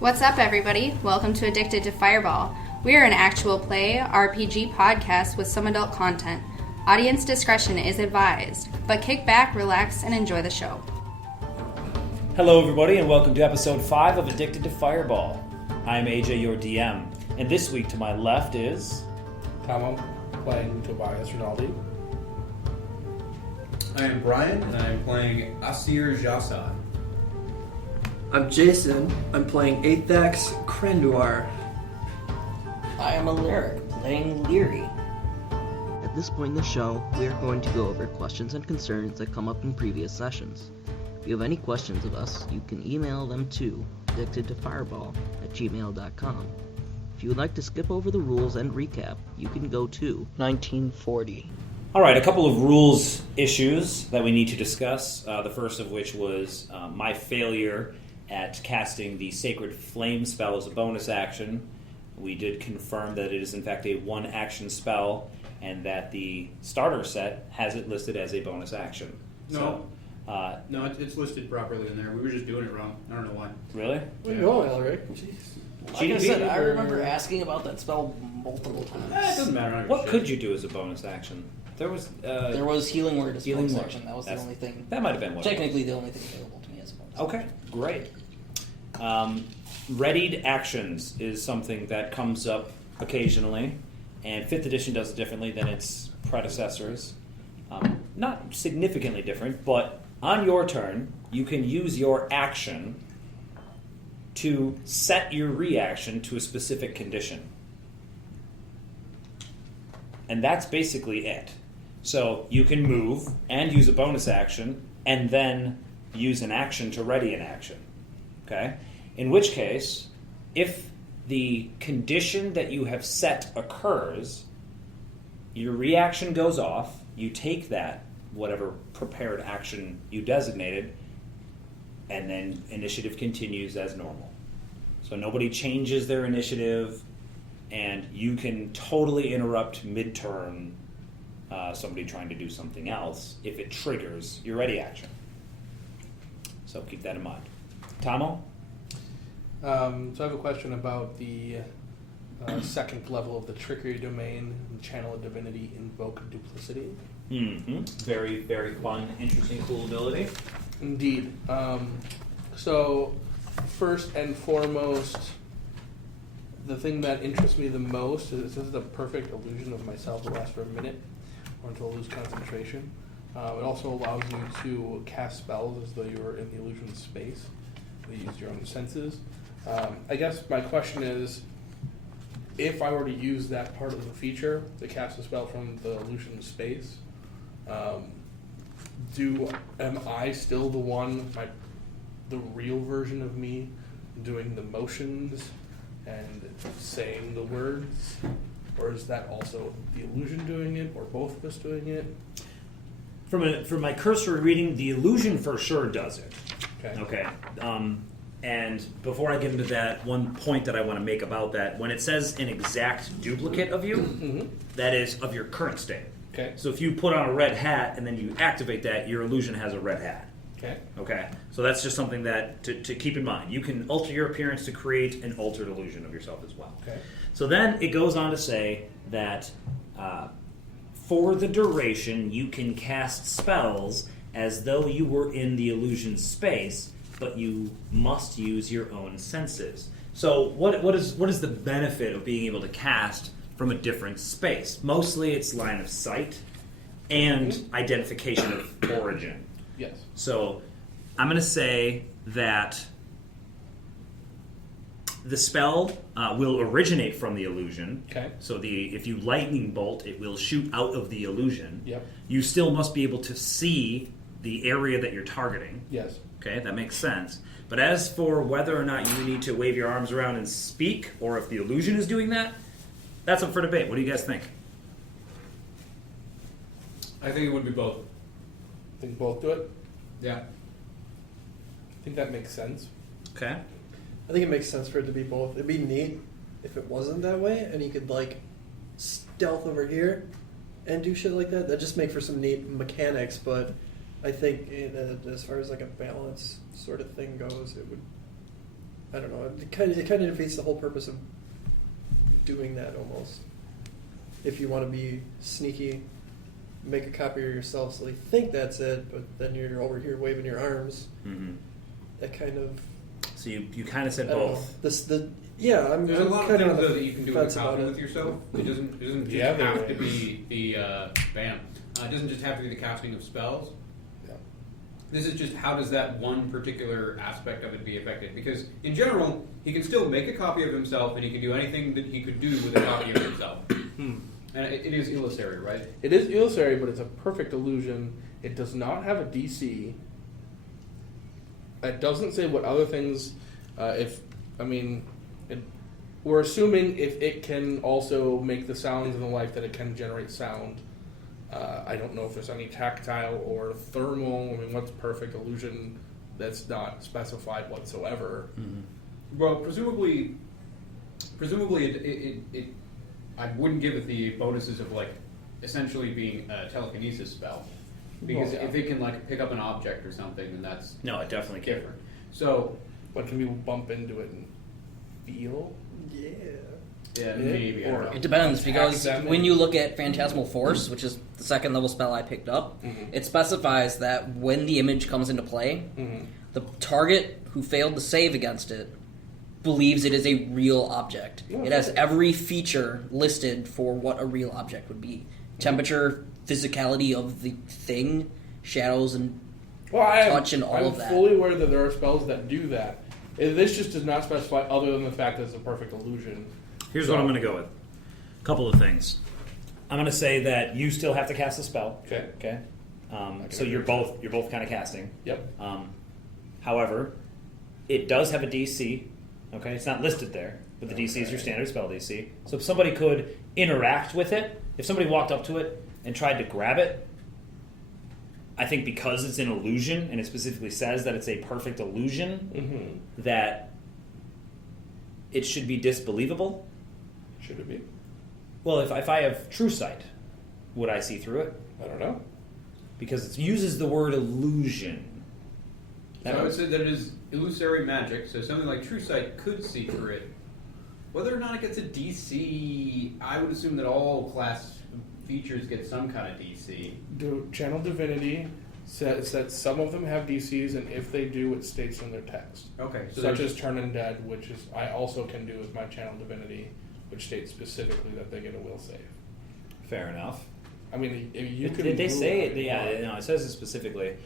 What's up, everybody? Welcome to Addicted to Fireball. We are an actual play RPG podcast with some adult content. Audience discretion is advised, but kick back, relax, and enjoy the show. Hello, everybody, and welcome to episode 5 of Addicted to Fireball. I'm AJ, your DM, and this week to my left is... Tom, playing Tobias Rinaldi. I am Brian, and I am playing Asir Jasad. I'm Jason. I'm playing Athax Krenduar. I am Alaric, playing Leary. At this point in the show, we are going to go over questions and concerns that come up in previous sessions. If you have any questions of us, you can email them to addictedtofireball@gmail.com. If you would like to skip over the rules and recap, you can go to 1940. All right, a couple of rules issues that we need to discuss. The first of which was my failure at casting the Sacred Flame spell as a bonus action. We did confirm that it is in fact a one-action spell, and that the starter set has it listed as a bonus action. No, it's listed properly in there. We were just doing it wrong. I don't know why. Really? Where you going, Alaric? Jeez. Like I said, I remember asking about that spell multiple times. It doesn't matter. What could you do as a bonus action? There was Healing Word as a Healing bonus Word. action. That was the only thing. That might have been what Technically, the only thing available to me as a bonus. Okay, great. Readied actions is something that comes up occasionally, and 5th edition does it differently than its predecessors. Not significantly different, but on your turn, you can use your action to set your reaction to a specific condition. And that's basically it. So you can move and use a bonus action, and then use an action to ready an action. Okay? In which case, if the condition that you have set occurs, your reaction goes off, you take that, whatever prepared action you designated, and then initiative continues as normal. So nobody changes their initiative, and you can totally interrupt mid-turn somebody trying to do something else if it triggers your ready action. So keep that in mind. Tomo? So I have a question about the second level of the trickery domain, Channel of Divinity, Invoke Duplicity. Mm-hmm. Very, very fun, interesting, cool ability. Indeed. So, first and foremost, the thing that interests me the most is this is a perfect illusion of myself that lasts for a minute or until I lose concentration. It also allows you to cast spells as though you were in the illusion space. You use your own senses. I guess my question is, if I were to use that part of the feature to cast a spell from the illusion space, am I still the real version of me doing the motions and saying the words? Or is that also the illusion doing it, or both of us doing it? From my cursory reading, the illusion for sure does it. Okay. And before I get into that, one point that I want to make about that, when it says an exact duplicate of you, Mm-hmm. that is of your current state. Okay. So if you put on a red hat and then you activate that, your illusion has a red hat. Okay. So that's just something that to keep in mind. You can alter your appearance to create an altered illusion of yourself as well. Okay. So then it goes on to say that for the duration, you can cast spells as though you were in the illusion space, but you must use your own senses. So what is the benefit of being able to cast from a different space? Mostly it's line of sight and identification of origin. Yes. So I'm going to say that the spell will originate from the illusion. Okay. So if you lightning bolt, it will shoot out of the illusion. Yep. You still must be able to see the area that you're targeting. Yes. Okay, that makes sense. But as for whether or not you need to wave your arms around and speak, or if the illusion is doing that, that's up for debate. What do you guys think? I think it would be both. Think both do it? Yeah. I think that makes sense. Okay. I think it makes sense for it to be both. It'd be neat if it wasn't that way, and you could stealth over here and do shit like that. That'd just make for some neat mechanics, but I think as far as a balance sort of thing goes, it would. I think it would be both. Okay. I think it makes sense for it to be both. It would be neat if it wasn't that way, and you could stealth over here and do shit like that. That just make for some neat mechanics, but I think as far as a balance sort of thing goes, it would I don't know. It kind of defeats the whole purpose of doing that almost. If you want to be sneaky, make a copy of yourself so they think that's it, but then you're over here waving your arms. Mm-hmm. That kind of. So you kind of said I don't know. both. I'm There's a lot of kind things on the though that you can do with fence a about copy it. with yourself. It doesn't just Yeah, there have to is. be the it doesn't just have to be the casting of spells. Yeah. This is just how does that one particular aspect of it be affected? Because in general, he can still make a copy of himself, and he can do anything that he could do with a copy of himself. And it is illusory, right? It is illusory, but it's a perfect illusion. It does not have a DC. It doesn't say what other things. We're assuming if it can also make the sounds and the like, that it can generate sound. I don't know if there's any tactile or thermal. I mean, what's perfect illusion? That's not specified whatsoever. Mm-hmm. Well, presumably, it I wouldn't give it the bonuses of like essentially being a telekinesis spell, because Well, yeah. if it can like pick up an object or something, then that's No, it definitely can't. different. So But can people bump into it and feel? Yeah. yeah, maybe I don't Or- know. It depends, because Attack them when and- you look at Phantasmal Force, which is the second level spell I picked up, it specifies that when the image comes into play, the target who failed to save against it believes it is a real object. Oh, It has cool. every feature listed for what a real object would be. Temperature, physicality of the thing, shadows, and touch and all I'm of that. fully aware that there are spells that do that. This just does not specify other than the fact that it's a perfect illusion. Here's what I'm going to go with. A couple of things. I'm going to say that you still have to cast a spell. Okay. Okay. can So agree you're with both kind of casting. Yep. However, it does have a DC. Okay, it's not listed there, but the DC is your standard spell DC. So if somebody could interact with it, if somebody walked up to it and tried to grab it, I think because it's an illusion and it specifically says that it's a perfect illusion, that it should be disbelievable. Should it be? Well, if I have true sight, would I see through it? I don't know. Because it uses the word illusion. So I would say that it is illusory magic, so something like True Sight could see through it. Whether or not it gets a DC, I would assume that all class features get some kind of DC. Channel Divinity says that some of them have DCs, and if they do, it states in their text. Okay, so Such there's as Turn Undead, which is I also can do with my Channel Divinity, which states specifically that they get a will save. Fair enough. I mean, you could. Did they say it? Yeah, no, it says it specifically.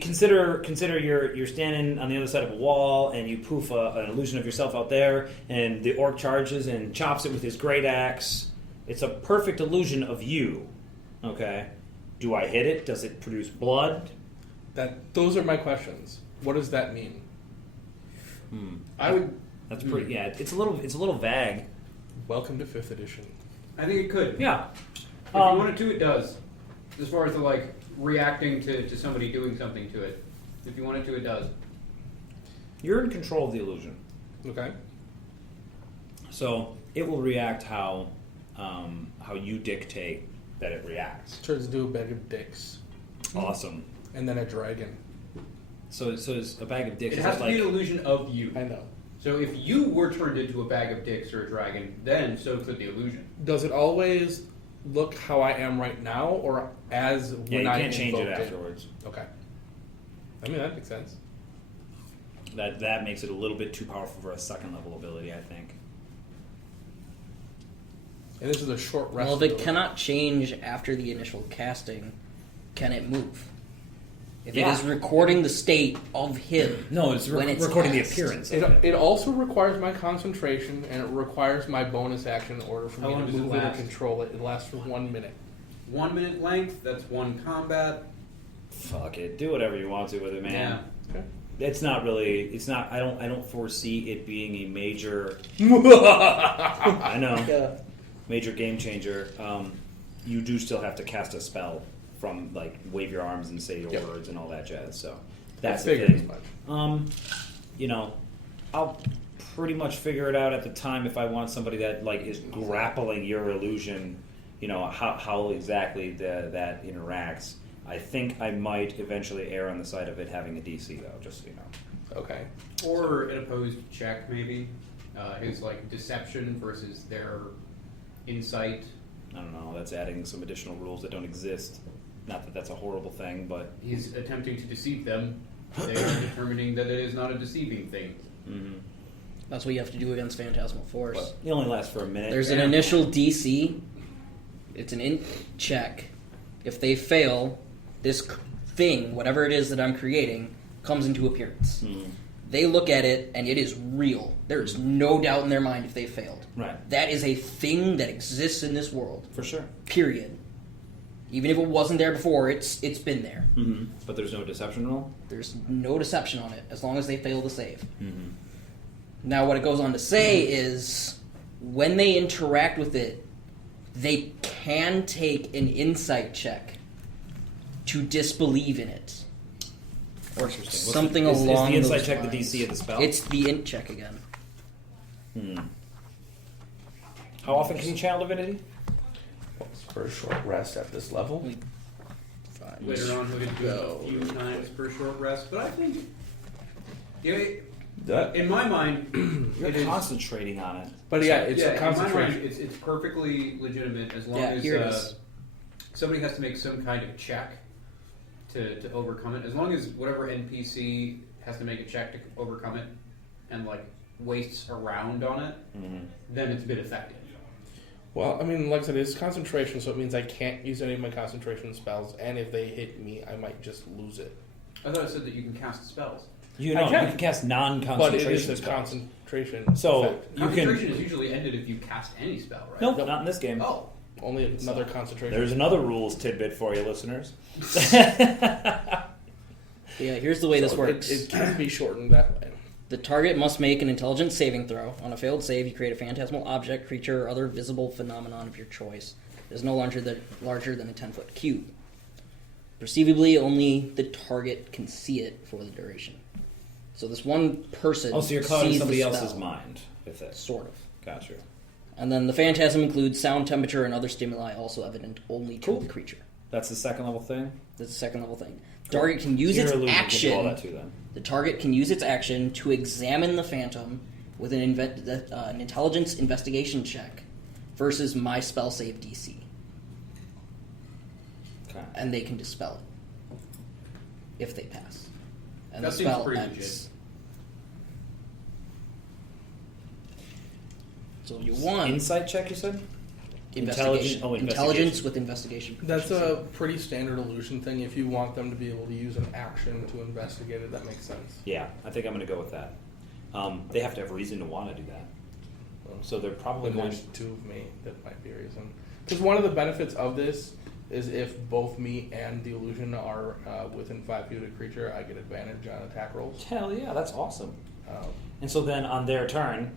Consider you're standing on the other side of a wall and you poof an illusion of yourself out there, and the orc charges and chops it with his great axe. It's a perfect illusion of you. Okay, do I hit it? Does it produce blood? Those are my questions. What does that mean? I would. That's pretty. Yeah, it's a little vague. Welcome to 5th edition. I think it could. Yeah. If you want it to, it does. As far as the like reacting to somebody doing something to it. If you want it to, it does. You're in control of the illusion, Okay. so it will react how you dictate that it reacts. Turns into a bag of dicks, Awesome. and then a dragon. So it's a bag of dicks. It Is has it to like be an illusion of you. I know. So if you were turned into a bag of dicks or a dragon, then so could the illusion. Does it always look how I am right now, or as yeah, when you I can't change it invoked afterwards. Okay. I mean, that makes sense. That makes it a little bit too powerful for a second level ability, I think. And this is a short rest. Well, if it ability. cannot change after the initial casting, can it move? If Yeah. it is recording the state of him, No, it's when it's recording the cast. appearance of it. It also requires my concentration, and it requires my bonus action in order for How me long to does it move it and last? control it. It lasts for 1 minute. 1 minute length, that's one combat. Fuck it. Do whatever you want to with it, man. Okay. It's not really. It's not. I don't foresee it being a major. I know. Yeah. Major game changer. You do still have to cast a spell from like wave your arms and say your Yep. words and all that jazz. So that's I the figured as thing. much. I'll pretty much figure it out at the time if I want somebody that like is grappling your illusion. How exactly that interacts. I think I might eventually err on the side of it having a DC though, just so you know. Okay. Or an opposed check, maybe. His like deception versus their insight. I don't know. That's adding some additional rules that don't exist. Not that that's a horrible thing, but He's attempting to deceive them. They are determining that it is not a deceiving thing. That's what you have to do against Phantasmal Force. but it only lasts for a minute. There's an initial DC. It's an int check. If they fail, this thing, whatever it is that I'm creating, comes into appearance. They look at it, and it is real. There is no doubt in their mind if they failed. Right. That is a thing that exists in this world. For sure. Period. Even if it wasn't there before, it's been there. But there's no deception rule? There's no deception on it, as long as they fail to save. Now, what it goes on to say is, when they interact with it, they can take an insight check to disbelieve in it. Or something Is along the insight those check lines. the DC of the spell? It's the int check again. How often can you channel divinity? For a short rest at this level. Later on, we could do it a few times per short rest. But I think, in my mind, You're it is. concentrating on it. But yeah, it's a In my concentration. mind, it's perfectly legitimate as long Yeah, as here it is. somebody has to make some kind of check to overcome it. As long as whatever NPC has to make a check to overcome it and like wastes a round on it, then it's been effective. Well, I mean, like I said, it's concentration, so it means I can't use any of my concentration spells, and if they hit me, I might just lose it. I thought it said that you can cast spells. You I know, you can. can cast non-concentration But it is a spells. concentration So effect. you Concentration can. is usually ended if you cast any spell, right? Nope, not in this game. Oh. Only another concentration. There's another rules tidbit for you, listeners. Yeah, here's the way this So works. It can be shortened that way. The target must make an intelligence saving throw. On a failed save, you create a phantasmal object, creature, or other visible phenomenon of your choice. It is no larger than a 10-foot cube. Perceivably, only the target can see it for the duration. So this one person Oh, so you're clouding sees somebody the else's spell, mind with it. sort of. Gotcha. And then the phantasm includes sound, temperature, and other stimuli also evident only to the creature. That's the second level thing? That's the second level thing. The target can use Your its illusion can do all action. that too, then. The target can use its action to examine the phantom with an intelligence investigation check versus my spell save DC, Okay. and they can dispel it if they pass. And That the seems spell pretty ends. legit. So you want Insight check, you said? investigation. Oh, Intelligence with investigation. That's proficiency. a pretty standard illusion thing. If you want them to be able to use an action to investigate it, that makes sense. Yeah, I think I'm going to go with that. They have to have reason to want to do that. So they're probably Then going there's two of me. That might be a reason. Because one of the benefits of this is if both me and the illusion are within 5 feet of the creature, I get advantage on attack rolls. Hell yeah, that's awesome. Um, And so then on their turn,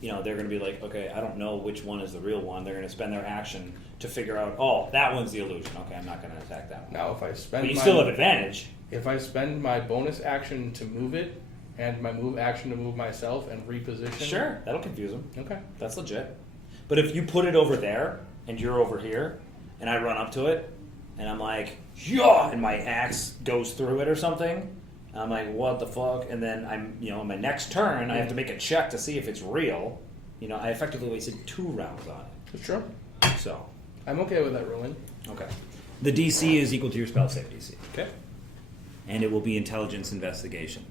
you know, they're going to be like, okay, I don't know which one is the real one. They're going to spend their action to figure out, oh, that one's the illusion. Okay, I'm not going to attack that one. now, if I spend But you my, still have advantage. if I spend my bonus action to move it and my move action to move myself and reposition, Sure, that'll confuse them. Okay. That's legit. But if you put it over there and you're over here, and I run up to it, and I'm like, yeah, and my axe goes through it or something, I'm like, what the fuck? And then I'm, you know, my next turn, I have to make a check to see if it's real. You know, I effectively wasted 2 rounds on That's true. it. So, I'm okay with that ruling. okay. The DC is equal to your spell save DC. Okay. And it will be intelligence investigation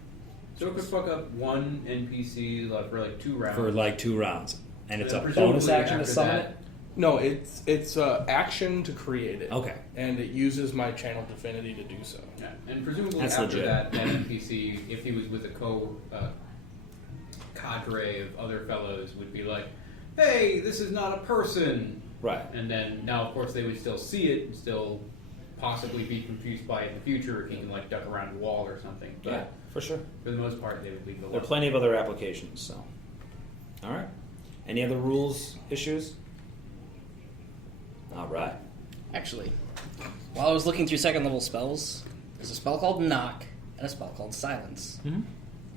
So it could fuck up one NPC for like 2 rounds. for like 2 rounds. And it's a Presumably bonus action to after summon that- it? No, it's action to create it. Okay. And it uses my channel divinity to do so. Yeah, and presumably That's after legit. that NPC, if he was with a cadre of other fellows, would be like, "Hey, this is not a person." Right. And then now, of course, they would still see it and still possibly be confused by it in the future if he can like duck around a wall or something. But Yeah, for sure. for the most part, they would leave it alone. There are plenty of other applications, so. All right. Any other rules issues? All right. Actually, while I was looking through second level spells, there's a spell called Knock and a spell called Silence. Mm-hmm.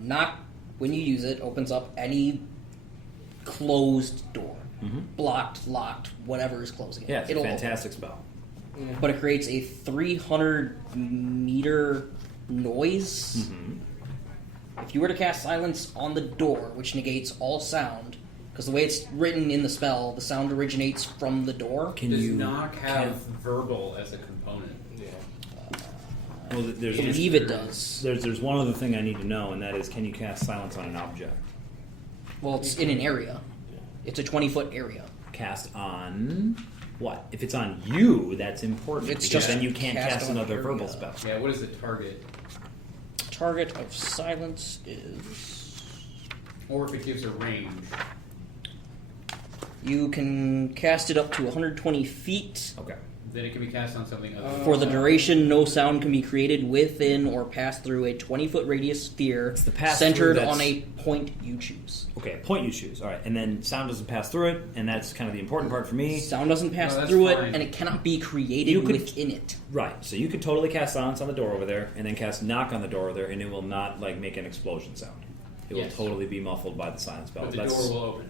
Knock, when you use it, opens up any closed door. Blocked, locked, whatever is closing it. Yeah, it's a It'll open. fantastic spell. But it creates a 300 meter noise If you were to cast silence on the door, which negates all sound, because the way it's written in the spell, the sound originates from the door. Does knock have verbal as a component? Yeah. Well, I believe it does. There's one other thing I need to know, and that is, can you cast silence on an object? Well, it's in an area. It's a 20-foot area. Cast on what? If it's on you, that's important. It's because just then you can't cast cast on another area. verbal spell. Yeah, what is the target? Target of silence is... Or if it gives a range. You can cast it up to 120 feet. Okay. Then it can be cast on something other than For the duration, no sound can be created within or pass through a 20-foot radius sphere It's the pass centered through on that's- a point you choose. Okay, a point you choose. All right, and then sound doesn't pass through it, and that's kind of the important part for me. Sound doesn't pass No, that's through fine. it, and it cannot be created You could- within it. Right, so you could totally cast silence on the door over there, and then cast knock on the door over there, and it will not like make an explosion sound. It Yes. will totally be muffled by the silence spell. but the That's- door will open.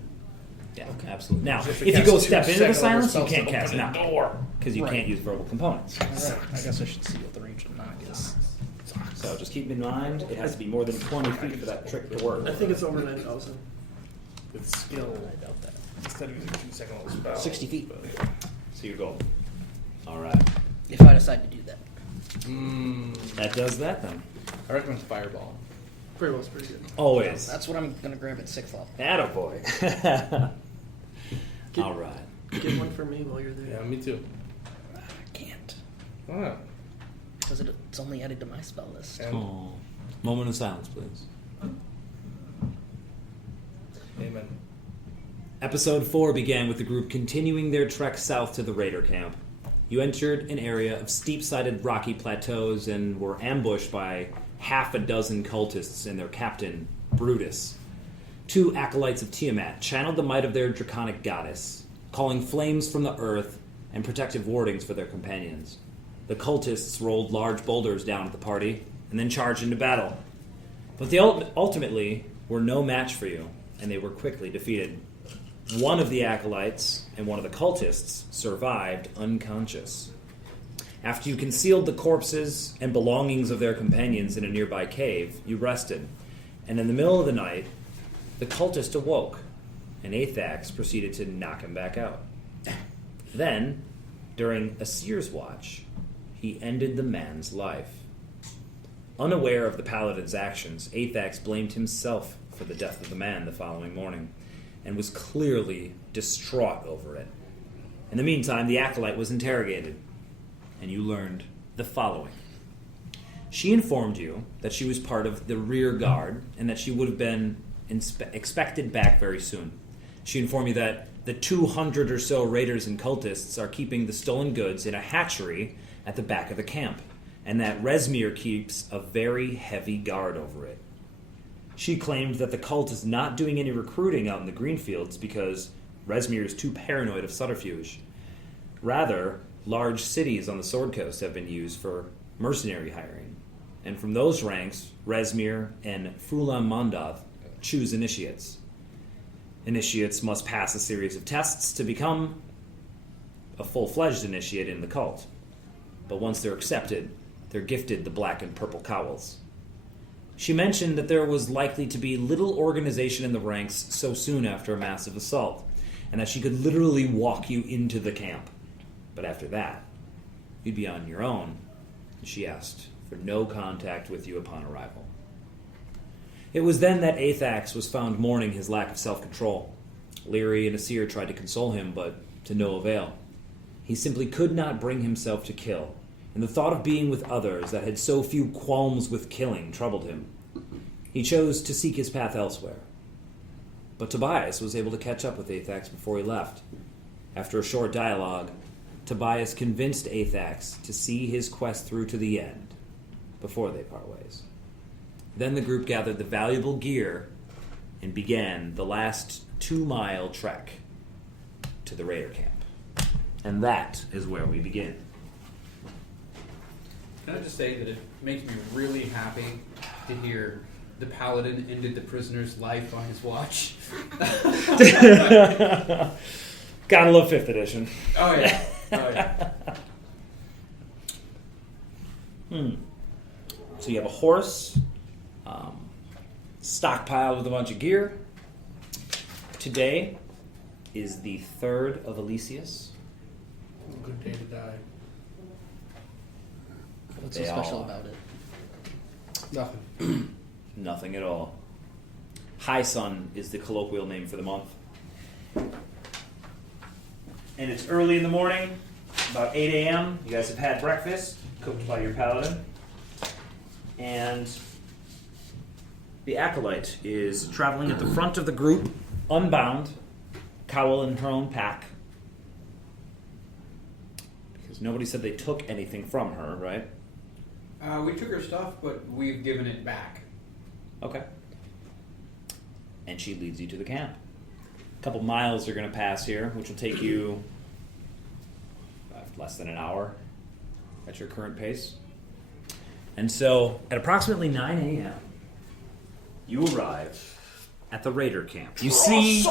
Yeah, absolutely. Now, So if if you it go casts step two into the second silence, you spells can't to cast open knock a door because you Right. can't use verbal components. Alright, I guess I should see what the range of knock is. So just keep in mind, it has to be more than 20 feet for that trick to work. I think it's over 9,000. With skill, I doubt that. instead of using 2 second little spell. 60 feet. So you go. All right, If I decide to do that. that does that then. I recommend Fireball. Fireball's pretty good. Always. That's what I'm going to grab at 6th level. Attaboy. Get- All right. Get one for me while you're there. Yeah, me too. I can't. Why not? Because it's only added to my spell list. And Oh. Moment of silence, please. amen. Episode 4 began with the group continuing their trek south to the raider camp. You entered an area of steep-sided rocky plateaus and were ambushed by half a dozen cultists and their captain, Brutus. 2 acolytes of Tiamat channeled the might of their draconic goddess, calling flames from the earth and protective wardings for their companions. The cultists rolled large boulders down at the party and then charged into battle. But they ultimately were no match for you, and they were quickly defeated. One of the acolytes and one of the cultists survived unconscious. After you concealed the corpses and belongings of their companions in a nearby cave, you rested, and in the middle of the night, the cultist awoke, and Athax proceeded to knock him back out. Then, during a seer's watch, he ended the man's life. Unaware of the paladin's actions, Athax blamed himself for the death of the man the following morning, and was clearly distraught over it. In the meantime, the acolyte was interrogated, and you learned the following. She informed you that she was part of the rear guard, and that she would have been expected back very soon. She informed you that the 200 or so raiders and cultists are keeping the stolen goods in a hatchery at the back of the camp, and that Resmir keeps a very heavy guard over it. She claimed that the cult is not doing any recruiting out in the Greenfields because Resmir is too paranoid of subterfuge. Rather, large cities on the Sword Coast have been used for mercenary hiring, and from those ranks, Resmir and Fulam Mondath choose initiates. Initiates must pass a series of tests to become a full-fledged initiate in the cult. But once they're accepted, they're gifted the black and purple cowls. She mentioned that there was likely to be little organization in the ranks so soon after a massive assault, and that she could literally walk you into the camp. But after that, you'd be on your own, and she asked for no contact with you upon arrival. It was then that Athax was found mourning his lack of self-control. Leary and Asir tried to console him, but to no avail. He simply could not bring himself to kill, and the thought of being with others that had so few qualms with killing troubled him. He chose to seek his path elsewhere. But Tobias was able to catch up with Athax before he left. After a short dialogue, Tobias convinced Athax to see his quest through to the end before they part ways. Then the group gathered the valuable gear and began the last 2-mile trek to the raider camp. And that is where we begin. Can I just say that it makes me really happy to hear the paladin ended the prisoner's life on his watch. Gotta love 5th edition. Oh yeah. Oh yeah. So you have a horse, stockpiled with a bunch of gear. Today is the 3rd of Elysius. Good day to die. What's so They special all- about it? Nothing. Nothing at all. High Sun is the colloquial name for the month. And it's early in the morning, about 8 a.m. You guys have had breakfast, cooked by your paladin. And the Acolyte is traveling at the front of the group, unbound, cowl in her own pack. Because nobody said they took anything from her, right? We took her stuff, but we've given it back. Okay. And she leads you to the camp. A couple miles are going to pass here, which will take you less than an hour at your current pace. And so, at approximately 9 a.m., you arrive at the Raider camp. You see...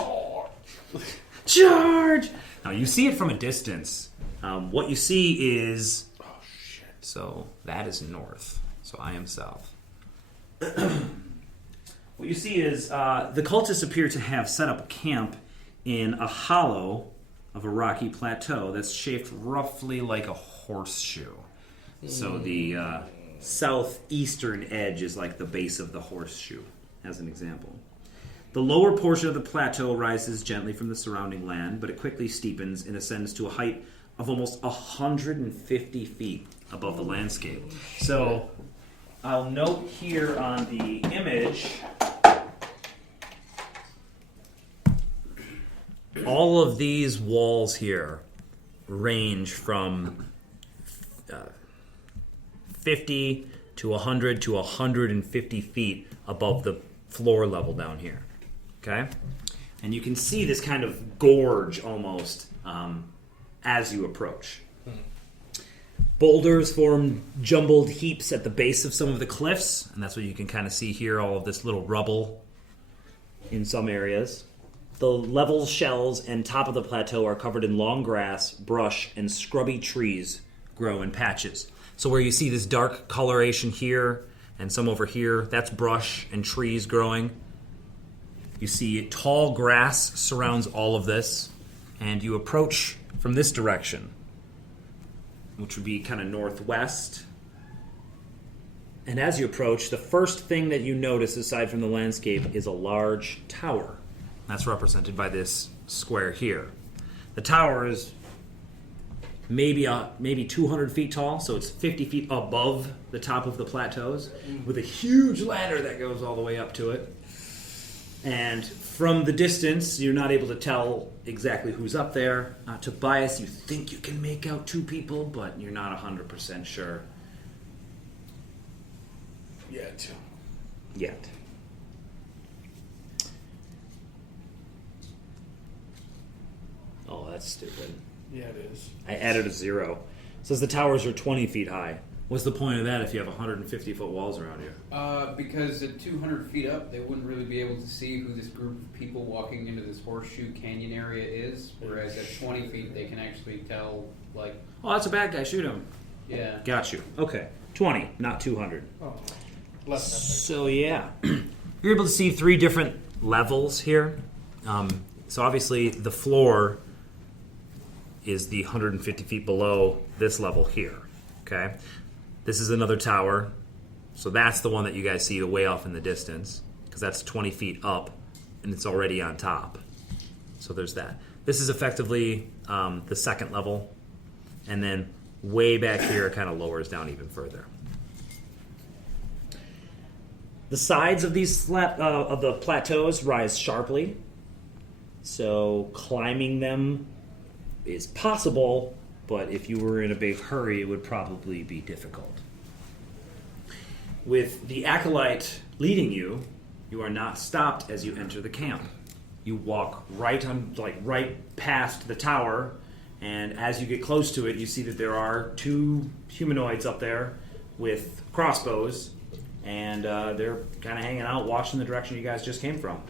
Charge! Now, you see it from a distance. What you see is... Oh, shit. So, that is north. So, I am south. What you see is the cultists appear to have set up a camp in a hollow of a rocky plateau that's shaped roughly like a horseshoe. So the southeastern edge is like the base of the horseshoe, as an example. The lower portion of the plateau rises gently from the surrounding land, but it quickly steepens and ascends to a height of almost 150 feet above the landscape. So I'll note here on the image, all of these walls here range from 50 to 100 to 150 feet above the floor level down here. Okay? And you can see this kind of gorge almost as you approach. Boulders form jumbled heaps at the base of some of the cliffs, and that's what you can kind of see here, all of this little rubble in some areas. The level shells and top of the plateau are covered in long grass, brush, and scrubby trees grow in patches. So where you see this dark coloration here and some over here, that's brush and trees growing. You see tall grass surrounds all of this, and you approach from this direction, which would be kind of northwest. And as you approach, the first thing that you notice aside from the landscape is a large tower. That's represented by this square here. The tower is maybe 200 feet tall, so it's 50 feet above the top of the plateaus, with a huge ladder that goes all the way up to it. And from the distance, you're not able to tell exactly who's up there. Tobias, you think you can make out 2 people, but you're not 100% sure. Yet. Oh, that's stupid. Yeah, it is. I added a 0. It says the towers are 20 feet high. What's the point of that if you have 150-foot walls around you? Because at 200 feet up, they wouldn't really be able to see who this group of people walking into this horseshoe canyon area is. Whereas at 20 feet, they can actually tell, like... Oh, that's a bad guy. Shoot him. Yeah. Got you. Okay. 20, not 200. Oh, less So, yeah. You're able to see 3 different levels here. So, obviously, the floor is the 150 feet below this level here. Okay? This is another tower. So that's the one that you guys see way off in the distance, because that's 20 feet up, and it's already on top. So there's that. This is effectively the second level, and then way back here it kind of lowers down even further. The sides of these of the plateaus rise sharply, so climbing them is possible, but if you were in a big hurry, it would probably be difficult. With the Acolyte leading you, you are not stopped as you enter the camp. You walk right past the tower, and as you get close to it, you see that there are 2 humanoids up there with crossbows, and they're kind of hanging out, watching the direction you guys just came from.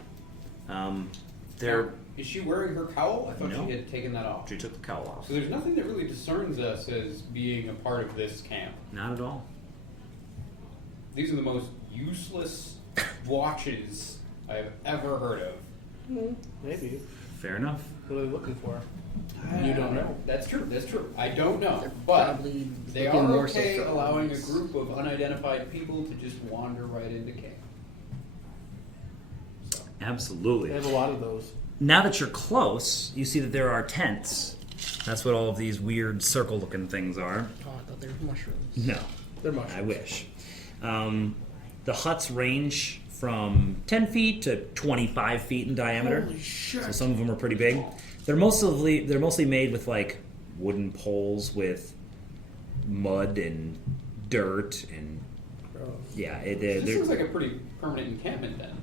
Is she wearing her cowl? I thought No. she had taken that off. She took the cowl off. So there's nothing that really discerns us as being a part of this camp. Not at all. These are the most useless watches I have ever heard of. Maybe. Fair enough. What are they looking for? You don't know. That's true. I don't know. But Probably they looking are more so okay for allowing a arms. group of unidentified people to just wander right into camp. So, Absolutely. They have a lot of those. Now that you're close, you see that there are tents. That's what all of these weird circle-looking things are. Oh, I thought they were mushrooms. No, They're mushrooms. I wish. The huts range from 10 feet to 25 feet in diameter. Holy shit. So some of them are pretty big. They're mostly made with like wooden poles with mud and dirt and Gross. yeah. this seems like a pretty permanent encampment then.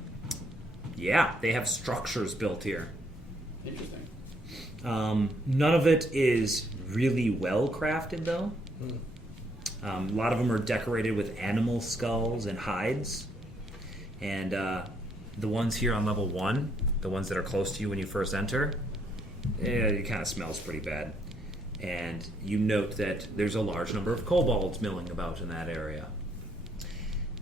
Yeah, they have structures built here. Interesting. None of it is really well crafted, though. A lot of them are decorated with animal skulls and hides. And the ones here on level 1, the ones that are close to you when you first enter, it kind of smells pretty bad. And you note that there's a large number of kobolds milling about in that area.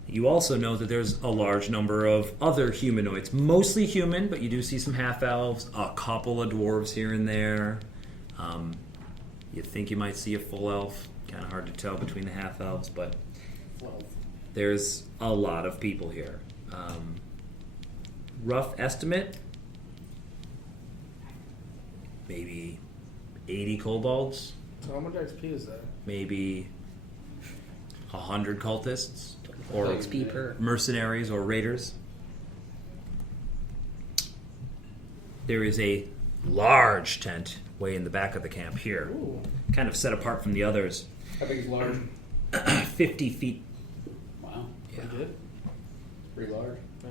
You also know that there's a large number of other humanoids, mostly human, but you do see some half-elves, a couple of dwarves here and there. You think you might see a full elf. Kind of hard to tell between the half-elves, but there's a lot of people here. Rough estimate, maybe 80 kobolds, So how much XP is that? maybe 100 cultists, or XP per. mercenaries or raiders. There is a large tent way in the back of the camp here, Ooh. kind of set apart from the others. How big is large? 50 feet. Wow. Pretty good. Pretty large. Yeah.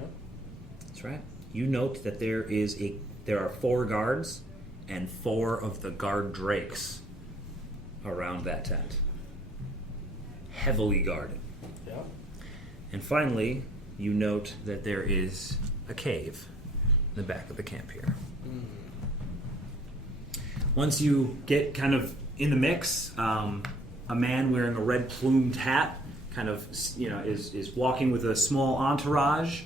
That's right. You note that there are 4 guards and 4 of the guard drakes around that tent. Heavily guarded. Yeah. And finally, you note that there is a cave in the back of the camp here. Once you get kind of in the mix, a man wearing a red plumed hat kind of, is walking with a small entourage.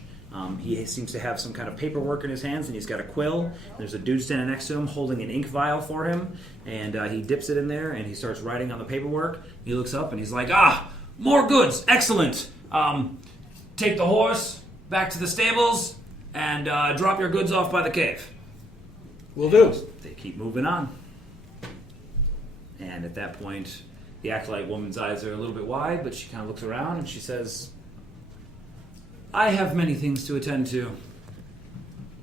He seems to have some kind of paperwork in his hands, and he's got a quill. There's a dude standing next to him holding an ink vial for him, and he dips it in there, and he starts writing on the paperwork. He looks up, and he's like, more goods, excellent. Take the horse back to the stables, and drop your goods off by the cave. Will do. They keep moving on. And at that point, the acolyte woman's eyes are a little bit wide, but she kind of looks around and she says, I have many things to attend to.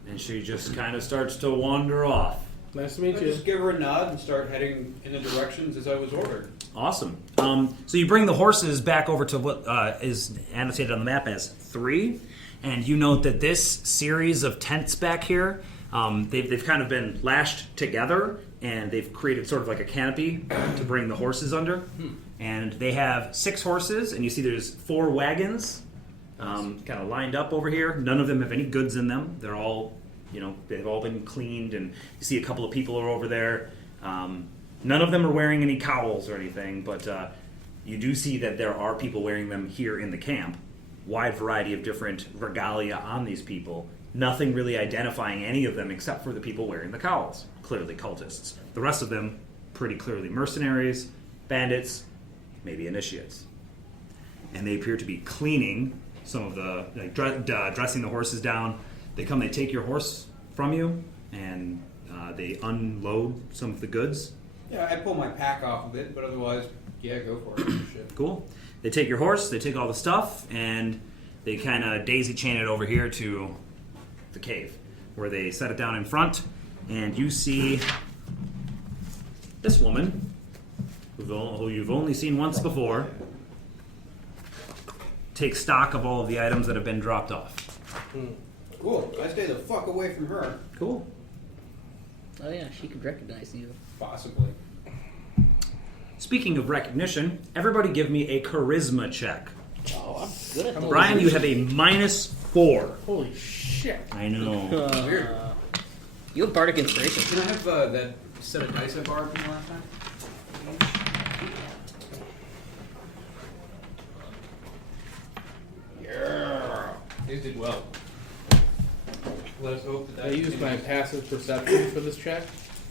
And she just kind of starts to wander off. Nice to meet I you. just give her a nod and start heading in the directions as I was ordered. Awesome. So you bring the horses back over to what is annotated on the map as 3, and you note that this series of tents back here, they've kind of been lashed together, and they've created sort of like a canopy to bring the horses under. And they have 6 horses, and you see there's 4 wagons kind of lined up over here. None of them have any goods in them. They're all, they've all been cleaned, and you see a couple of people are over there. None of them are wearing any cowls or anything, but you do see that there are people wearing them here in the camp. Wide variety of different regalia on these people. Nothing really identifying any of them except for the people wearing the cowls. Clearly cultists. The rest of them, pretty clearly mercenaries, bandits, maybe initiates. And they appear to be cleaning some of the, dressing the horses down. They come, they take your horse from you, and they unload some of the goods. Yeah, I pull my pack off of it, but otherwise, yeah, go for it. Shit. Cool. They take your horse, they take all the stuff, and they kind of daisy chain it over here to the cave, where they set it down in front, and you see this woman, who you've only seen once before, take stock of all of the items that have been dropped off. Cool. I stay the fuck away from her. Cool. Oh yeah, she could recognize you. Possibly. Speaking of recognition, everybody give me a charisma check. Oh, I'm good at those. Brian, you have a -4. Holy shit. I know. Weird. You have bardic inspiration. Can I have that set of dice I borrowed from the last time? Yeah. guys did well. Let us hope that I used my passive perception for this check.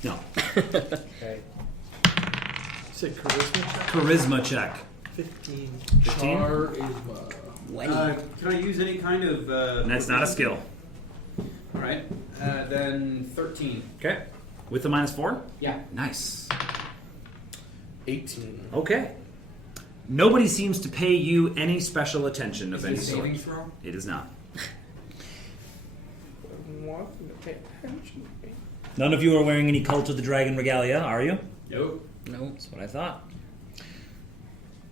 No. Okay. You said charisma check? Charisma check. 15. 15? Can I use any kind of... That's not a skill. Alright. Then 13. Okay. With the -4? Yeah. Nice. 18. Okay. Nobody seems to pay you any special attention of Is any it a sort. saving throw? It is not. Want to pay attention to me. None of you are wearing any Cult of the Dragon regalia, are you? Nope. No. That's what I thought.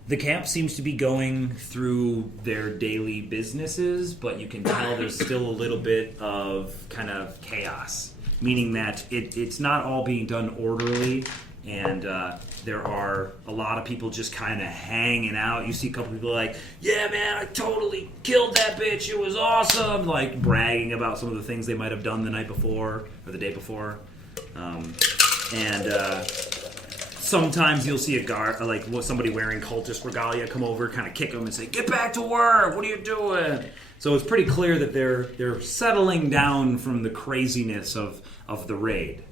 The camp seems to be going through their daily businesses, but you can tell there's still a little bit of kind of chaos, meaning that it's not all being done orderly, and there are a lot of people just kind of hanging out. You see a couple people like, yeah, man, I totally killed that bitch. It was awesome. Like bragging about some of the things they might have done the night before or the day before. Sometimes you'll see a guard, like somebody wearing cultist regalia, come over, kind of kick them and say, "Get back to work! What are you doing?" So it's pretty clear that they're settling down from the craziness of the raid,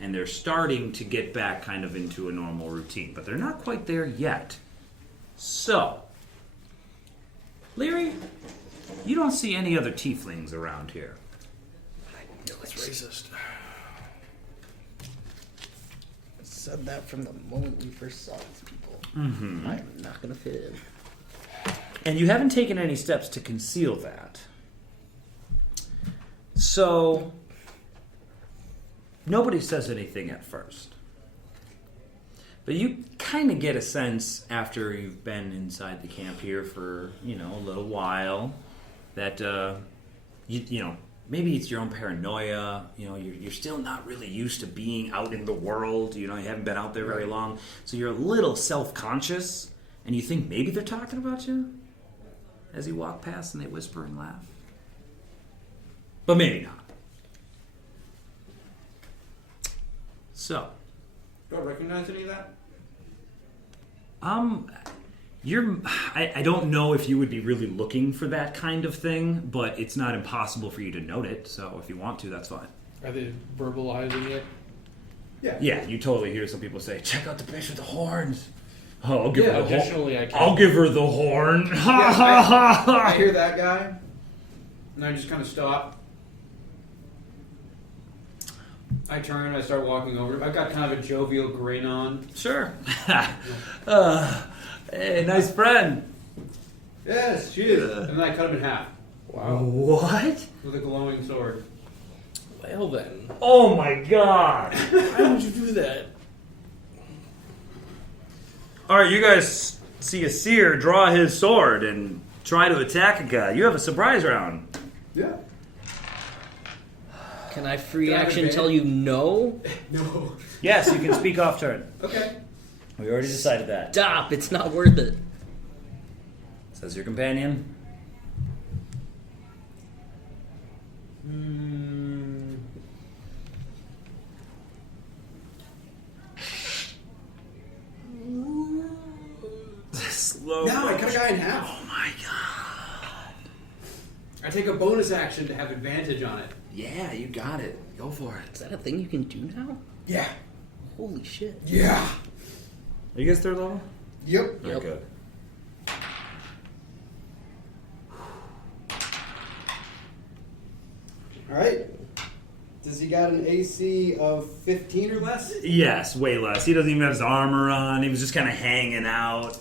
and they're starting to get back kind of into a normal routine, but they're not quite there yet. So, Leary, you don't see any other tieflings around here. It's racist. Said that from the moment we first saw these people. Mm-hmm. I'm not gonna fit in. And you haven't taken any steps to conceal that. So, nobody says anything at first. But you kind of get a sense after you've been inside the camp here for, a little while that, maybe it's your own paranoia. You're still not really used to being out in the world. You haven't been out there very long. So you're a little self-conscious, and you think maybe they're talking about you as you walk past and they whisper and laugh. But maybe not. So. Do I recognize any of that? I don't know if you would be really looking for that kind of thing, but it's not impossible for you to note it, so if you want to, that's fine. Are they verbalizing it? Yeah, you totally hear some people say, "Check out the bitch with the horns." Oh, I'll give her the horn. Additionally, I can. I'll give her the horn. I hear that guy, and I just kind of stop. I turn, I start walking over. I've got kind of a jovial grin on. Sure. Hey, nice friend. Yes, she is. And then I cut him in half Wow. What? with a glowing sword. Well then. Oh my god. Why would you do that? Alright, you guys see a seer draw his sword and try to attack a guy. You have a surprise round. Yeah. Can I free Can I have action advantage? tell you no? No. Yes, you can speak off turn. Okay. We already decided that. Stop! It's not worth it. Says your companion. Slow. Now I cut a guy in half. Oh my god. I take a bonus action to have advantage on it. Yeah, you got it. Go for it. Is that a thing you can do now? Yeah. Holy shit. Yeah. Are you guys third level? Yep. Yep. Good. All right. Does he got an AC of 15 or less? Yes, way less. He doesn't even have his armor on. He was just kind of hanging out.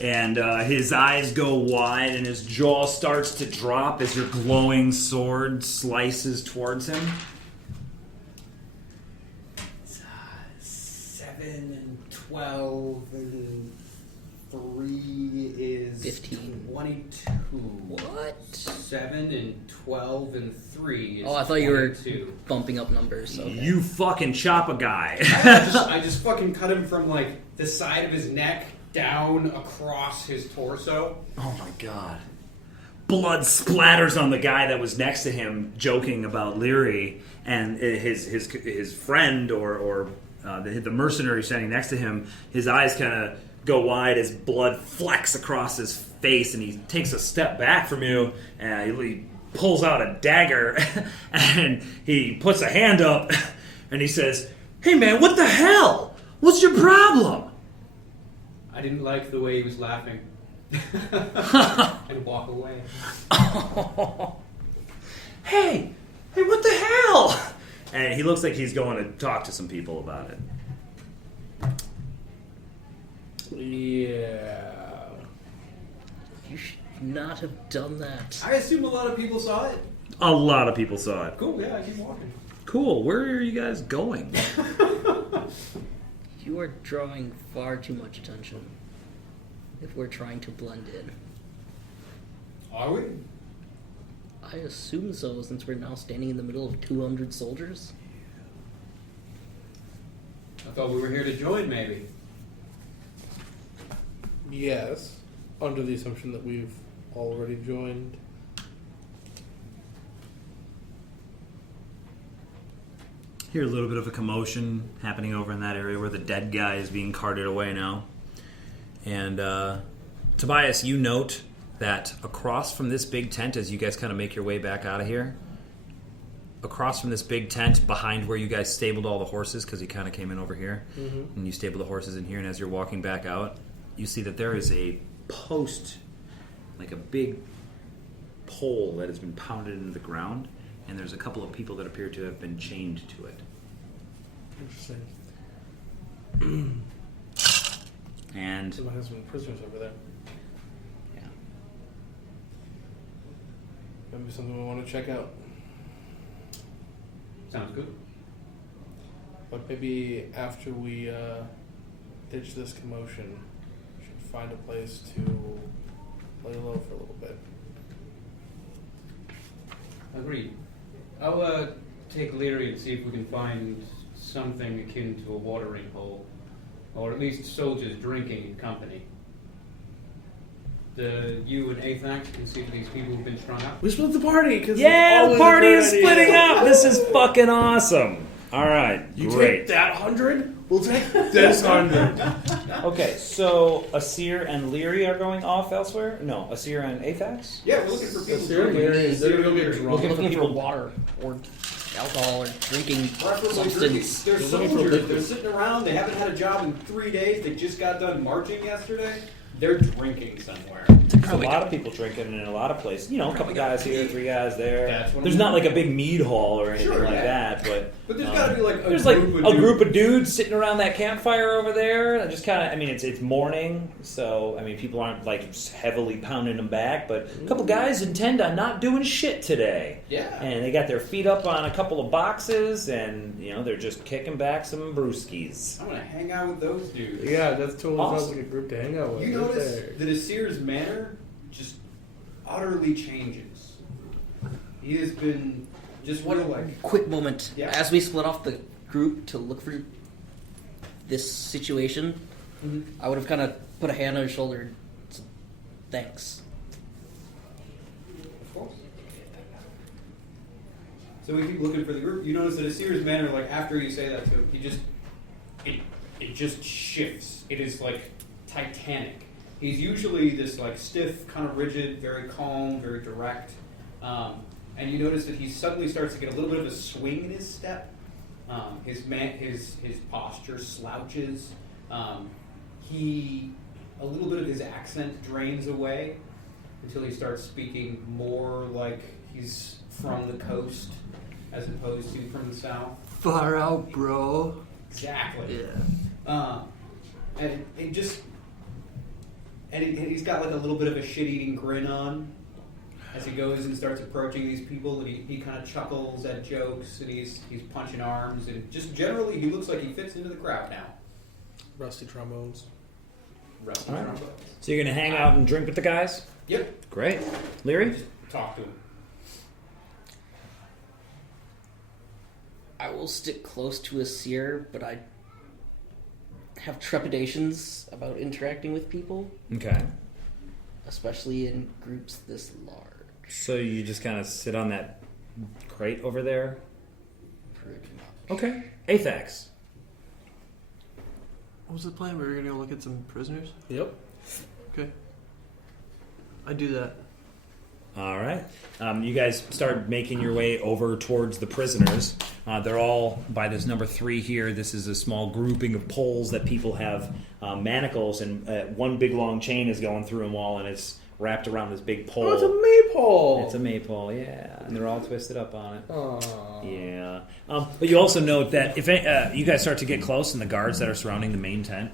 And his eyes go wide and his jaw starts to drop as your glowing sword slices towards him. 7 and 12 and 3 is 15. 22. What? 7 and 12 and 3 is Oh, I thought you were 22. bumping up numbers. Okay. You fucking chop a guy. I just fucking cut him from like the side of his neck down across his torso. Oh my god. Blood splatters on the guy that was next to him, joking about Leary, and his friend or the mercenary standing next to him. His eyes kind of go wide as blood flecks across his face, and he takes a step back from you, and he pulls out a dagger, and he puts a hand up, and he says, "Hey man, what the hell? What's your problem?" I didn't like the way he was laughing. And walk away. Hey, what the hell? And he looks like he's going to talk to some people about it. Yeah. You should not have done that. I assume a lot of people saw it. A lot of people saw it. Cool, yeah, I keep walking. Cool, where are you guys going? You are drawing far too much attention if we're trying to blend in. Are we? I assume so, since we're now standing in the middle of 200 soldiers. I thought we were here to join, maybe. Yes, under the assumption that we've already joined. Hear a little bit of a commotion happening over in that area where the dead guy is being carted away now. And Tobias, you note that across from this big tent, as you guys kind of make your way back out of here, across from this big tent, behind where you guys stabled all the horses, because you kind of came in over here, and you stabled the horses in here, and as you're walking back out, you see that there is a post, like a big pole that has been pounded into the ground, and there's a couple of people that appear to have been chained to it. Interesting. And Someone has some prisoners over there. yeah, Maybe something we want to check out. Sounds good. But maybe after we ditch this commotion, we should find a place to lay low for a little bit. Agreed. I'll take Leary and see if we can find something akin to a watering hole. Or at least soldiers drinking in company. You and Athax can see if these people have been strung out. We split the party because yeah, the party is splitting up. This is fucking awesome. All right, You great. take that 100, we'll take this 100. Okay, so Asir and Leary are going off elsewhere? No, Asir and Athax? Yeah, we're looking for people Asir and drinking. Leary, they're gonna go get Leary. drunk. Looking for people- water or alcohol or drinking Preferably drinking. substance. They're They're looking for soldiers. liquid. They're sitting around. They haven't had a job in 3 days. They just got done marching yesterday. They're drinking somewhere. There's a lot of people drinking in a lot of places. You know, a couple guys here, 3 guys there. That's what There's I'm not like a looking big mead hall or anything Sure, like yeah. that, but But there's got to be like a there's like group a of group of dudes sitting around that campfire over there. And just kind of, I mean, it's morning, so I mean, people aren't like heavily pounding them back, but a couple guys intend on not doing shit today. Yeah. And they got their feet up on a couple of boxes, and you know they're just kicking back some brewskis. I'm gonna hang out with those dudes. Yeah, that's totally sounds Awesome. like a group to hang out with. You right notice there. that Asir's manner just utterly changes. He has been just real like. Quick moment. Yeah. As we split off the group to look for this situation, I would have kind of put a hand on his shoulder and said, thanks. Of course. So we keep looking for the group. You notice that Asir's manner, like after you say that to him, he just it just shifts. It is like Titanic. He's usually this like stiff, kind of rigid, very calm, very direct. And you notice that he suddenly starts to get a little bit of a swing in his step. His posture slouches. A little bit of his accent drains away until he starts speaking more like he's from the coast as opposed to from the south. Far out, bro. Exactly. Yeah. And it just, and he's got like a little bit of a shit-eating grin on as he goes and starts approaching these people, and he kind of chuckles at jokes, and he's punching arms, and just generally he looks like he fits into the crowd now. Rusty trombones. Rusty All right. trombones. So you're gonna hang out and drink with the guys? Yep. Great, Leary. Just talk to him. I will stick close to Asir, but I have trepidations about interacting with people, Okay. especially in groups this large. So you just kind of sit on that crate over there. Pretty much. Okay. Athax. What was the plan? We were going to go look at some prisoners? Yep. Okay. I do that. All right. You guys start making your way over towards the prisoners. They're all by this number 3 here. This is a small grouping of poles that people have manacles, and one big long chain is going through them all, and it's wrapped around this big pole. Oh, it's a maypole. It's a maypole, yeah. And they're all twisted up on it. Aww. Yeah. But you also note that if you guys start to get close, and the guards that are surrounding the main tent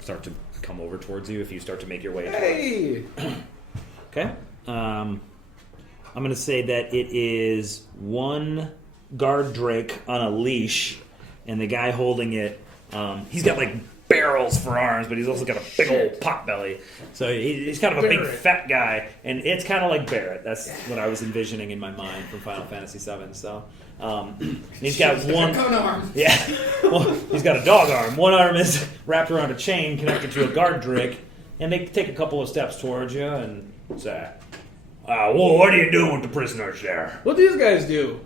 start to come over towards you if you start to make your way towards. Hey! Okay. I'm going to say that it is one guard drake on a leash, and the guy holding it, he's got barrels for arms, but he's also got a big old pot belly. So he's kind of a big fat guy, and it's kind of like Barrett. That's what I was envisioning in my mind from Final Fantasy VII. So he's got one arm. Yeah, well, he's got a dog arm. One arm is wrapped around a chain connected to a guard drake, and they take a couple of steps towards you and say, "Well, what are you doing with the prisoners there?" What do these guys do?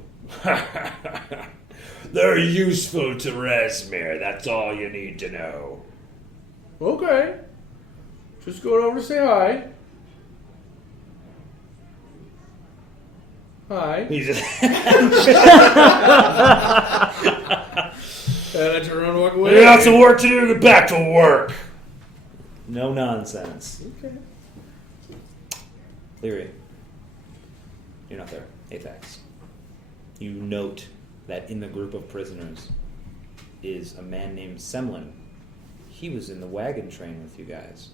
They're useful to Resmir. That's all you need to know. Okay. Just going over to say hi. Hi. He's just And I turn around and walk away. We got some work to do. Get back to work. No nonsense. Okay. Leary, you're not there. Apex. You note that in the group of prisoners is a man named Semlin. He was in the wagon train with you guys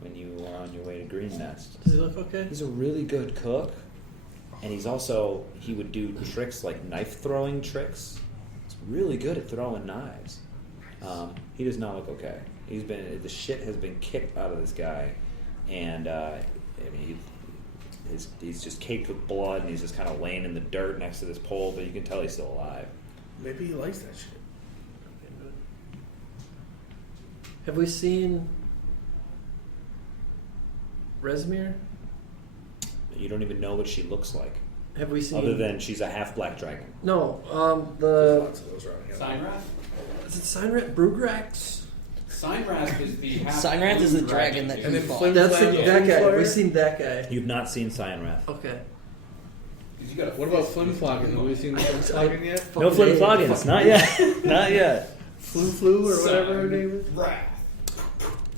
when you were on your way to Green Nest. Does he look okay? He's a really good cook, and he would do tricks like knife throwing tricks. He's really good at throwing knives. He does not look okay. The shit has been kicked out of this guy, and he's just caked with blood, and he's just kind of laying in the dirt next to this pole, but you can tell he's still alive. Maybe he likes that shit. Have we seen Resmir? You don't even know what she looks like, Have we seen... other than she's a half black dragon. No, There's lots of those around here. Signwrath? Is it Signrat Brugrax? Signwrath is the Signwrath is the dragon that And then you fought. Flim That's Flam that guy. Flayer? We've seen that guy. You've not seen Cyanrath. Okay. What about Flim Floggin? Have we seen Flim Floggin yet? No Flim Floggins, not yet. Not yet. Flu or whatever her name is. Wrath.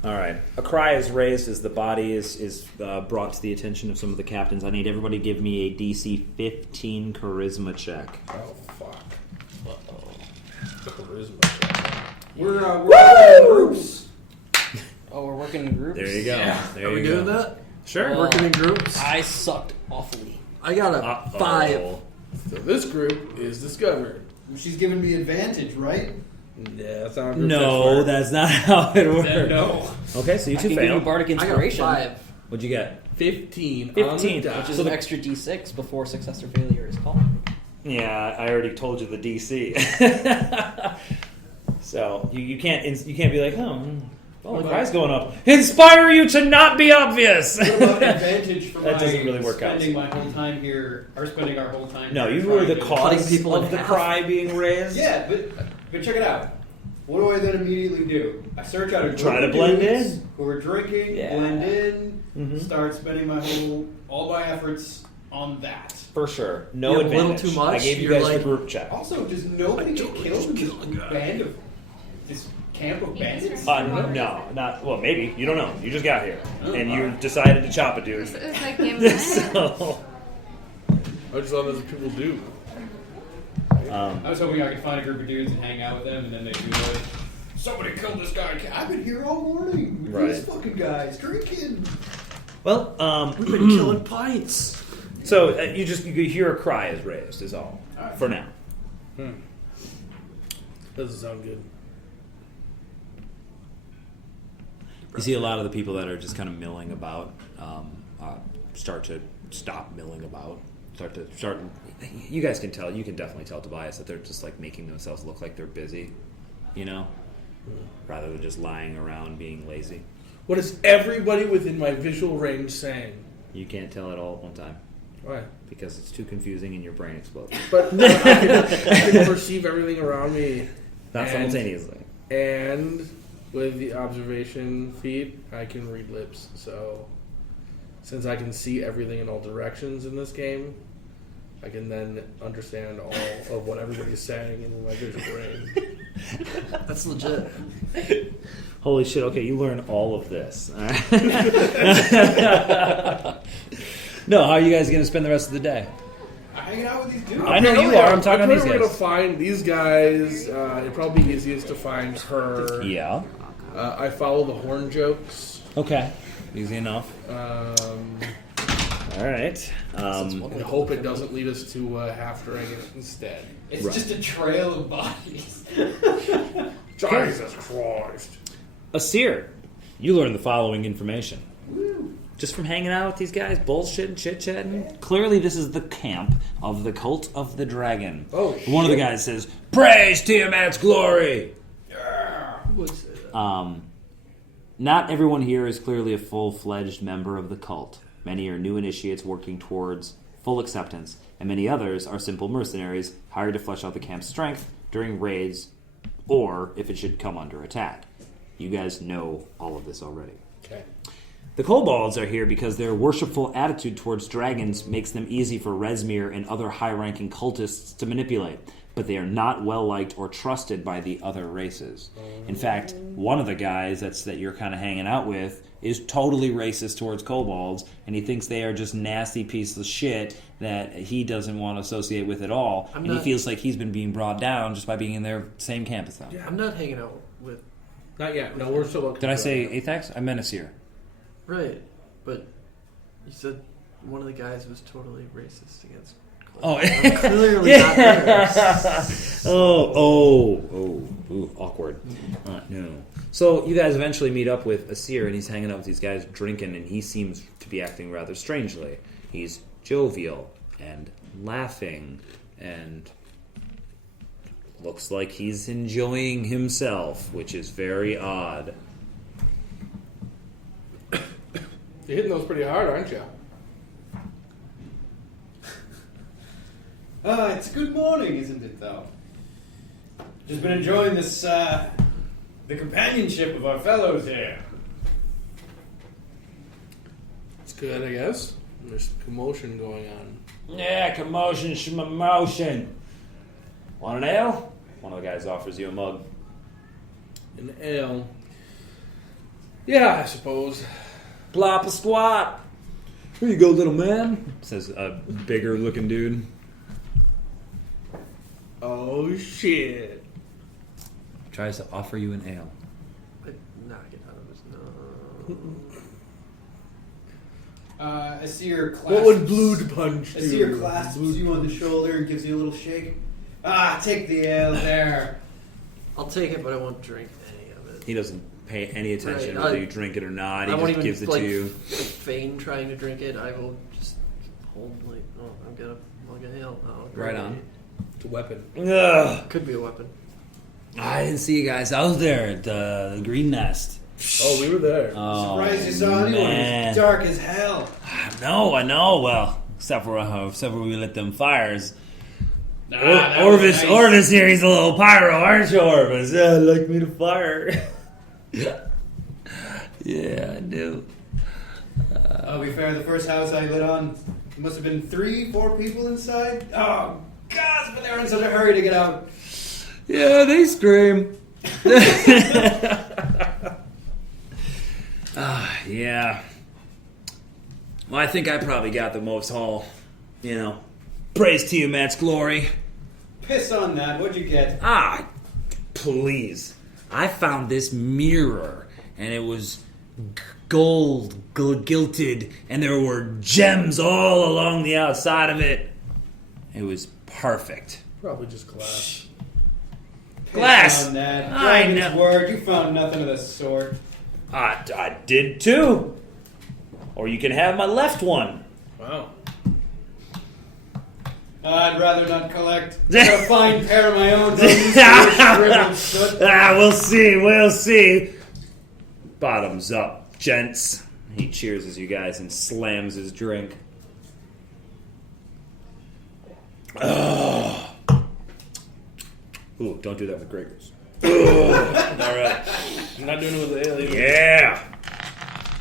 All right. A cry is raised as the body is brought to the attention of some of the captains. I need everybody to give me a DC 15 charisma check. Oh, fuck. Charisma. We're all in groups. Oh, we're working in groups? There you go. Yeah. There Are we you doing go. that? Sure. Working in groups? I sucked awfully. I got a Uh-oh. 5. So this group is discovered. She's giving me advantage, right? Yeah, that's not a group No, that's not how it works. No. Okay, so you I two can give you fail. Bardic I got Inspiration, 5. What'd you get? 15. 15, On the dot. which is So an the- extra D6 before success or failure is called. Yeah, I already told you the DC. So you can't be like, well, the cry's going up. Inspire you to not be obvious. What about advantage for That my doesn't really work out. spending my whole time here, or spending our whole time No, here you were the trying to- cause Cutting people in of the half. cry being raised. Yeah, but check it out. What do I then immediately do? I search out a group Try to of blend dudes in. who are drinking, Yeah. blend in, Mhm. start spending all my efforts on that. For sure. No You have a little advantage. too much, I gave you you're guys like- the group check. Also, does nobody get killed in this camp of bandits? No, not well. Maybe you don't know. You just got here, and you decided to chop a dude. It's like Game of Thrones. So, I just thought that's what people do. I was hoping I could find a group of dudes and hang out with them, and then they'd be like, "Somebody killed this guy. I've been here all morning. Right. These fucking guys drinking." well, We've been killing pints. so you hear a cry is raised is all for now. Doesn't sound good. You see a lot of the people that are just kind of milling about start to stop milling about. Start. You guys can tell. You can definitely tell Tobias that they're just like making themselves look like they're busy, rather than just lying around being lazy. What is everybody within my visual range saying? You can't tell it all at one time Why? because it's too confusing and your brain explodes. But I can perceive everything around me. Not And- simultaneously. And with the observation feat, I can read lips. So since I can see everything in all directions in this game, I can then understand all of what everybody's saying in my visual brain. That's legit. Holy shit, okay, you learn all of this. No, how are you guys going to spend the rest of the day? Hanging out with these dudes. I know you are, I'm talking to these We're going to guys. find these guys. It'd probably be easiest to find her. Yeah. I follow the horn jokes. Okay. Easy enough. All right. I hope it doesn't lead us to half dragon instead. It's Right. just a trail of bodies. Jesus Christ. Asir, you learned the following information. Just from hanging out with these guys, bullshitting, chit-chatting. Clearly this is the camp of the Cult of the Dragon. Oh, One of the guys says, "Praise Tiamat's glory!" Who would say that? Not everyone here is clearly a full-fledged member of the cult. Many are new initiates working towards full acceptance, and many others are simple mercenaries hired to flesh out the camp's strength during raids or if it should come under attack. You guys know all of this already. Okay. The kobolds are here because their worshipful attitude towards dragons makes them easy for Rezmir and other high-ranking cultists to manipulate, but they are not well-liked or trusted by the other races. In fact, one of the guys that you're kind of hanging out with is totally racist towards kobolds, and he thinks they are just nasty pieces of shit that he doesn't want to associate with at all, he feels like he's been being brought down just by being in their same camp as them. Yeah, I'm not hanging out with... Not yet. No, we're still looking. Did I say Athax? I meant Asir. Right, but you said one of the guys was totally racist against... Oh, I'm clearly not there. Ooh, awkward. No. So you guys eventually meet up with Asir, and he's hanging out with these guys drinking, and he seems to be acting rather strangely. He's jovial and laughing, and looks like he's enjoying himself, which is very odd. You're hitting those pretty hard, aren't you? It's good morning, isn't it, though? Just been enjoying this, the companionship of our fellows here. It's good, I guess. There's commotion going on. Yeah, commotion, shmomotion. Want an ale? One of the guys offers you a mug. An ale. Yeah, I suppose. Plop a squat. Here you go, little man, says a bigger looking dude. Oh, shit. Tries to offer you an ale. Knock it out of his nose. Asir clasps... What would Blood Punch do? Asir clasps you on the shoulder and gives you a little shake. Take the ale there. I'll take it, but I won't drink any of it. He doesn't pay any attention Right, whether you drink it or not. He I won't just even gives it like, to you. feign trying to drink it. I will just hold like, oh, I've got a mug of ale. Oh, Right on. It's a weapon. Ugh. Could be a weapon. I didn't see you guys out there at the Green Nest. Oh, we were there. Oh, Surprised you saw anyone. man. It's dark as hell. I know. Well, except for we lit them fires. That was nice. Orvis here, he's a little pyro, aren't you, Orvis? Yeah, I'd like me to fire. Yeah, I do. I'll be fair, the first house I lit on, there must have been 3-4 people inside. Oh, gosh, but they were in such a hurry to get out. Yeah, they scream. Yeah. Well, I think I probably got the most haul. Praise to you, Matt's glory. Piss on that, what'd you get? Please. I found this mirror, and it was gold gilded, and there were gems all along the outside of it. It was perfect. Probably just glass. Glass. Piss on that. I Dragon's know. word, you found nothing of the sort. I did too. Or you can have my left one. Wow. I'd rather not collect. I got a fine pair of my own. Don't use your shriveled soot. We'll see. Bottoms up, gents. He cheers as you guys and slams his drink. Ooh, don't do that with Gregors. All right. I'm not doing it with the alien. Yeah.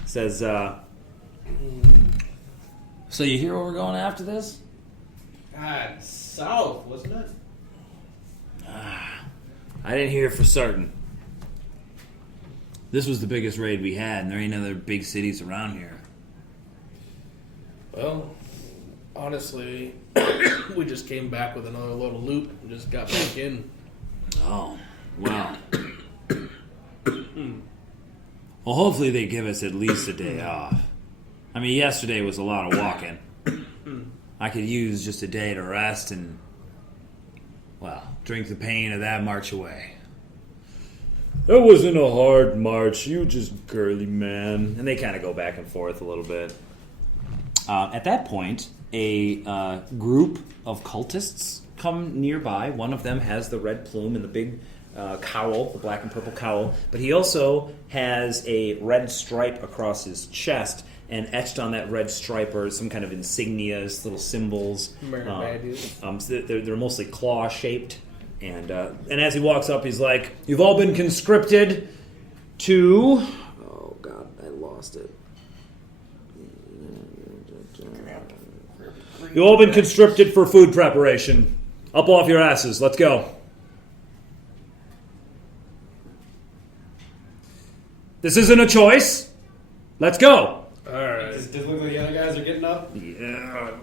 Says, so you hear where we're going after this? God, south, wasn't it? I didn't hear for certain. This was the biggest raid we had, and there ain't other big cities around here. Well, honestly, we just came back with another load of loot and just got back in. Oh, wow. Well, hopefully they give us at least a day off. I mean, yesterday was a lot of walking. I could use just a day to rest and, well, drink the pain of that march away. That wasn't a hard march. You just girly man. And they kind of go back and forth a little bit. At that point, a group of cultists come nearby. One of them has the red plume and the big cowl, the black and purple cowl. But he also has a red stripe across his chest. And etched on that red stripe are some kind of insignias, little symbols. They're mostly claw-shaped. And as he walks up, he's like, "You've all been conscripted to..." Oh, God, I lost it. "You've all been conscripted for food preparation. Up off your asses. Let's go." "This isn't a choice. Let's go." Alright. Does it look like the other guys are getting up? Yeah.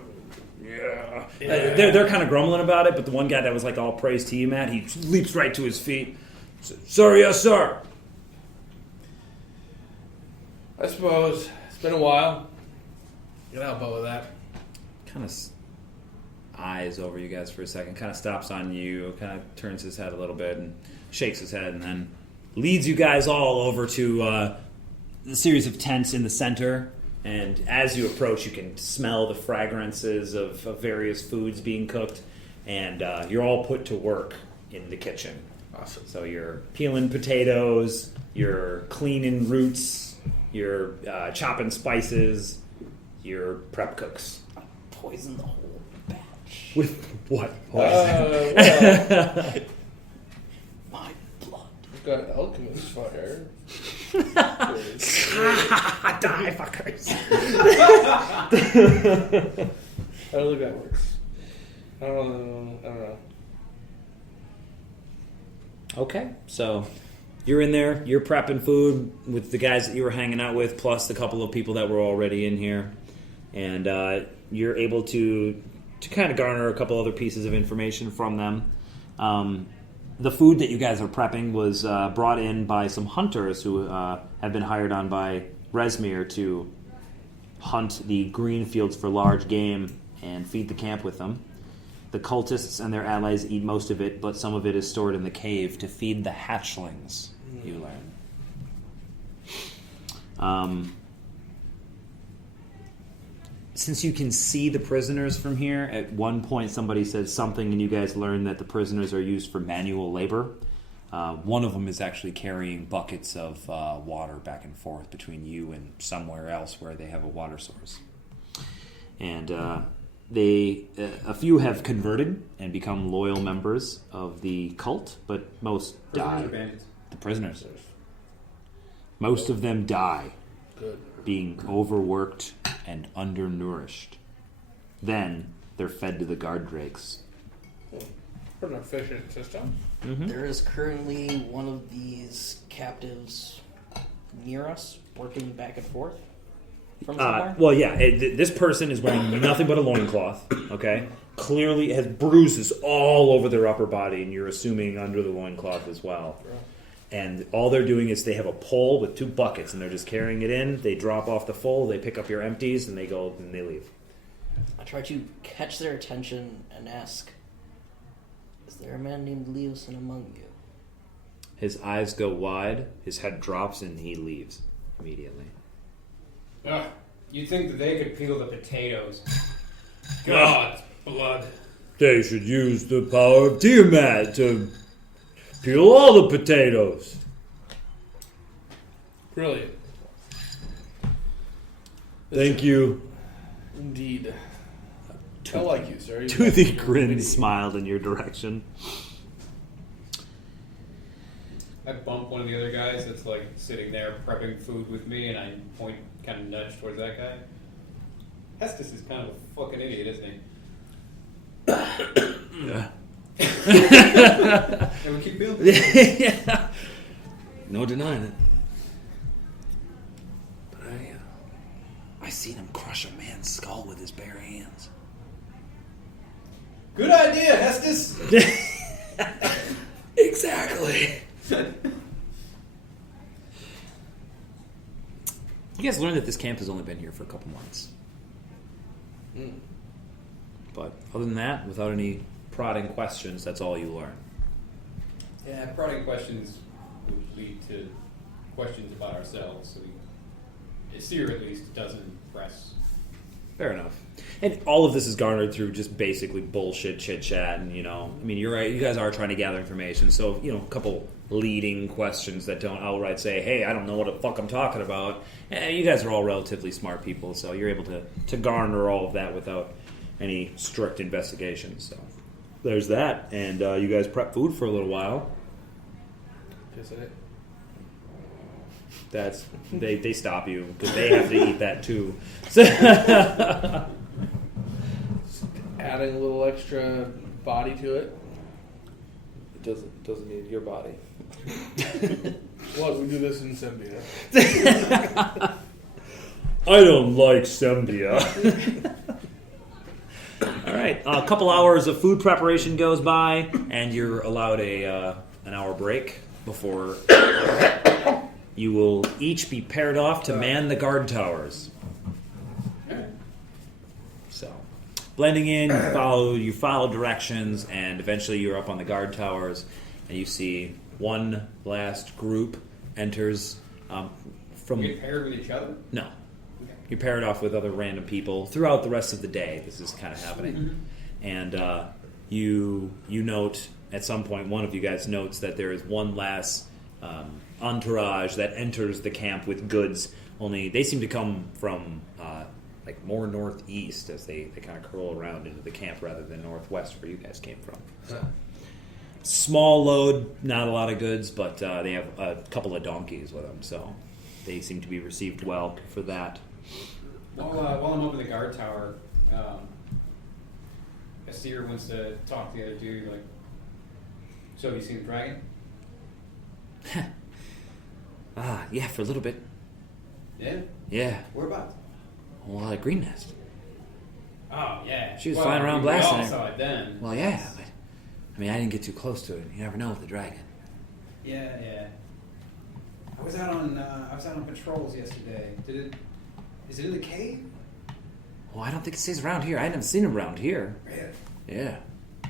They're kind of grumbling about it, but the one guy that was like all praise to you, Matt, he leaps right to his feet. "Sir, yes, sir." I suppose it's been a while. You can help out with that. Kind of eyes over you guys for a second, kind of stops on you, kind of turns his head a little bit and shakes his head, and then leads you guys all over to the series of tents in the center. And as you approach, you can smell the fragrances of various foods being cooked, and you're all put to work in the kitchen. Awesome. So you're peeling potatoes, you're cleaning roots, you're chopping spices, you're prep cooks. Poison the whole batch. With what? Well, My blood. we've got alchemist fire. Die, fuckers. I don't think that works. I don't know. Okay, so you're in there, you're prepping food with the guys that you were hanging out with, plus the couple of people that were already in here. And you're able to kind of garner a couple other pieces of information from them. The food that you guys are prepping was brought in by some hunters who have been hired on by Resmir to hunt the green fields for large game and feed the camp with them. The cultists and their allies eat most of it, but some of it is stored in the cave to feed the hatchlings, you learn. Since you can see the prisoners from here, at one point somebody says something and you guys learn that the prisoners are used for manual labor. One of them is actually carrying buckets of water back and forth between you and somewhere else where they have a water source. And a few have converted and become loyal members of the cult, but most die. The prisoners. Most of them die. Good. Being overworked and undernourished. Then they're fed to the guard drakes. What an efficient system. Mm-hmm. There is currently one of these captives near us, working back and forth from somewhere. Well, yeah, this person is wearing nothing but a loincloth, okay? Clearly has bruises all over their upper body, and you're assuming under the loincloth as well. Yeah. And all they're doing is they have a pole with 2 buckets, and they're just carrying it in. They drop off the full, they pick up your empties, and they go and they leave. I try to catch their attention and ask, "Is there a man named Leosin among you?" His eyes go wide, his head drops, and he leaves immediately. Ugh, you'd think that they could peel the potatoes. God's blood. They should use the power of Tiamat to peel all the potatoes. Brilliant. Thank you. Indeed. I like you, sir. Toothy grin smiled in your direction. I bump one of the other guys that's like sitting there prepping food with me, and I point, kind of nudge towards that guy. Hestus is kind of a fucking idiot, isn't he? Yeah. And we keep building. Yeah. No denying it. But I seen him crush a man's skull with his bare hands. Good idea, Hestus. Exactly. You guys learned that this camp has only been here for a couple months. But other than that, without any prodding questions, that's all you learn. Yeah, prodding questions would lead to questions about ourselves. So Seer at least doesn't press. Fair enough. And all of this is garnered through just basically bullshit chit-chat, and, I mean, you're right, you guys are trying to gather information, so, a couple leading questions that don't outright say, hey, I don't know what the fuck I'm talking about. You guys are all relatively smart people, so you're able to garner all of that without any strict investigation, so there's that. And you guys prep food for a little while. Piss in it. That's they stop you because they have to eat that too. So Adding a little extra body to it. It doesn't need your body. What, we do this in Sembia. I don't like Sembia. All right, a couple hours of food preparation goes by, and you're allowed an hour break before you will each be paired off to man the guard towers. So, blending in, you follow directions, and eventually you're up on the guard towers, and you see one last group enters from. We get paired with each other? No. You're paired off with other random people throughout the rest of the day. This is kind of happening. Mm-hmm. And you note, at some point, one of you guys notes that there is one last entourage that enters the camp with goods, only they seem to come from more northeast as they kind of curl around into the camp rather than northwest where you guys came from. So, small load, not a lot of goods, but they have a couple of donkeys with them, so they seem to be received well for that. While I'm up in the guard tower, Seer wants to talk to the other dude. Like, so have you seen the dragon? Yeah, for a little bit. Yeah? Yeah. Whereabouts? Well, Green Nest. Oh, yeah. She was flying around blasting We all it. saw it then. Well, yeah, but I didn't get too close to it. You never know with the dragon. Yeah. I was out on patrols yesterday. Is it in the cave? Well, I don't think it stays around here. I haven't seen it around here. Really? Yeah. I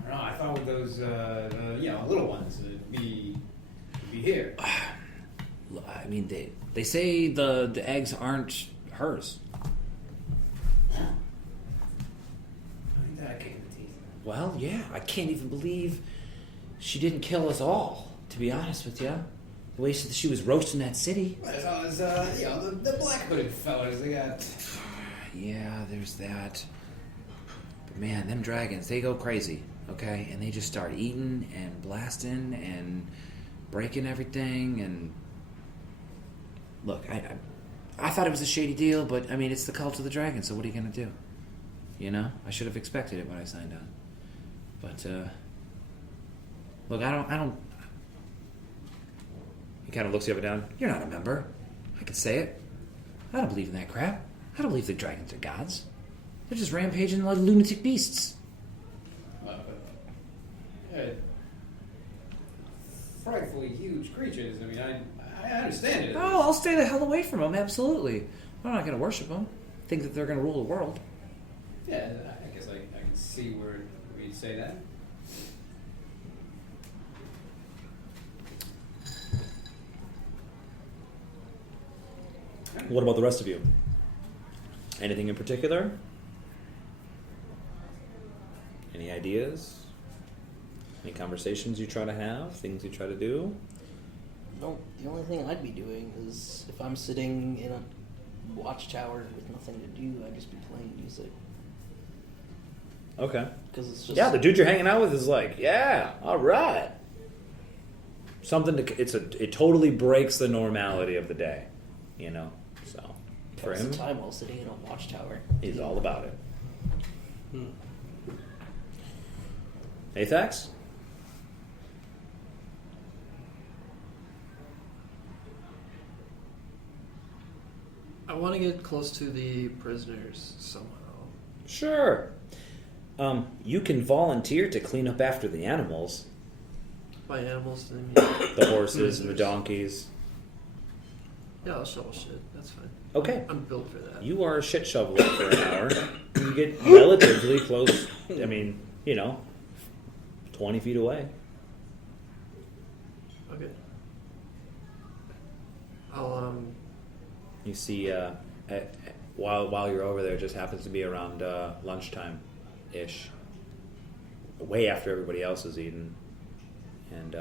don't know. I thought with those, little ones, it'd be here. I mean, they say the eggs aren't hers. I think that came to teeth. Well, yeah. I can't even believe she didn't kill us all, to be honest with you. The way she was roasting that city. Well, as long as, the black hooded fellas, they got... Yeah, there's that. But man, them dragons, they go crazy, okay? And they just start eating and blasting and breaking everything. And look, I thought it was a shady deal, but I mean, it's the cult of the dragon, so what are you going to do? I should have expected it when I signed on. But, look, I don't... He kind of looks you up and down. You're not a member. I can say it. I don't believe in that crap. I don't believe the dragons are gods. They're just rampaging like lunatic beasts. Frightfully huge creatures. I mean, I understand it. Oh, I'll stay the hell away from them, absolutely. I'm not going to worship them. Think that they're going to rule the world. Yeah, I guess I can see where you'd say that. What about the rest of you? Anything in particular? Any ideas? Any conversations you try to have? Things you try to do? No, the only thing I'd be doing is if I'm sitting in a watchtower with nothing to do, I'd just be playing music. Okay. Because it's just... Yeah, the dude you're hanging out with is like, yeah, all right. something it totally breaks the normality of the day, So for Pass him, the time while sitting in a watchtower. he's all about it. Athax? I want to get close to the prisoners somehow. Sure. You can volunteer to clean up after the animals. By animals, I mean... The horses and the donkeys. Yeah, I'll shovel shit. That's fine. Okay. I'm built for that. You are a shit shoveler for an hour. You get relatively close. 20 feet away. Okay. I'll, You see, while you're over there, it just happens to be around lunchtime-ish. Way after everybody else is eaten. And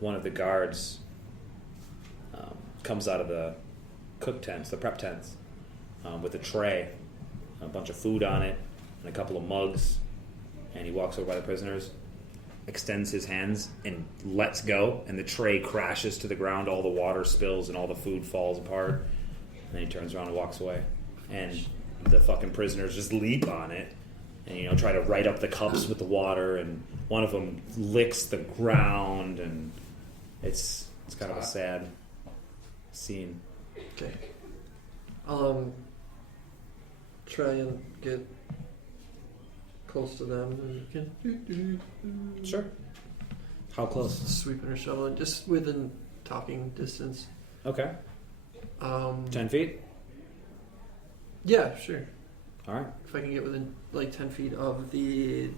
one of the guards comes out of the cook tents, the prep tents, with a tray, a bunch of food on it, and a couple of mugs. And he walks over by the prisoners, extends his hands, and lets go, and the tray crashes to the ground. All the water spills, and all the food falls apart. And then he turns around and walks away. And the fucking prisoners just leap on it and, try to right up the cups with the water. And one of them licks the ground, and it's kind of a sad scene. okay. I'll, try and get close to them and can... Sure. How close? Sweeping or shoveling, just within talking distance. Okay. 10 feet? Yeah, sure. All right. If I can get within 10 feet of the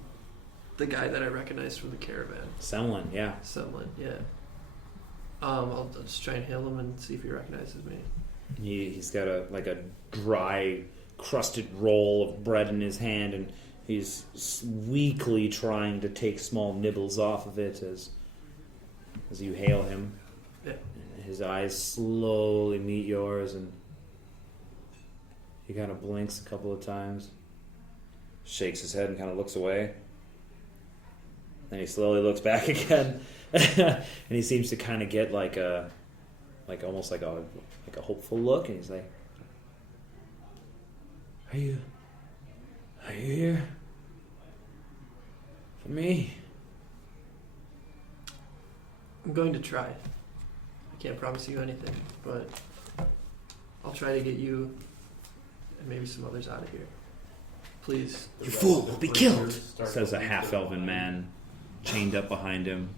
guy that I recognized from the caravan. Semlin, yeah. Someone, yeah. I'll just try and hail him and see if he recognizes me. He's got a dry, crusted roll of bread in his hand, and he's weakly trying to take small nibbles off of it as you hail him. Yeah. His eyes slowly meet yours, and he kind of blinks a couple of times, shakes his head and kind of looks away. Then he slowly looks back again, and he seems to kind of get almost like a hopeful look, and he's like, Are you here for me? I'm going to try. I can't promise you anything, but I'll try to get you and maybe some others out of here. Please. You fool will be killed, says a half-elven man chained up behind him.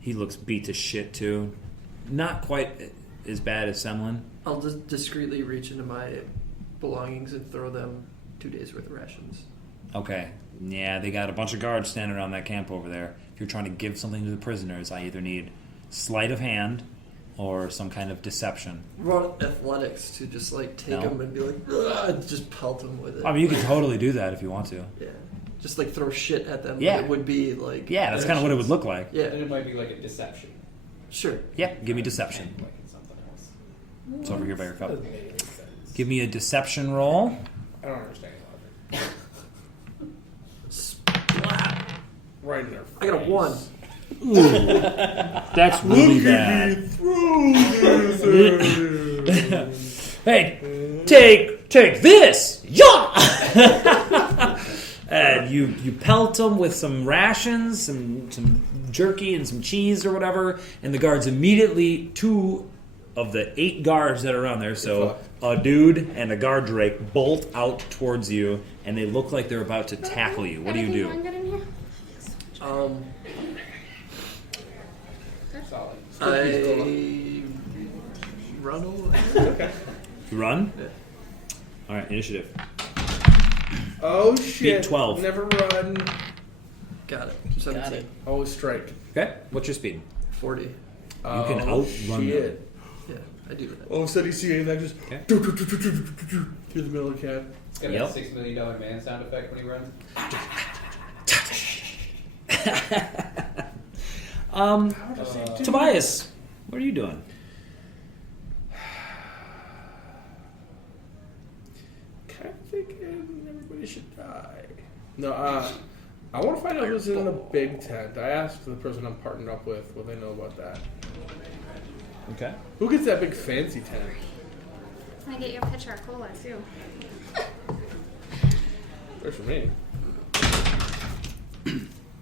He looks beat to shit too. Not quite as bad as Semlin. I'll just discreetly reach into my belongings and throw them 2 days worth of rations. Okay. Yeah, they got a bunch of guards standing around that camp over there. If you're trying to give something to the prisoners, I either need sleight of hand or some kind of deception. Run athletics to just take them and be like, "Ugh," and just pelt them with it. I mean, you can totally do that if you want to. Yeah. Just throw shit at them. Yeah. But it would be Yeah, that's kind of what it would look like. Yeah. Then it might be like a deception. Sure. Yeah, give me deception. Like it's something else. It's over here by your cup. Doesn't make any sense. Give me a deception roll. I don't understand logic. Splat. Right in their I got a 1. Ooh, that's really bad. Hey, take this, yeah! And you pelt them with some rations, some jerky and some cheese or whatever, and the guards immediately, 2 of the 8 guards that are on there, so a dude and a guard drake bolt out towards you, and they look like they're about to tackle you. What do you do? Solid. I run away. Okay. You run? Yeah. All right, initiative. Oh shit! Beat 12. Never run. Got it. 17. Always strike. Okay, what's your speed? 40. You can outrun them. shit. Yeah, I do that. All of a sudden you see it, and I just Okay. through the middle of the camp. It's got Yep. a $6 million man sound effect when he runs. Tobias, what are you doing? Kind of thinking everybody should die. No, I want to find out who's in the big tent. I asked the person I'm partnered up with what they know about that. Okay. Who gets that big fancy tent? I'm gonna get you a pitcher of cola too. There's for me.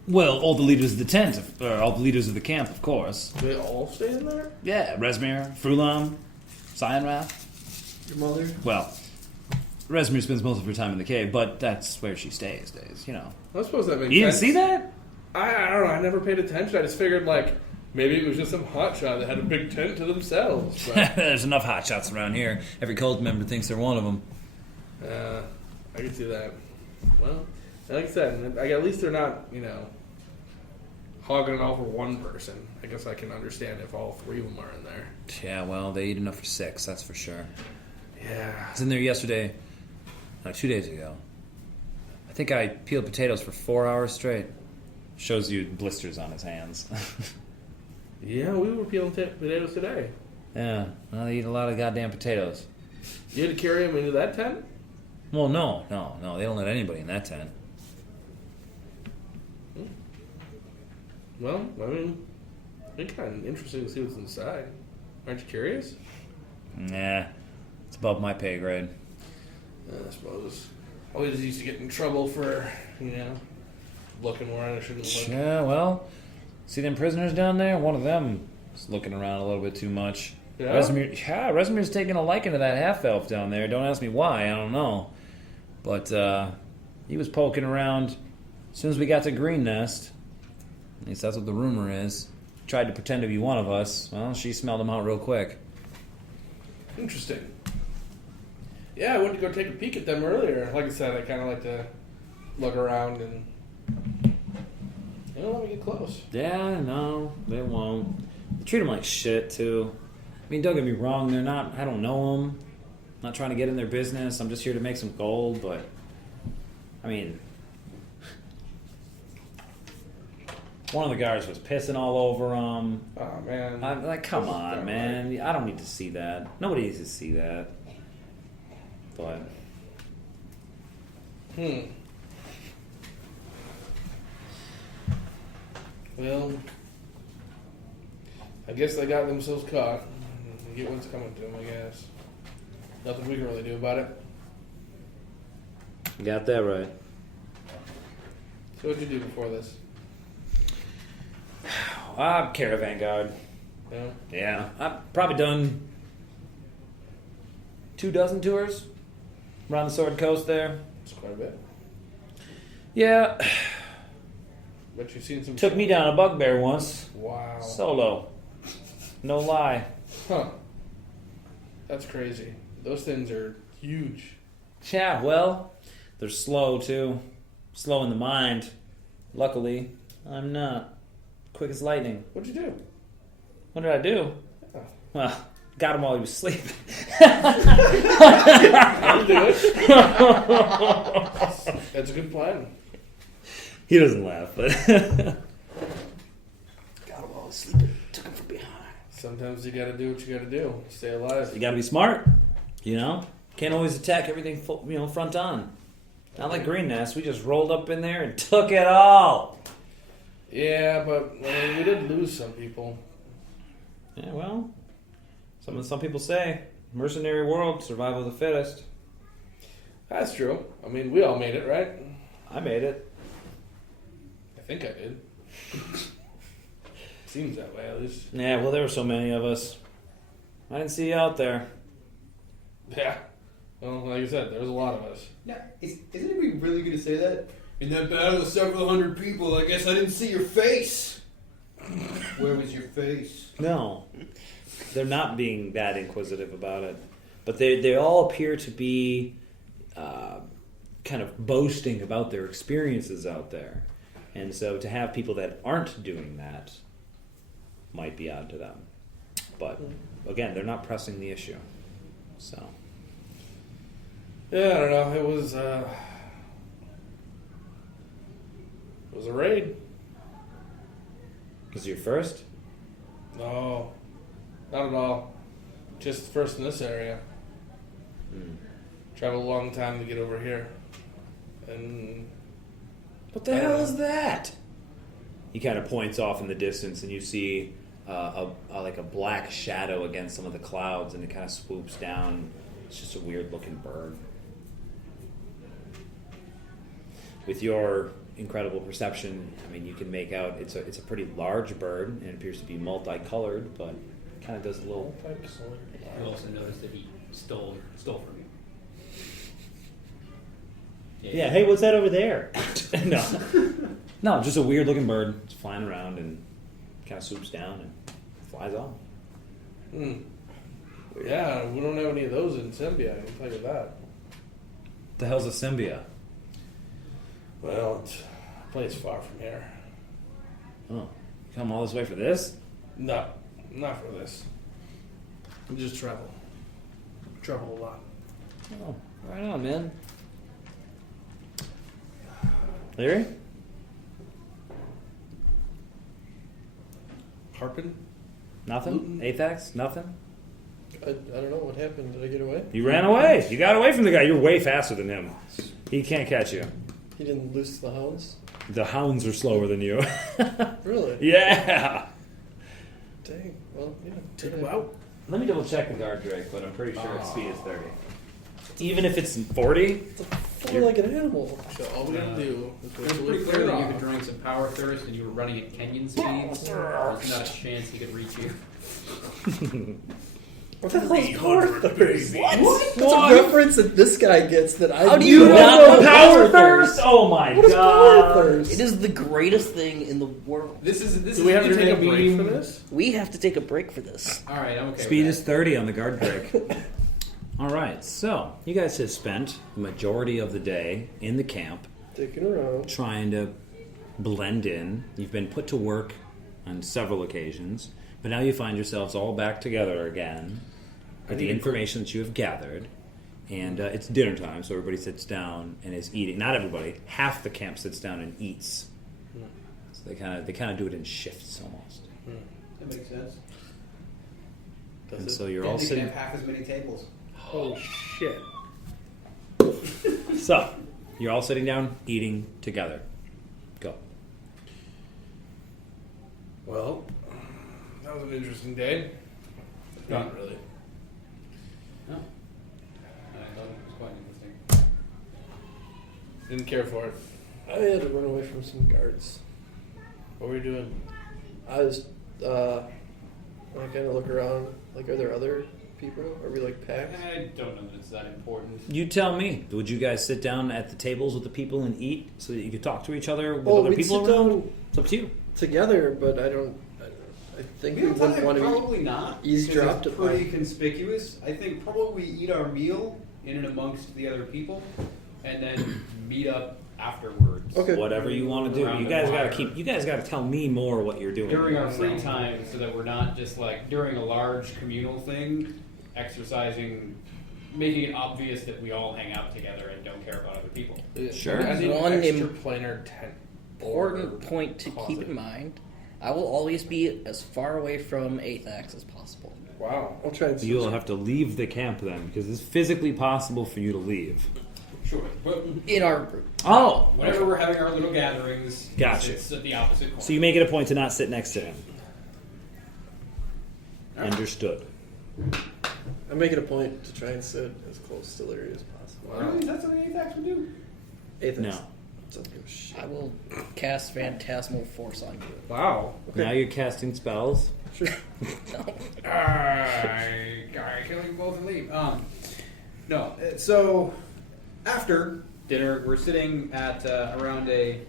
Well, all the leaders of the tent, all the leaders of the camp, of course. Do they all stay in there? Yeah, Resmir, Frulam, Cyanrath. Your mother? Well, Resmir spends most of her time in the cave, but that's where she stays, you know. I suppose that makes You didn't sense. see that? I don't know. I never paid attention. I just figured, like, maybe it was just some hotshot that had a big tent to themselves. But, There's enough hotshots around here. Every cult member thinks they're one of them. I can see that. Well, like I said, at least they're not, hogging it all for one person. I guess I can understand if all three of them are in there. Yeah, well, they eat enough for 6, that's for sure. Yeah. I was in there yesterday, 2 days ago. I think I peeled potatoes for 4 hours straight. Shows you blisters on his hands. Yeah, we were peeling potatoes today. Yeah, well, they eat a lot of goddamn potatoes. You had to carry them into that tent? Well, no, they don't let anybody in that tent. Well, I mean, it's kind of interesting to see what's inside. Aren't you curious? Nah, it's above my pay grade. I suppose. Always used to get in trouble for, looking where I shouldn't look. Yeah, well, see them prisoners down there? One of them is looking around a little bit too much. Yeah? Resmir's taking a liking to that half-elf down there. Don't ask me why, I don't know. But he was poking around as soon as we got to Green Nest. At least that's what the rumor is. Tried to pretend to be one of us. Well, she smelled him out real quick. Interesting. Yeah, I went to go take a peek at them earlier. Like I said, I kind of like to look around and they don't let me get close. Yeah, no, they won't. They treat them like shit, too. I mean, don't get me wrong, they're not, I don't know them. I'm not trying to get in their business. I'm just here to make some gold, but, I mean, one of the guards was pissing all over them. Oh, man. I'm like, come on, man. I don't need to see that. Nobody needs to see that. But, Well, I guess they got themselves caught. They get what's coming to them, I guess. Nothing we can really do about it. you got that right. So what'd you do before this? I'm caravan guard. Yeah? Yeah, I've probably done 24 tours around the Sword Coast there. It's quite a bit. Yeah, But you've seen some... took me down a bugbear once. Wow. Solo. No lie. Huh. That's crazy. Those things are huge. Yeah, well, they're slow too. Slow in the mind. Luckily, I'm not. Quick as lightning. What'd you do? What did I do? Oh. Well, got him while he was asleep. I'll do it. That's a good plan. He doesn't laugh, but... Got him while sleeping. Took him from behind. Sometimes you gotta do what you gotta do. Stay alive. You gotta be smart, you know? Can't always attack everything, front on. Not like Green Nest. We just rolled up in there and took it all. Yeah, but we did lose some people. Yeah, well, some people say mercenary world, survival of the fittest. That's true. I mean, we all made it, right? I made it. I think I did. Seems that way, at least. Yeah, well, there were so many of us. I didn't see you out there. Yeah. Well, like I said, there was a lot of us. Now, isn't anybody really going to say that? In that battle of several hundred people, I guess I didn't see your face. Where was your face? No, they're not being that inquisitive about it, but they all appear to be kind of boasting about their experiences out there, and so to have people that aren't doing that might be odd to them. But again, they're not pressing the issue, so. Yeah, I don't know. It was a raid. Was your first? No, not at all. Just first in this area. Traveled a long time to get over here. And What the hell is that? He kind of points off in the distance, and you see like a black shadow against some of the clouds, and it kind of swoops down. It's just a weird-looking bird. With your incredible perception, I mean, you can make out it's a pretty large bird, and it appears to be multicolored, but it kind of does a little. You also notice that he stole from you. Yeah, hey, what's that over there? No, just a weird-looking bird. It's flying around and kind of swoops down and flies off. Yeah, we don't have any of those in Symbia, I can tell you that. The hell's a symbia? Well, it's a place far from here. Oh, you come all this way for this? No, not for this. We just travel. Travel a lot. Oh, right on, man. Larry? Harpin? Nothing? Athax? Nothing? I don't know what happened. Did I get away? You ran away. You got away from the guy. You're way faster than him. He can't catch you. He didn't loose the hounds? The hounds are slower than you. Really? Yeah. Dang. Well, yeah. Take him out. Let me double check the guard Drake, but I'm pretty sure its speed is 30. Even if it's 40? It's a four-legged animal. So all we gotta do is It wait was till pretty we clear clear that you off. could drink some power thirst and you were running at Kenyan speeds. There's not a chance he could reach you. What the hell is power thirst? What? That's a reference that this guy gets that I How do you don't not know. know Power thirst? Oh my What is god. power thirst? It is the greatest thing in the world. This is Do we have to your take a name break for being- this? We have to take a break for this. All right, I'm okay. Speed with is 30 on the guard Drake. All right, so you guys have spent the majority of the day in the camp Dicking around. trying to blend in. You've been put to work on several occasions, but now you find yourselves all back together again with the information that you have gathered. And it's dinner time, so everybody sits down and is eating. Not everybody. Half the camp sits down and eats. So they kind of do it in shifts almost. That makes sense. And so you're Yeah, all they can sitting. have half as many tables. Oh shit. So you're all sitting down eating together. Go. Well, that was an interesting day. Not really. No. I thought it was quite interesting. Didn't care for it. I had to run away from some guards. What were you doing? I was, I kind of look around. Like, are there other people? Are we like packed? I don't know that it's that important. You tell me. Would you guys sit down at the tables with the people and eat so that you could talk to each other with other we'd people sit around? down It's up to you. together, but I think we wouldn't want to Probably not. eavesdropped It's at my- pretty conspicuous. I think probably we eat our meal. In and amongst the other people, and then meet up afterwards. Okay. Whatever you want to do. Around You the guys fire. got to tell me more what you're doing. During our free time, so that we're not just like during a large communal thing, exercising, making it obvious that we all hang out together and don't care about other people. Sure. I need One an extra im- planar tent. Important point to Closet. keep in mind. I will always be as far away from Athax as possible. Wow. I'll try and You'll have to leave the camp then, because it's physically possible for you to leave. Sure, but In our group. Oh! whenever we're having our little gatherings, Gotcha. it's at the opposite corner. So you make it a point to not sit next to him. Alright. Understood. I make it a point to try and sit as close to Larry as possible. Really? Is that something Athax would do? Atheist. No. Doesn't give a shit. I will cast Phantasmal Force on you. Wow. Now you're casting spells. Sure. I kill you both and leave. No. So after dinner, we're sitting at around a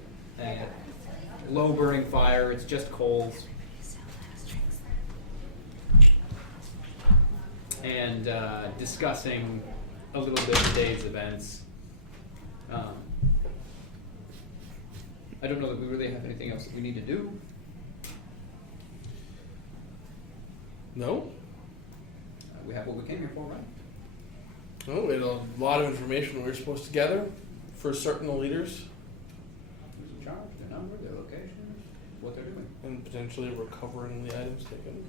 low burning fire. It's just coals, and discussing a little bit of today's events. I don't know that we really have anything else that we need to do. No? We have what we came here for, right? No, we had a lot of information we were supposed to gather for certain leaders Who's in charge, their number, their location, what they're doing, and potentially recovering the items taken.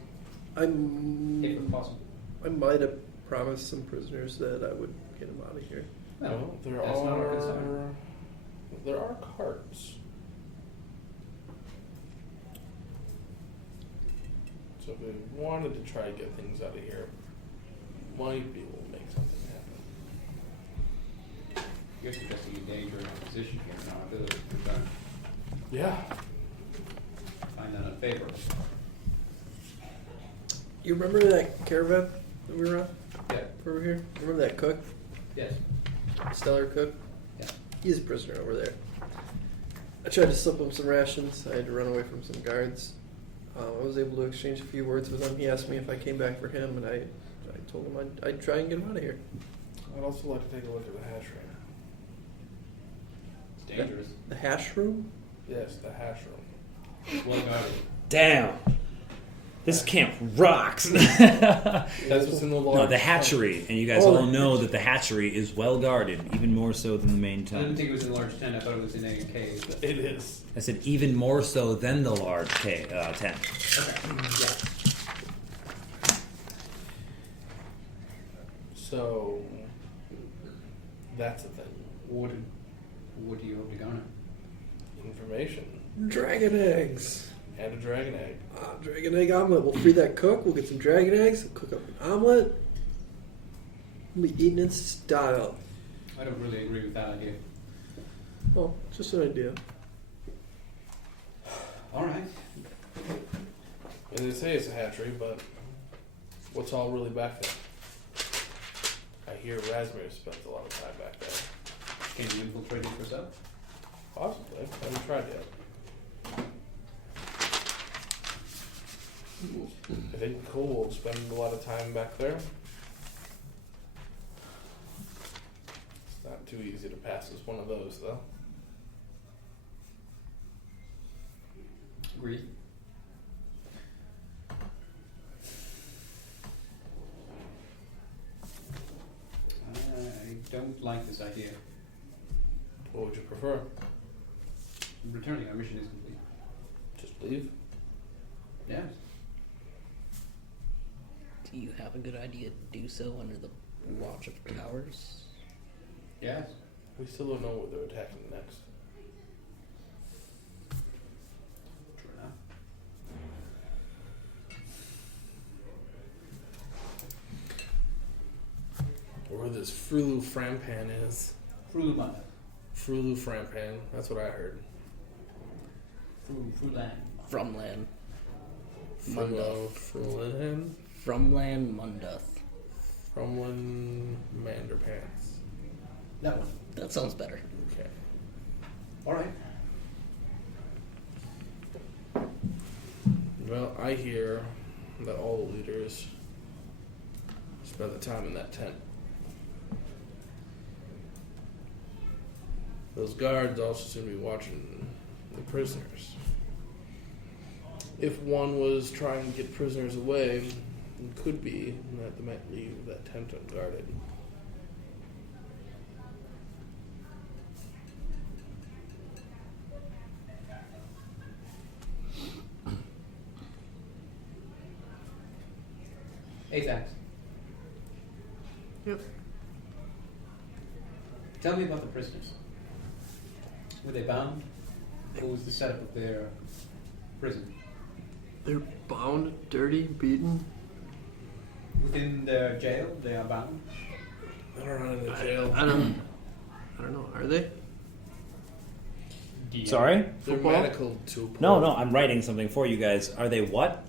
if it's possible. I might have promised some prisoners that I would get them out of here. No, that's not our concern. there are carts. So if we wanted to try to get things out of here, might be able to make something happen. You're suggesting a dangerous position here, not ability to return. Yeah. Find that unfavorable. You remember that caravan that we were on Yeah. over here? Remember that cook? Yes. Stellar cook? Yeah. He's a prisoner over there. I tried to slip him some rations. I had to run away from some guards. I was able to exchange a few words with him. He asked me if I came back for him, and I told him I'd try and get him out of here. I'd also like to take a look at the hash rate. It's dangerous. The hash room? Yes, the hash room. Well guarded. Damn. This camp rocks. That's what's in the large No, the hatchery, and you guys Oh, all know that the hatchery is well guarded, even more so than the main I didn't tent. think it was in a large tent. I thought it was in a cave. It is. I said even more so than the large tent. Okay. Yeah. So that's the thing. What do you hope to garner? Information Dragon eggs. and a dragon egg. Dragon egg omelet. We'll free that cook. We'll get some dragon eggs. We'll cook up an omelet. We'll be eating in style. I don't really agree with that idea. Oh, just an idea. All right. And they say it's a hatchery, but what's all really back there? I hear Raspberry spent a lot of time back there. Can you infiltrate it yourself? Possibly. I haven't tried yet. I think Cole will spend a lot of time back there. It's not too easy to pass as one of those, though. Agreed. I don't like this idea. What would you prefer? Returning, our mission is complete. Just leave? Yes. Do you have a good idea to do so under the watch of towers? Yes. We still don't know what they're attacking next. True enough. Or where this Frulu Frampan is. Frulumanda. Frulu Frampan. That's what I heard. Frulan. Frumland. Frullo Frulan. Frumland Munduth. Frumlin Manderpants. That one. That sounds better. Okay. All right. Well, I hear that all the leaders spend the time in that tent. Those guards also seem to be watching the prisoners. If one was trying to get prisoners away, it could be that they might leave that tent unguarded. Azax. Yep. Tell me about the prisoners. Were they bound? What was the setup of their prison? They're bound, dirty, beaten. Within their jail, they are bound? They're not in the jail. I don't know. Are they? Sorry? They're Football? manacled to a pole. No, I'm writing something for you guys. Are they what?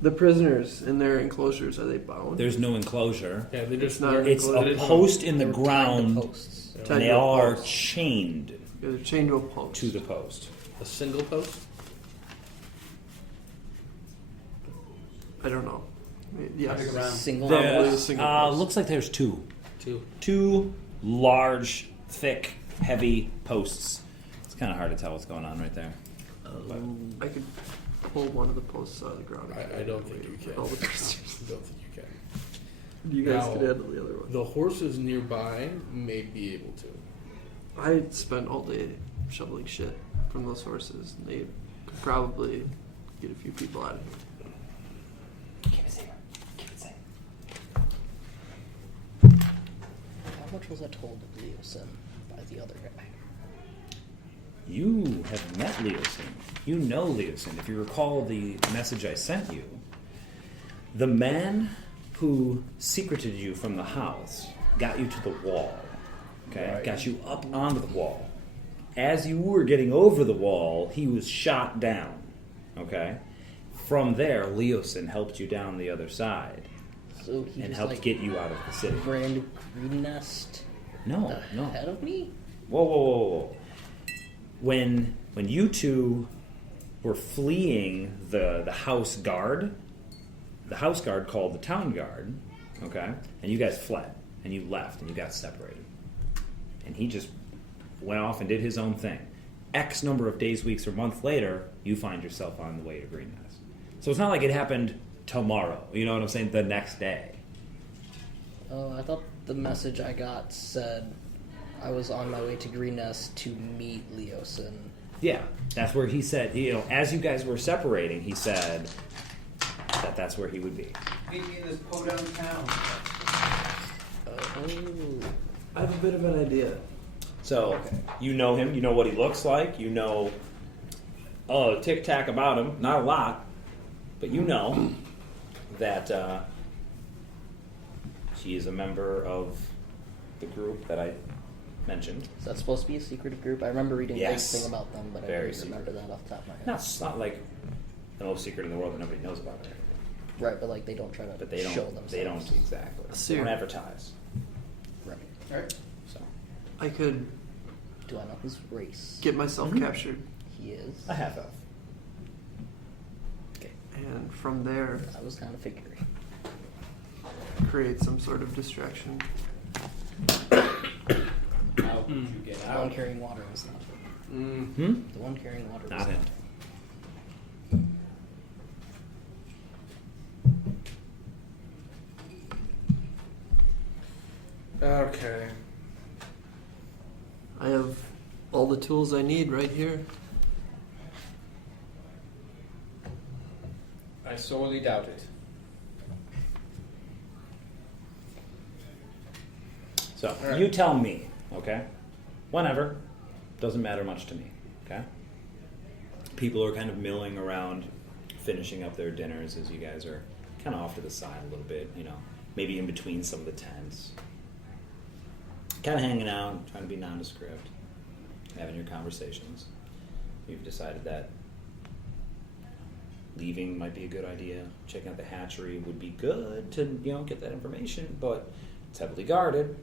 The prisoners in their enclosures, are they bound? There's no enclosure. Yeah, they just not- It's a post in the Tied to ground, posts. and Tied they to a all are post. chained Yeah, they're chained to a post. to the post. a single post. I don't know. Yes. Big around. Single. Probably a single post. Looks like there's two. Two. Two large, thick, heavy posts. It's kind of hard to tell what's going on right there. I could pull one of the posts out of the ground. I don't think you can. All the I prisoners. don't think you can. You guys No. could handle the other one. The horses nearby may be able to. I spent all day shoveling shit from those horses, and they could probably get a few people out of here. How much was I told of Leosin by the other guy? You have met Leosin. You know Leosin. If you recall the message I sent you, The man who secreted you from the house got you to the wall. Okay? Right. Got you up onto the wall. As you were getting over the wall, he was shot down. Okay? From there, Leosin helped you down the other side So he and was helped like get you out of the city. brand green nest No. ahead of me. Whoa. When you two were fleeing the house guard called the town guard, okay? And you guys fled, and you left, and you got separated. And he just went off and did his own thing. X number of days, weeks, or months later, you find yourself on the way to Green Nest. So it's not like it happened tomorrow, you know what I'm saying? The next day. Oh, I thought the message I got said I was on my way to Green Nest to meet Leosin. Yeah, that's where he said, as you guys were separating, he said that's where he would be. Meet me in this podunk town. Oh. I have a bit of an idea. So, you know him, you know what he looks like, you know tic-tac about him, not a lot, but you know that he is a member of the group that I mentioned. Is that supposed to be a secretive group? I remember reading Yes. everything about them, but Very I don't remember that off the top of my head. No, it's not like the most secret in the world that nobody knows about it. Right, but like they don't try to But they don't, show themselves. they don't exactly. See. They don't advertise. Right. Alright. So, I could Do I know his race? get myself captured, He is. a half elf. Okay. and from there I was kind of figuring. create some sort of distraction. How could you get The one out? carrying water was not. The one carrying water was Not him. Okay. I have all the tools I need right here. I sorely doubt it. So, All right. you tell me, okay? Whenever. Doesn't matter much to me, okay? People are kind of milling around, finishing up their dinners as you guys are kind of off to the side a little bit, maybe in between some of the tents. Kind of hanging out, trying to be nondescript, having your conversations. You've decided that leaving might be a good idea. Checking out the hatchery would be good to, get that information, but it's heavily guarded.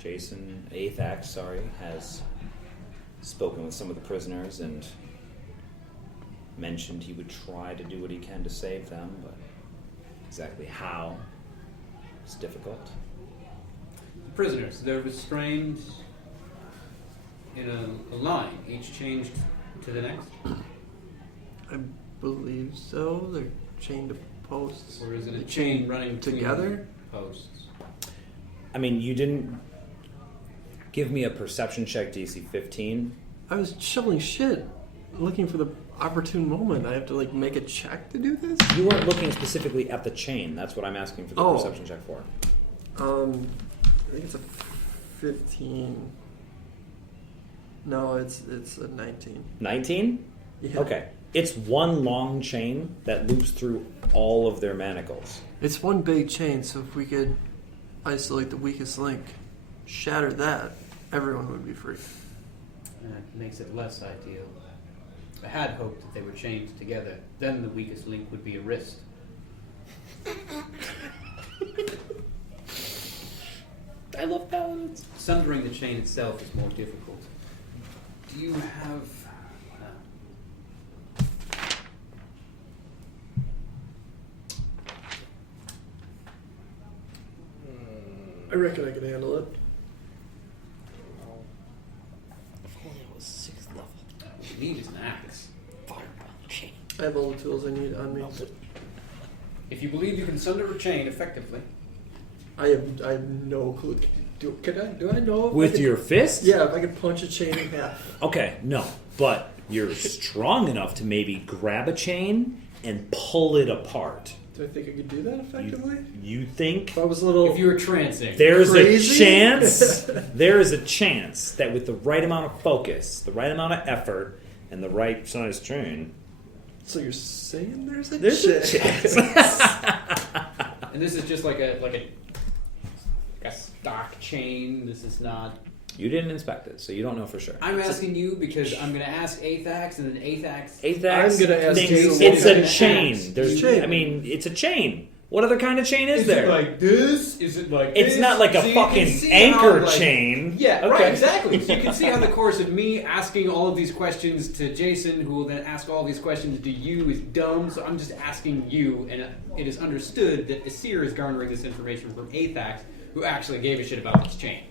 Jason, 8th Act, has spoken with some of the prisoners and mentioned he would try to do what he can to save them, but exactly how is difficult. Prisoners, they're restrained in a line, each changed to the next? I believe so. They're chained to posts. Or is it a They chain running between together? posts? I mean, you didn't give me a perception check DC 15. I was shoveling shit, looking for the opportune moment. I have to make a check to do this. You weren't looking specifically at the chain. That's what I'm asking for the Oh. perception check for. I think it's a 15. No, it's a 19. 19? Yeah. Okay. It's one long chain that loops through all of their manacles. It's one big chain, so if we could isolate the weakest link, shatter that, everyone would be free. That makes it less ideal. I had hoped that they were chained together. Then the weakest link would be a wrist. I love paladins. Sundering the chain itself is more difficult. Do you have... I reckon I can handle it. If only it was 6th level. What you need is an axe. Fireball chain. I have all the tools I need on me. If you believe you can sunder a chain effectively, I have no clue. Do I know? If I With could- your fist? Yeah, if I could punch a chain in half. Okay, no. But you're strong enough to maybe grab a chain and pull it apart. Do I think I could do that effectively? You think If I was a little. if you were trancing, there's Crazy? a chance there is a chance that with the right amount of focus, the right amount of effort, and the right size chain, So you're saying there's a chance. And this is just like a stock chain. This is not. You didn't inspect it, so you don't know for sure. I'm asking you because I'm going to ask Athax, and then Athax. I'm gonna ask thinks you. it's a chain. Ask. There's, Chain. I mean, it's a chain. What other kind of chain is Is there? it like this? Is it like It's this? not like a So you can fucking see anchor how, like- chain. Yeah, Okay. right, exactly. So you can see how the course of me asking all of these questions to Jason, who will then ask all these questions to you, is dumb. So I'm just asking you, and it is understood that Asir is garnering this information from Athax, who actually gave a shit about this chain.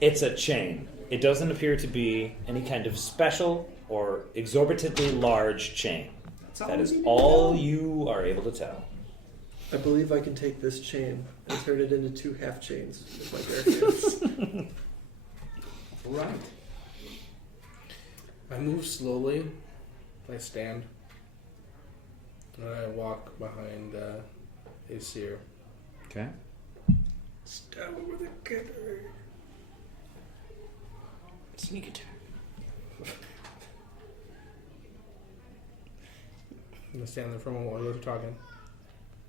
It's a chain. It doesn't appear to be any kind of special or exorbitantly large chain. That is all you are able to tell. I believe I can take this chain and turn it into 2 half chains with my bare hands. Right. I move slowly. I stand. And I walk behind Asir. Okay. Stab it with a cutter. Sneak attack. I'm going to stand there for a moment while you guys are talking.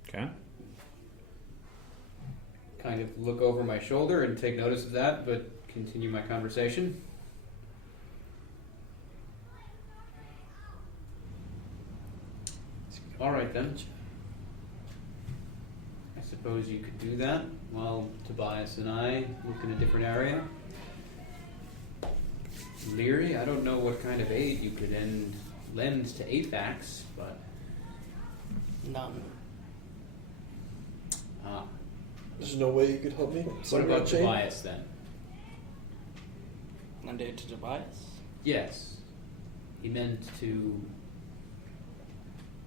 Okay. Kind of look over my shoulder and take notice of that, but continue my conversation. All right, then. I suppose you could do that while Tobias and I look in a different area. Leary, I don't know what kind of aid you could lend to Athax, but... None. There's no way you could help me? What about Tobias, then? Lend aid to Tobias? Yes. He meant to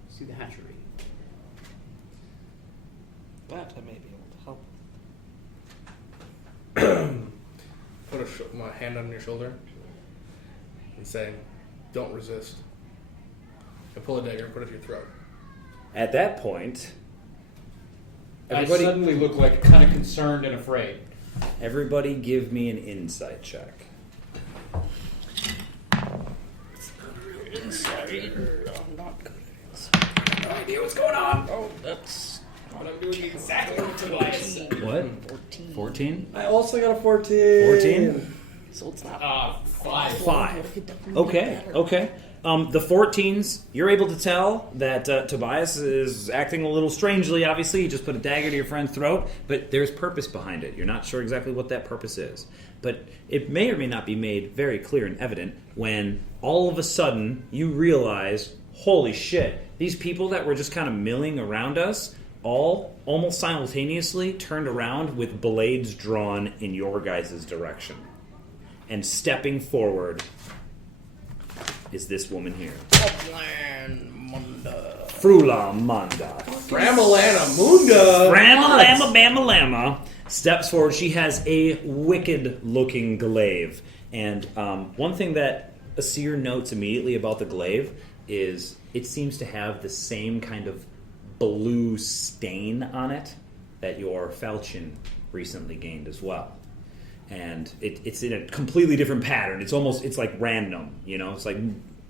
see the hatchery. That I may be able to help. Put my hand on your shoulder and say, "Don't resist." I pull a dagger and put it to your throat. At that point, I suddenly look like kind of concerned and afraid. everybody give me an insight check. Insight. I'm not good at insight. No idea what's going on. Oh, that's... But I'm doing exactly what Tobias said. What? 14. 14? I also got a 14. 14? So it's not... 5. 5. Okay. The 14s, you're able to tell that Tobias is acting a little strangely, obviously. You just put a dagger to your friend's throat, but there's purpose behind it. You're not sure exactly what that purpose is. But it may or may not be made very clear and evident when all of a sudden you realize, holy shit, these people that were just kind of milling around us all almost simultaneously turned around with blades drawn in your guys' direction. And stepping forward is this woman here. Frula Manda. Ramalana Munda! Ramalama Bama Lama steps forward. She has a wicked-looking glaive. And one thing that Asir notes immediately about the glaive is it seems to have the same kind of blue stain on it that your falchion recently gained as well. And it's in a completely different pattern. It's like random, you know? It's like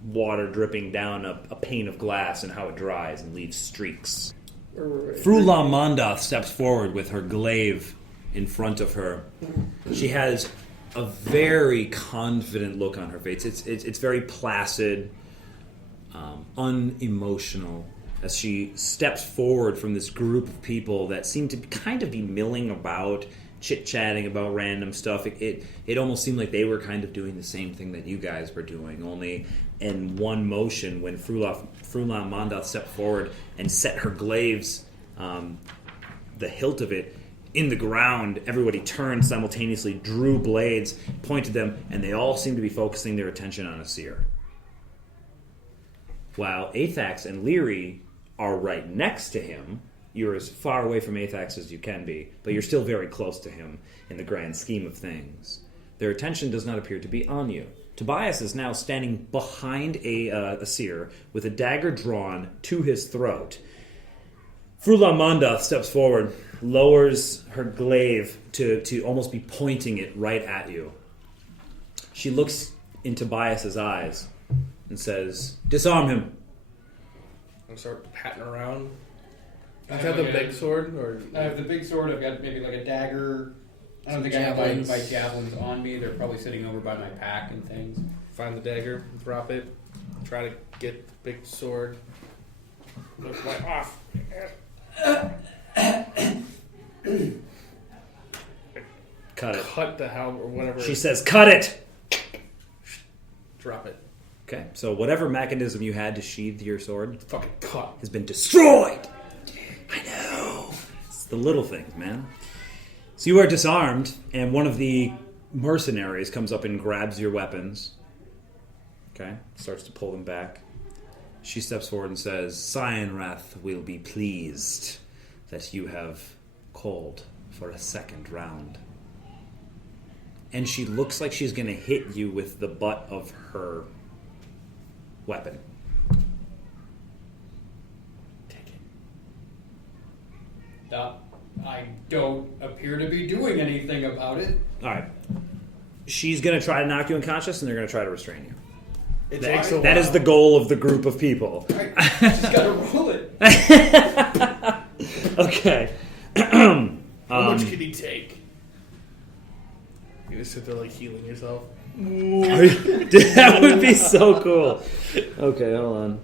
water dripping down a pane of glass and how it dries and leaves streaks. Frula Mondoth steps forward with her glaive in front of her. She has a very confident look on her face. It's very placid, unemotional, as she steps forward from this group of people that seem to kind of be milling about, chit-chatting about random stuff. It almost seemed like they were kind of doing the same thing that you guys were doing, only in one motion when Frula Mondoth stepped forward and set her glaives, the hilt of it, in the ground. Everybody turned simultaneously, drew blades, pointed them, and they all seemed to be focusing their attention on Asir. While Athax and Leary are right next to him, you're as far away from Athax as you can be, but you're still very close to him in the grand scheme of things. Their attention does not appear to be on you. Tobias is now standing behind Asir with a dagger drawn to his throat. Frula Mondoth steps forward, lowers her glaive to almost be pointing it right at you. She looks in Tobias's eyes, and and says, "Disarm him." And start patting around. I Is have that the like big sword? Or I have the big sword. I've got maybe like a dagger. I don't think I have like my javelins on me. They're probably sitting over by my pack and things. find the dagger, drop it, try to get the big sword. Look right off. Cut it. Cut the helm or whatever. She says, "Cut it." Drop it. Okay, so whatever mechanism you had to sheathe your sword Fucking cut. has been destroyed. I know. It's the little things, man. So you are disarmed, and one of the mercenaries comes up and grabs your weapons. Okay, starts to pull them back. She steps forward and says, "Cyanrath will be pleased that you have called for a second round." And she looks like she's going to hit you with the butt of her weapon. Take it. I don't appear to be doing anything about it. All right. She's going to try to knock you unconscious, and they're going to try to restrain you. It takes a while. That is the goal of the group of people. I just gotta roll it. Okay. How much can he take? You just sit there like healing yourself. That would be so cool. Okay, hold on.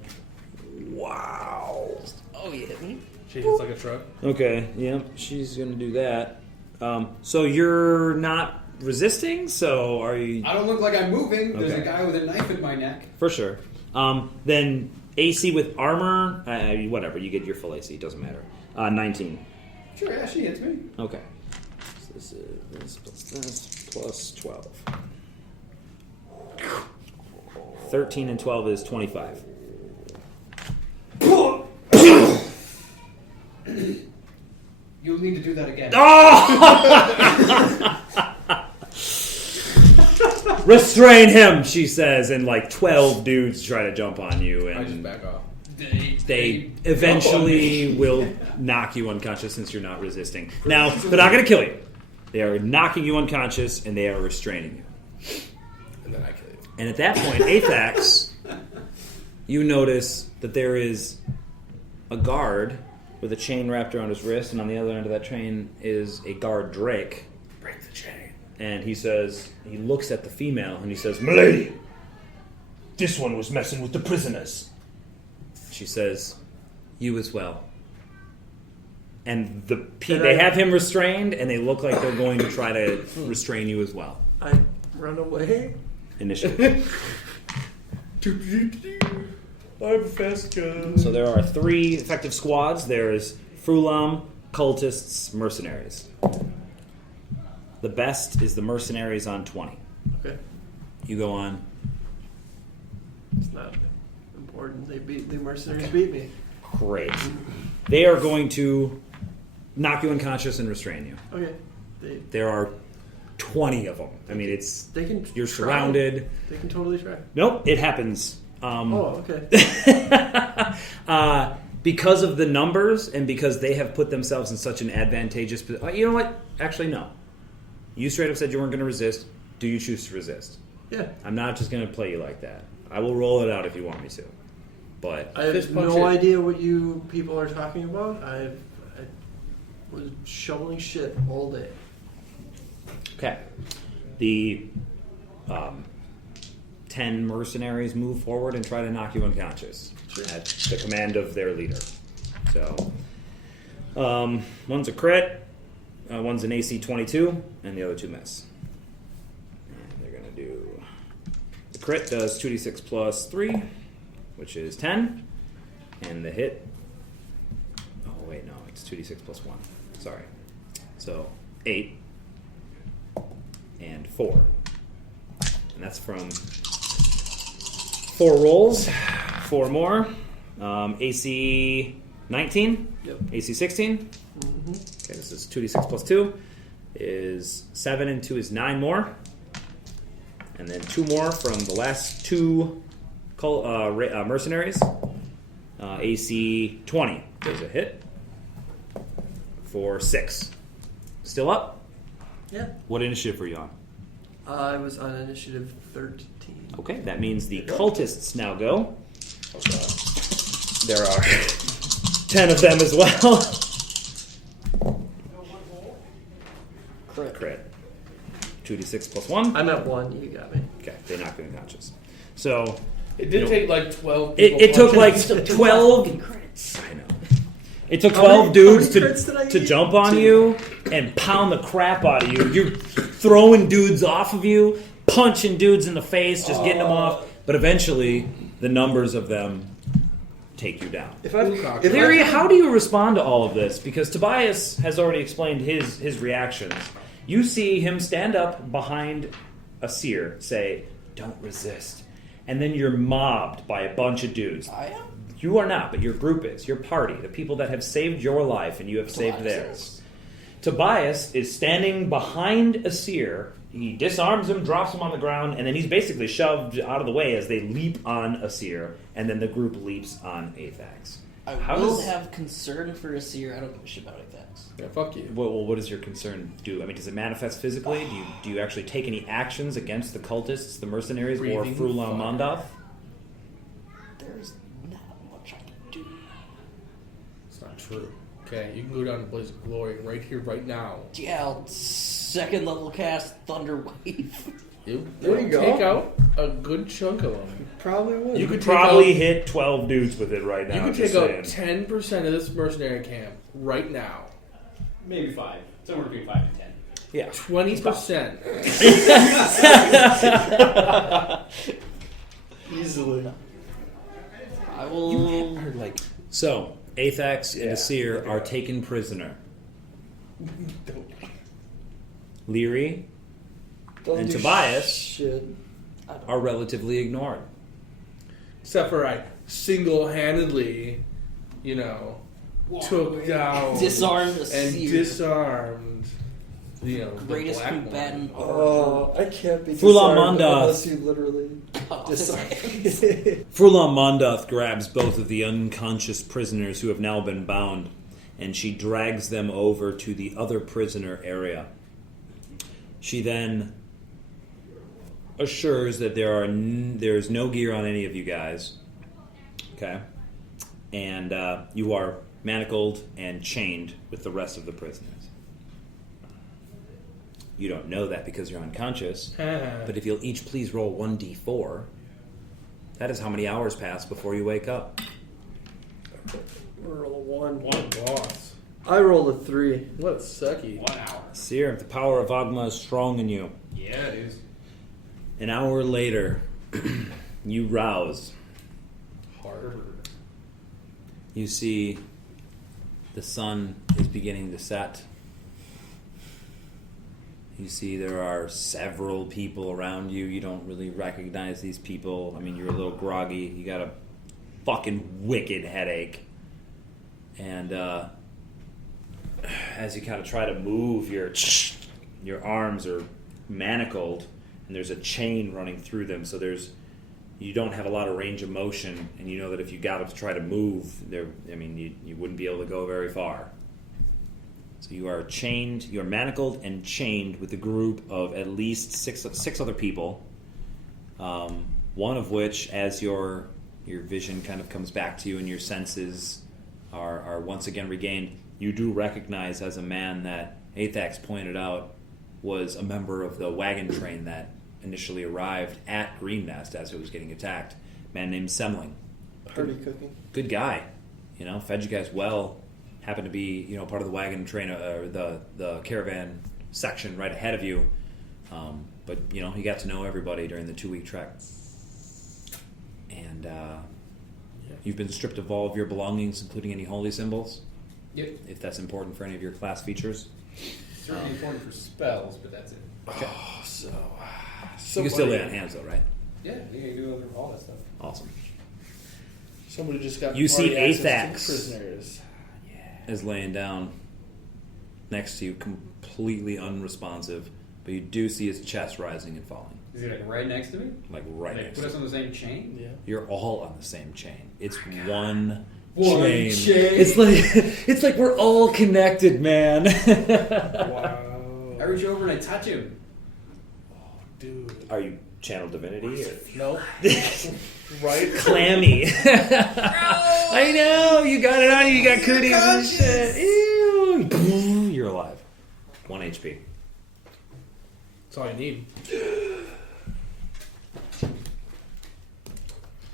Wow. Oh, you hit me? She hits like a truck. Okay, yep, she's going to do that. So you're not resisting, so are you... I don't look like I'm moving. There's Okay. a guy with a knife in my neck. For sure. Then AC with armor, whatever, you get your full AC, it doesn't matter. 19. Sure, yeah, she hits me. Okay. So this is this plus this plus 12. 13 and 12 is 25. You'll need to do that again. Restrain him, she says, and like 12 dudes try to jump on you, I just and back off. they eventually will knock you unconscious since you're not resisting. Now, they're not going to kill you. They are knocking you unconscious, and they are restraining you. And then I kill you. And at that point, Aphax, you notice that there is a guard with a chain wrapped around his wrist, and on the other end of that chain is a guard Drake. Break the chain. And he says, he looks at the female, and he says, "Milady, this one was messing with the prisoners." She says, "You as well." And they have him restrained, and they look like they're going to try to restrain you as well. I run away. Initiative. I'm fast gun. So there are 3 effective squads. There is Frulam, cultists, mercenaries. The best is the mercenaries on 20. Okay. You go on. It's not important. The mercenaries beat me. Great. They are going to knock you unconscious and restrain you. Okay. There are 20 of them. I mean, They can. you're try. surrounded. They can totally try. Nope, it happens. Okay. Because of the numbers and because they have put themselves in such an advantageous position. You know what? Actually, no. You straight up said you weren't going to resist. Do you choose to resist? Yeah. I'm not just going to play you like that. I will roll it out if you want me to. But I have Fist punch no it. idea what you people are talking about. I was shoveling shit all day. okay, the 10 mercenaries move forward and try to knock you unconscious at the command of their leader. So, one's a crit, one's an AC 22, and the other 2 miss. And they're going to do... The crit does 2d6 plus 3, which is 10, and the hit... Oh, wait, no, it's 2d6 plus 1. Sorry. So, 8 and 4. And that's from 4 rolls. 4 more. AC 19. Yep. AC 16. Mm-hmm. Okay, this is 2d6 plus 2 is 7 and 2 is 9 more. And then 2 more from the last 2 mercenaries. AC 20. There's a hit for 6. Still up? Yeah. What initiative were you on? I was on initiative 13. Okay, that means the cultists now go. There are 10 of them as well. Crit. 2d6 plus 1. I'm at 1. You got me. Okay, they knocked me unconscious. So It did take like 12 it people. took like Still 12 crits. I know. It took How 12 many dudes crits did I to get? jump on you and pound the crap out of you. You're throwing dudes off of you, punching dudes in the face, just getting them off. But eventually, the numbers of them take you down. Leary, how do you respond to all of this? Because Tobias has already explained his reactions. You see him stand up behind a seer, say, "Don't resist." And then you're mobbed by a bunch of dudes. I am? You are not, but your group is. Your party, the people that have saved your life and you have saved theirs. Tobias is standing behind a seer. He disarms him, drops him on the ground, and then he's basically shoved out of the way as they leap on a seer, and then the group leaps on Athax. I How will does- have concern for a seer. I don't give a shit about Athax. Yeah, fuck you. Well, what does your concern do? I mean, does it manifest physically? Do you actually take any actions against the cultists, the mercenaries, or Breathing Frulam fire. Mondoth? There's not much I can do. It's not true. Okay, you can go down to Blaze of Glory right here, right now. Yeah, I'll second level cast Thunder Wave. There you go. Take out a good chunk of them. Probably would. You could take probably out- hit 12 dudes with it right now. You could just take out saying. 10% of this mercenary camp right now. Maybe 5. Somewhere between 5 and 10. Yeah. 20%. Easily. I will. So, Athax and Asir are taken prisoner. Leary Don't and do Tobias Shit. are relatively ignored. Except for I single-handedly, took down Disarmed a and seer. disarmed, the Greatest black combatant. Oh, I can't be Frulam disarmed Mondoth. unless you literally disarm. Frulam Mondoth grabs both of the unconscious prisoners who have now been bound, and she drags them over to the other prisoner area. She then assures that there is no gear on any of you guys. Okay? And you are manacled and chained with the rest of the prisoners. You don't know that because you're unconscious, but if you'll each please roll 1d4, that is how many hours pass before you wake up. Roll a 1. One boss. I rolled a 3. What a sucky. 1 hour. Seer, the power of Agma is strong in you. Yeah, it is. An hour later, you rouse. Hard. You see the sun is beginning to set. You see there are several people around you. You don't really recognize these people. I mean, you're a little groggy. You got a fucking wicked headache. And as you kind of try to move, your arms are manacled, and there's a chain running through them. So you don't have a lot of range of motion, and you know that if you got up to try to move, you wouldn't be able to go very far. So you are chained, you are manacled and chained with a group of at least six other people. One of which, as your vision kind of comes back to you and your senses are once again regained, you do recognize as a man that Athax pointed out was a member of the wagon train that initially arrived at Green Nest as it was getting attacked. A man named Semling. Hearty cooking. Good guy. Fed you guys well. Happened to be, part of the wagon train, or the caravan section right ahead of you. But, he got to know everybody during the 2-week trek. And you've been stripped of all of your belongings, including any holy symbols. Yep. If that's important for any of your class features. Certainly important for spells, but that's it. Okay. So You can still lay on hands, though, right? Yeah, you can do all that stuff. Awesome. Somebody just got You see party access Athax. to prisoners. Is laying down next to you, completely unresponsive, but you do see his chest rising and falling. Is he right next to me? Like right Like, next put to us you. on the same chain? Yeah. You're all on the same chain. It's one One chain. chain. It's like we're all connected, man. Wow. I reach over and I touch him. Dude. Are you channel divinity? Or? No. Right? Clammy. I know. You got it on you. You got cooties and shit. Ew. You're alive. 1 HP. That's all you need.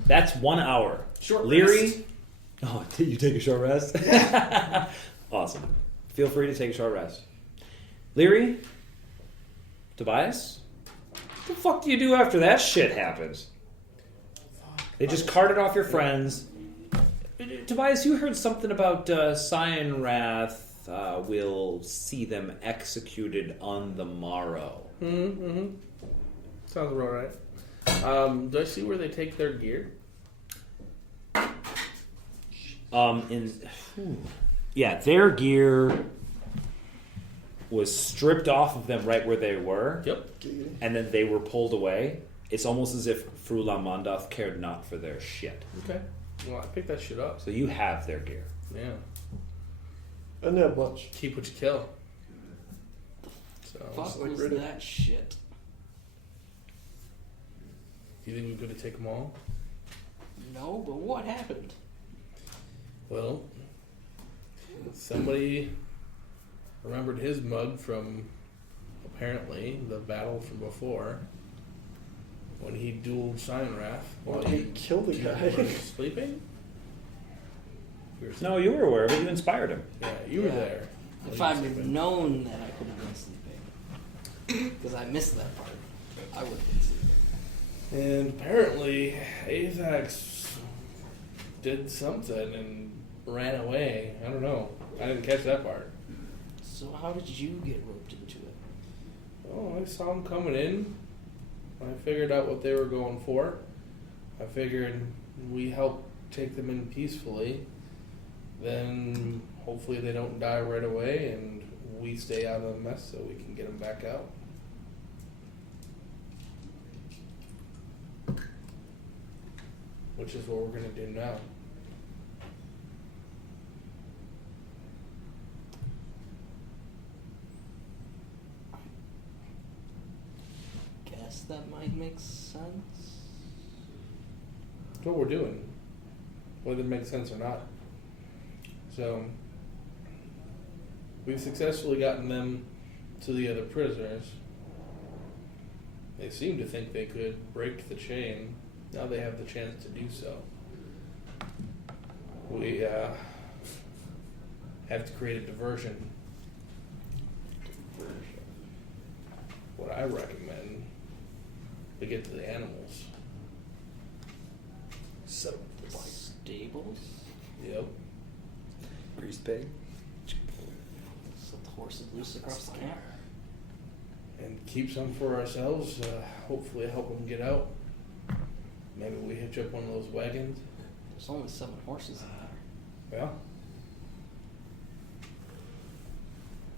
That's 1 hour. Short Leary. rest. Oh, you take a short rest? Awesome. Feel free to take a short rest. Leary? Tobias? What the fuck do you do after that shit happens? They just carted off your friends. Tobias, you heard something about Cyan Wrath will see them executed on the morrow. Mm-hmm. Sounds about right. Do I see where they take their gear? Their gear was stripped off of them right where they were. Yep. And then they were pulled away. It's almost as if Frula Mondoth cared not for their shit. Okay. Well, I picked that shit up. So you have their gear. Yeah. And that much. Keep what you kill. So, Fuck like was Riddick. that shit? do you think we could have taken them all? No, but what happened? Well, somebody remembered his mug from, apparently, the battle from before, when he dueled Cyan Wrath while He killed the you guy. were sleeping? You were No, you were aware of it. You inspired him. Yeah, you were Yeah. there. If when I'd he was have sleeping. known that I could have been sleeping. Because I missed that part. I would have been sleeping. And apparently, Azax did something and ran away. I don't know. I didn't catch that part. So how did you get roped into it? Oh, I saw them coming in. I figured out what they were going for. I figured we help take them in peacefully. Then hopefully they don't die right away and we stay out of the mess so we can get them back out. Which is what we're going to do now. Guess that might make sense. That's what we're doing, whether it makes sense or not. So, we've successfully gotten them to the other prisoners. They seem to think they could break the chain. Now they have the chance to do so. We have to create a diversion. What I recommend, we get to the animals. Set up the bike. Stables? Yep. Greased pig. Set the horses loose across the camp. And keep some for ourselves. Hopefully help them get out. Maybe we hitch up one of those wagons. There's only 7 horses in there. Yeah.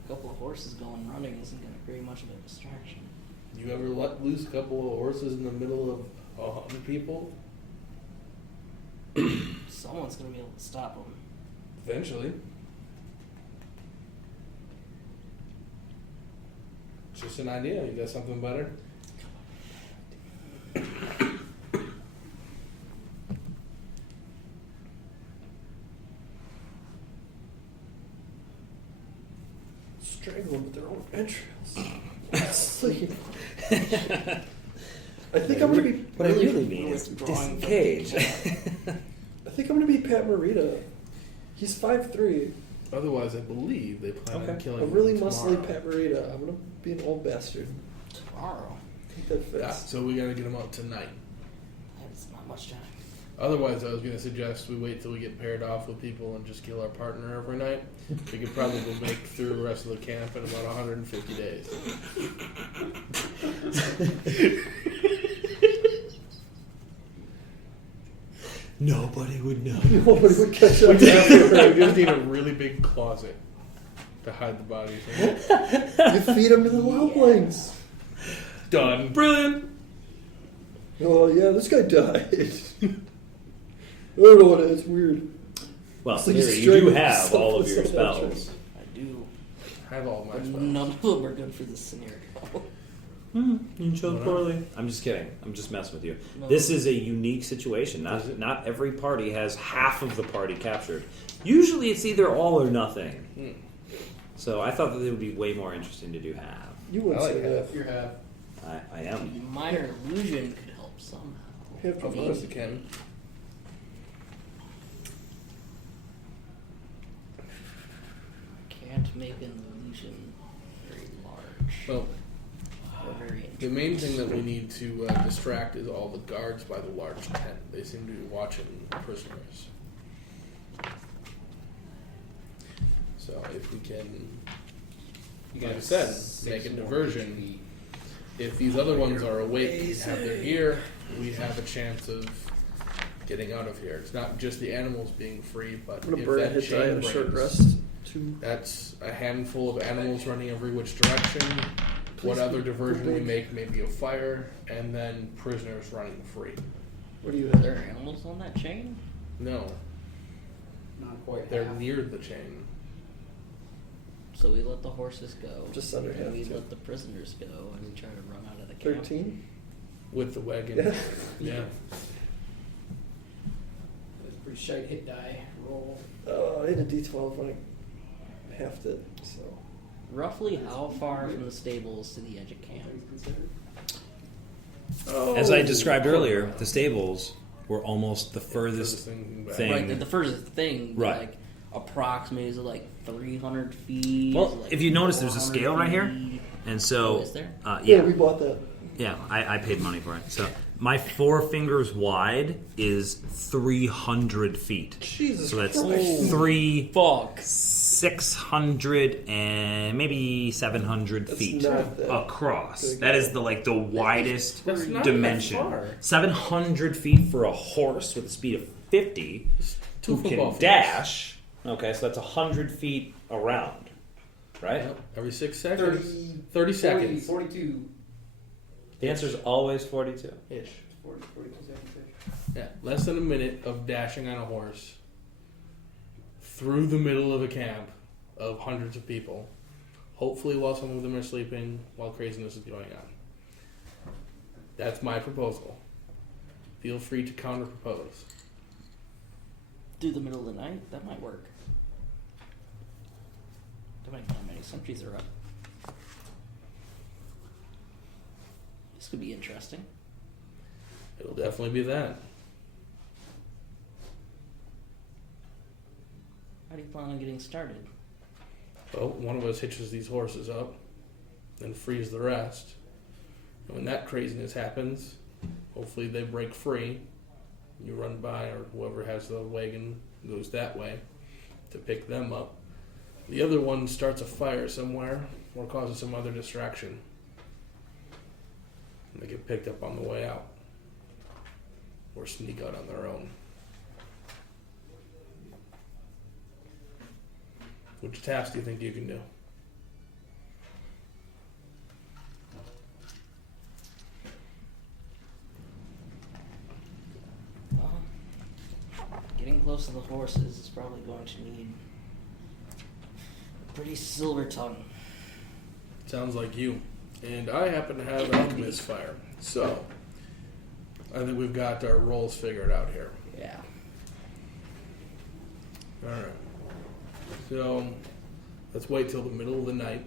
A couple of horses going running isn't going to create much of a distraction. You ever let loose a couple of horses in the middle of 100 people? Someone's going to be able to stop them. Eventually. It's just an idea. You got something better? Strangle them with their own entrails. It's like- I think I'm gonna be. What I really mean is withdrawing disengage. I think I'm gonna be Pat Morita. He's 5'3". Otherwise, I believe they plan on Okay. killing A really him muscly tomorrow. Pat Morita. I'm gonna be an old bastard. Tomorrow? I think that Yeah, fits. so we gotta get him out tonight. That's not much time. Otherwise, I was going to suggest we wait till we get paired off with people and just kill our partner every night. We could probably make through the rest of the camp in about 150 days. Nobody would know. Nobody would catch up. We just need a really big closet to hide the bodies in. You feed them to the wildlings. Done. Brilliant. Oh yeah, this guy died. I don't know what it is. It's weird. Well, It's like Leary, he's you do strangling have himself all of with your some spells. entrails. I do. I have all my But spells. none of them are good for this scenario. You chose Why not? poorly. I'm just kidding. I'm just messing with you. No. This is a unique situation. Not every party has half of the party captured. Usually it's either all or nothing. So I thought that it would be way more interesting to do half. You wouldn't I like say that. If you're half. I am. Minor illusion could help somehow. Half Of course it can. Can't make an illusion very large. Well, Or very the main thing that we need to distract is all the guards by the large tent. They seem to be watching prisoners. So if we can, like I said, make a diversion. If these other ones are awake and have their gear, we have a chance of getting out of here. It's not just the animals being free, but I'm gonna if burn a that hit die chain and a short breaks, rest. Two. that's a handful of animals running every which direction. What other diversion we make, maybe a fire, and then prisoners running free. What do you Are have? there animals on that chain? No, Not quite they're half. near the chain. So we let the horses go. Just under and half, we too. let the prisoners go, and we try to run out of the camp. 13? With the wagon. Yeah. Yeah. That's a pretty shite hit die roll. I had a d12 when I halved it, so. Roughly how far from the stables to the edge of camp? As I described earlier, the stables were almost the furthest thing back. thing. Right, the furthest thing, but Right. like approximately is it like 300 feet? Well, Is it, like, if you notice, there's a 400 scale right here. feet? And so, Oh, is there? yeah, we bought that. yeah, I paid money for it. So my 4 fingers wide is 300 feet. Jesus So that's Christ. 3, Fuck. 600 and maybe 700 That's feet not that across. big. That is the widest That's not dimension. that far. 700 feet for a horse with a speed of 50 Two who football can fields. dash. Okay, so that's 100 feet around, right? Yep. Every 6 seconds. 30 seconds. 42. The answer is always 42. Ish. 42 seconds. Yeah. Less than a minute of dashing on a horse through the middle of a camp of hundreds of people. Hopefully while some of them are sleeping, while craziness is going on. That's my proposal. Feel free to counter-propose. Through the middle of the night? That might work. Depending on how many sentries are up. This could be interesting. It'll definitely be that. How do you plan on getting started? Well, one of us hitches these horses up and frees the rest. And when that craziness happens, hopefully they break free. You run by, or whoever has the wagon goes that way to pick them up. The other one starts a fire somewhere or causes some other distraction. And they get picked up on the way out. Or sneak out on their own. Which task do you think you can do? Well, getting close to the horses is probably going to need a pretty silver tongue. Sounds like you. And I happen to have Alchemist Fire. So, I think we've got our roles figured out here. Yeah. Alright. So, let's wait till the middle of the night.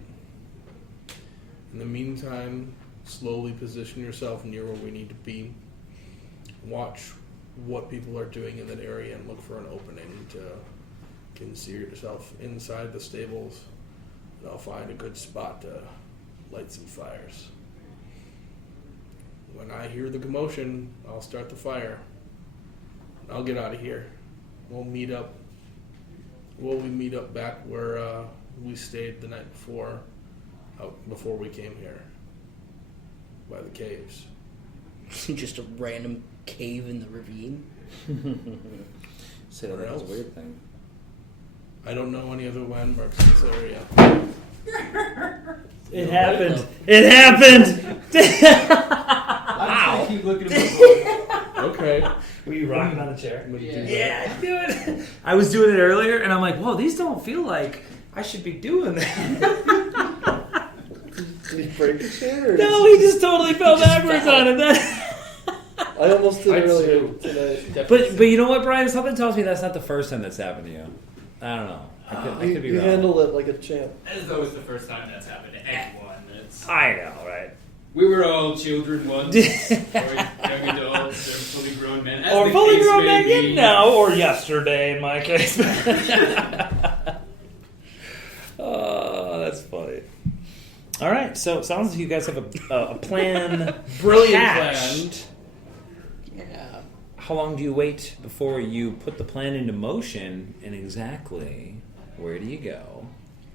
In the meantime, slowly position yourself near where we need to be. Watch what people are doing in that area and look for an opening to conceal yourself inside the stables. And I'll find a good spot to light some fires. When I hear the commotion, I'll start the fire. I'll get out of here. We'll meet up. Well, we meet up back where we stayed the night before, before we came here, by the caves. Just a random cave in the ravine. Say that was a weird thing. I don't know any other landmarks in this area. It happened. It happened. Wow. Keep looking at my Okay. Were you rocking on the chair? Yeah. Yeah, dude. I was doing it earlier, and I'm like, whoa, these don't feel like I should be doing that. Did he break the chair? Or No, he just totally fell backwards on it. I almost did I earlier too. tonight. But you know what, Brian? Something tells me that's not the first time that's happened to you. I don't know. I could be You wrong. handled it like a champ. As though it's the first time that's happened to anyone. I know, right? We were all children once, or young adults, or fully grown men. As Or the fully case grown may man be. yet now, or yesterday in my case. Oh, that's funny. All right, so it sounds like you guys have a plan. Brilliant hatched. Yeah. How long do you wait before you put the plan into motion, and exactly where do you go,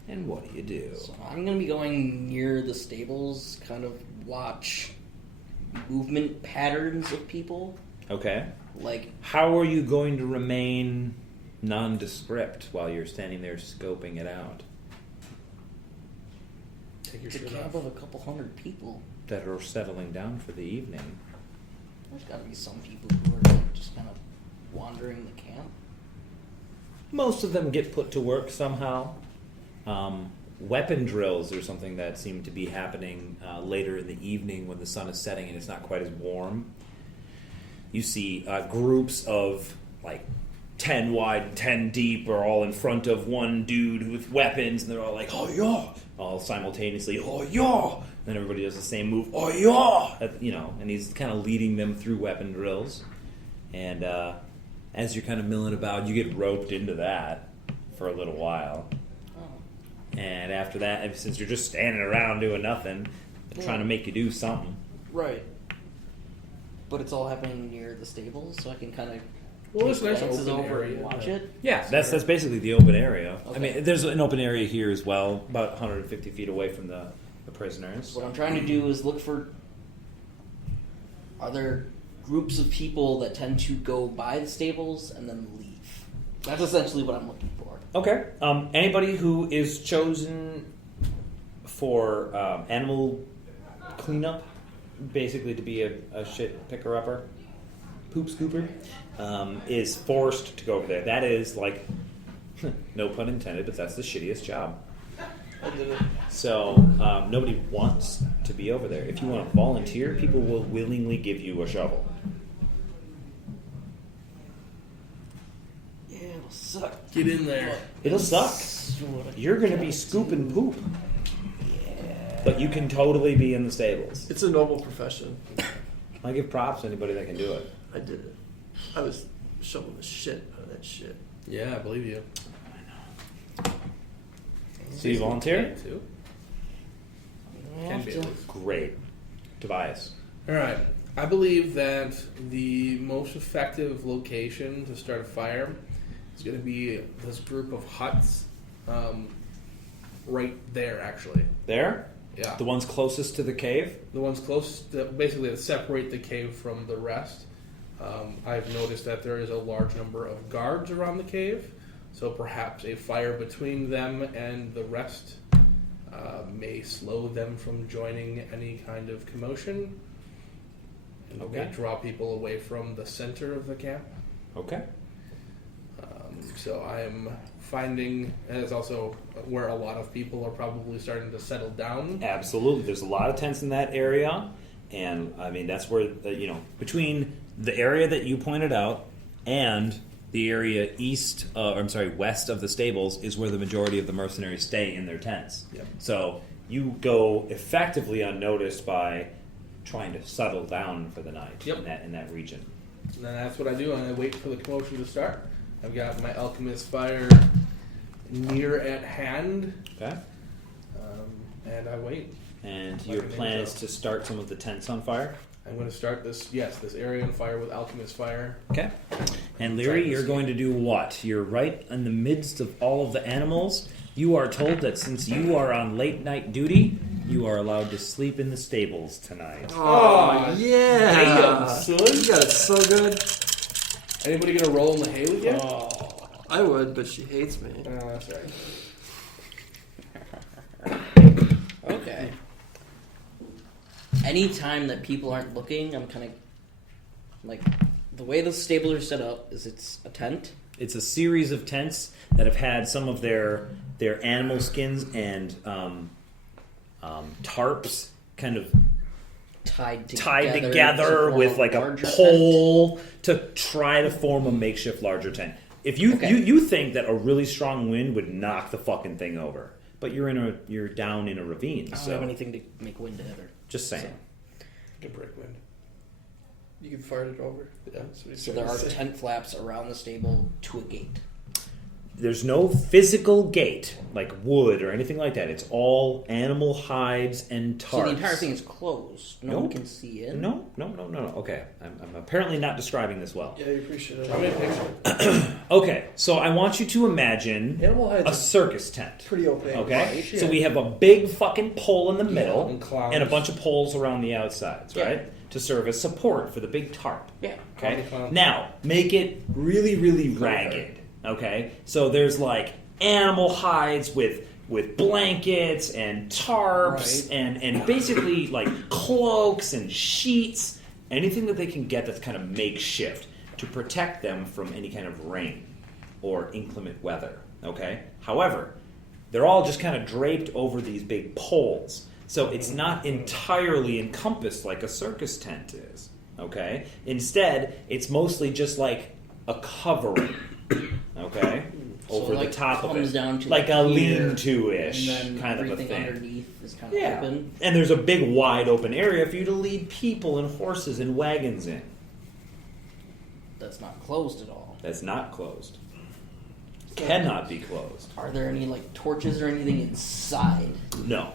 and what do you do? So I'm going to be going near the stables, kind of watch movement patterns of people. Okay. Like, How are you going to remain nondescript while you're standing there scoping it out? Take your it's a shirt camp off. of a couple hundred people. That are settling down for the evening. There's got to be some people who are like, just kind of wandering the camp. Most of them get put to work somehow. Weapon drills are something that seem to be happening later in the evening when the sun is setting and it's not quite as warm. You see groups of like 10 wide, 10 deep are all in front of one dude with weapons, and they're all like, oh yeah, all simultaneously, oh yeah. Then everybody does the same move, oh yeah, and he's kind of leading them through weapon drills. And as you're kind of milling about, you get roped into that for a little while. And after that, since you're just standing around doing nothing, they're trying to make you do something. Right. But it's all happening near the stables, so I can kind of Well, it's nice glances open over area. and watch it. Yeah, that's basically the open area. I Okay. mean, there's an open area here as well, about 150 feet away from the prisoners. What I'm trying to do is look for other groups of people that tend to go by the stables and then leave. That's essentially what I'm looking for. Okay. Anybody who is chosen for animal cleanup, basically to be a shit picker-upper, poop scooper, is forced to go over there. That is like, no pun intended, but that's the shittiest job. I did it. So nobody wants to be over there. If you want to volunteer, people will willingly give you a shovel. Yeah, it'll suck. Get in there. It'll suck. You're going to be scooping poop. But you can totally be in the stables. It's a noble profession. I give props to anybody that can do it. I did it. I was shoveling the shit out of that shit. Yeah, I believe you. So you volunteer? Too. Can be at least. Great. Tobias. All right. I believe that the most effective location to start a fire is going to be this group of huts right there, actually. There? Yeah. The ones closest to the cave? The ones close, basically that separate the cave from the rest. I've noticed that there is a large number of guards around the cave, so perhaps a fire between them and the rest may slow them from joining any kind of commotion. And Okay. may draw people away from the center of the camp. Okay. So I'm finding, and it's also where a lot of people are probably starting to settle down. Absolutely. There's a lot of tents in that area. And, I mean, that's where, between the area that you pointed out and the area west of the stables is where the majority of the mercenaries stay in their tents. Yep. So you go effectively unnoticed by trying to settle down for the night in that region. And then that's what I do, and I wait for the commotion to start. I've got my alchemist fire near at hand, Okay. and I wait. And Like your an plan angel. is to start some of the tents on fire? I'm going to start this area on fire with alchemist fire. Okay. And Leary, you're going to do what? You're right in the midst of all of the animals. You are told that since you are on late night duty, you are allowed to sleep in the stables tonight. Oh, yeah. Damn, son. You got it so good. Anybody going to roll in the hay with you? I would, but she hates me. Oh, that's right. Okay. Anytime that people aren't looking, I'm kind of like the way the stables are set up is it's a tent. It's a series of tents that have had some of their animal skins and tarps kind of Tied together to with form like a larger pole to try to form a makeshift larger tent. If you Okay. you think that a really strong wind would knock the fucking thing over, but you're down in a ravine, I don't so have anything to make wind ever. just saying. Good break wind. You can fart it over. Yeah, that's what he's So trying there to are say. tent flaps around the stable to a gate. There's no physical gate like wood or anything like that. It's all animal hides and tarps. So the entire thing is closed. No one Nope. can see in. No. Okay, I'm apparently not describing this well. Yeah, you appreciate it. I'm in picture. Okay, so I want you to imagine Animal hides a are circus tent. pretty opaque. Okay, Yeah. so we have a big fucking pole in the middle and clowns. and a bunch of poles around the outsides, Yeah. right? To serve as support for the big tarp. Yeah. Okay, Clown. now make it really, really ragged. Okay, so there's like animal hides with blankets and tarps and basically like cloaks and sheets, anything that they can get that's kind of makeshift to protect them from any kind of rain or inclement weather. Okay, however, they're all just kind of draped over these big poles, so it's not entirely encompassed like a circus tent is. Okay, instead it's mostly just like a covering. Okay, So over it, like, the top of comes it, down to like a here, lean-to-ish and then kind of a everything thing. underneath is kind of Yeah, open. and there's a big wide open area for you to lead people and horses and wagons in. That's not closed at all. That's not closed. Cannot be closed. Are there any like torches or anything inside? No.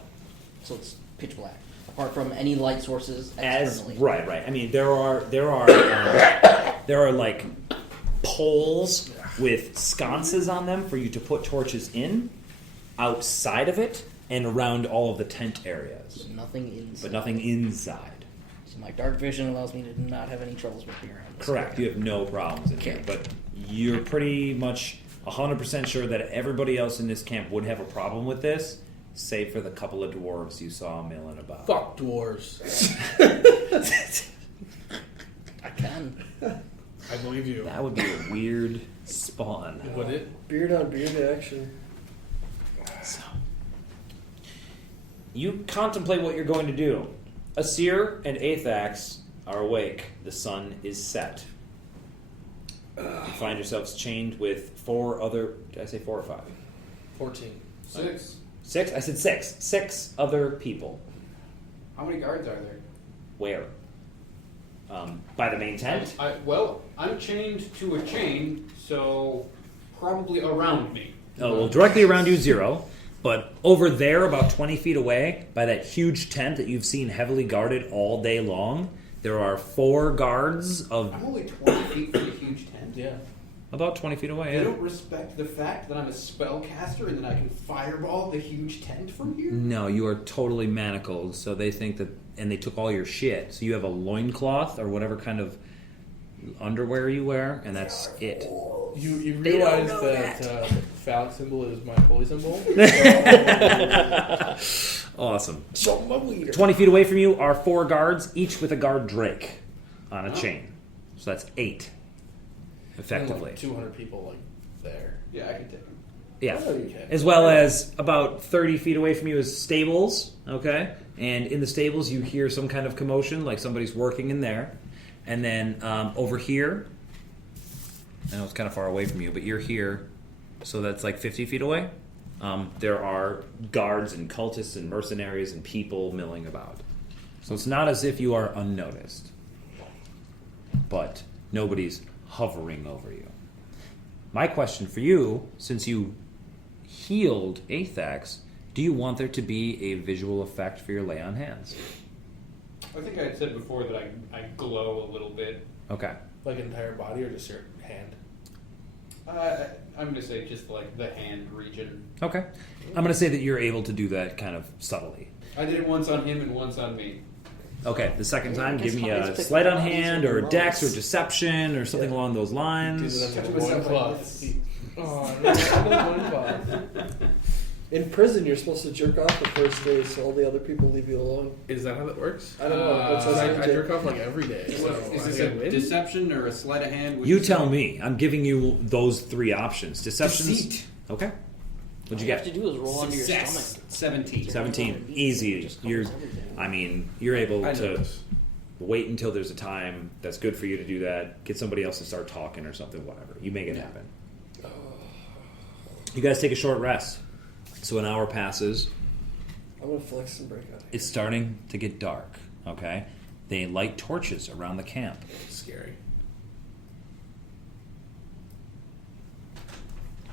So it's pitch black. Apart from any light sources As externally. right. I mean, there are like poles with sconces on them for you to put torches in, outside of it, and around all of the tent areas, Nothing inside. but nothing inside. So my dark vision allows me to not have any troubles with being around this Correct. You area. have no problems in here, Okay. but you're pretty much 100% sure that everybody else in this camp would have a problem with this, save for the couple of dwarves you saw milling about. Fuck dwarves. I can. I believe you. That would be a weird spawn. Would it? Beard on beard action. So, you contemplate what you're going to do. Asir and Athax are awake. The sun is set. You find yourselves chained with 4 other... Did I say 4 or 5? 14. 6. 6? I said 6. 6 other people. How many guards are there? Where? By the main tent? I'm chained to a chain, so probably around me. Oh, well, directly around you, 0. But over there, about 20 feet away, by that huge tent that you've seen heavily guarded all day long, there are 4 guards of I'm only 20 feet from a huge tent. Yeah. about 20 feet away. They Yeah. don't respect the fact that I'm a spellcaster and that I can fireball the huge tent from here? No, you are totally manacled, so they think that, and they took all your shit. So you have a loincloth or whatever kind of underwear you wear, and that's it. You They don't realize know that the phallic symbol is my holy symbol? Awesome. Show my wiener. 20 feet away from you are 4 guards, each with a guard drake on a Oh. chain. So that's 8, effectively. Like 200 people like there. Yeah, I can take them. Yeah. Oh, you can. As well as about 30 feet away from you is stables, okay? And in the stables you hear some kind of commotion, like somebody's working in there. And then over here, I know it's kind of far away from you, but you're here, so that's like 50 feet away. There are guards and cultists and mercenaries and people milling about. So it's not as if you are unnoticed. But nobody's hovering over you. My question for you, since you healed Athax, do you want there to be a visual effect for your lay on hands? I think I had said before that I glow a little bit. Okay. Like entire body or just your hand? I'm going to say just like the hand region. Okay. I'm going to say that you're able to do that kind of subtly. I did it once on him and once on me. Okay, the second time, I guess give me hobbies a pick sleight on hobbies hand or or dex or rolls. deception or something along those Because lines. it has a Touch myself like loincloth. this. Oh, no loincloth. In prison, you're supposed to jerk off the first day, so all the other people leave you alone. Is that how that works? I don't know. That's what I I jerk off like every day. So Is I this think I a win? deception or a sleight of hand? Would You say? tell me. I'm giving you those 3 options. Deceptions. Deceit. Okay. What'd you you get? have to do is roll onto your stomach. Success. 17. 17. Easy. Just covers You're able I know to this. wait until there's a time that's good for you to do that. Get somebody else to start talking or something, whatever. You make it happen. You guys take a short rest. So an hour passes. I'm gonna flex and break out. It's starting to get dark, okay? They light torches around the camp. Scary.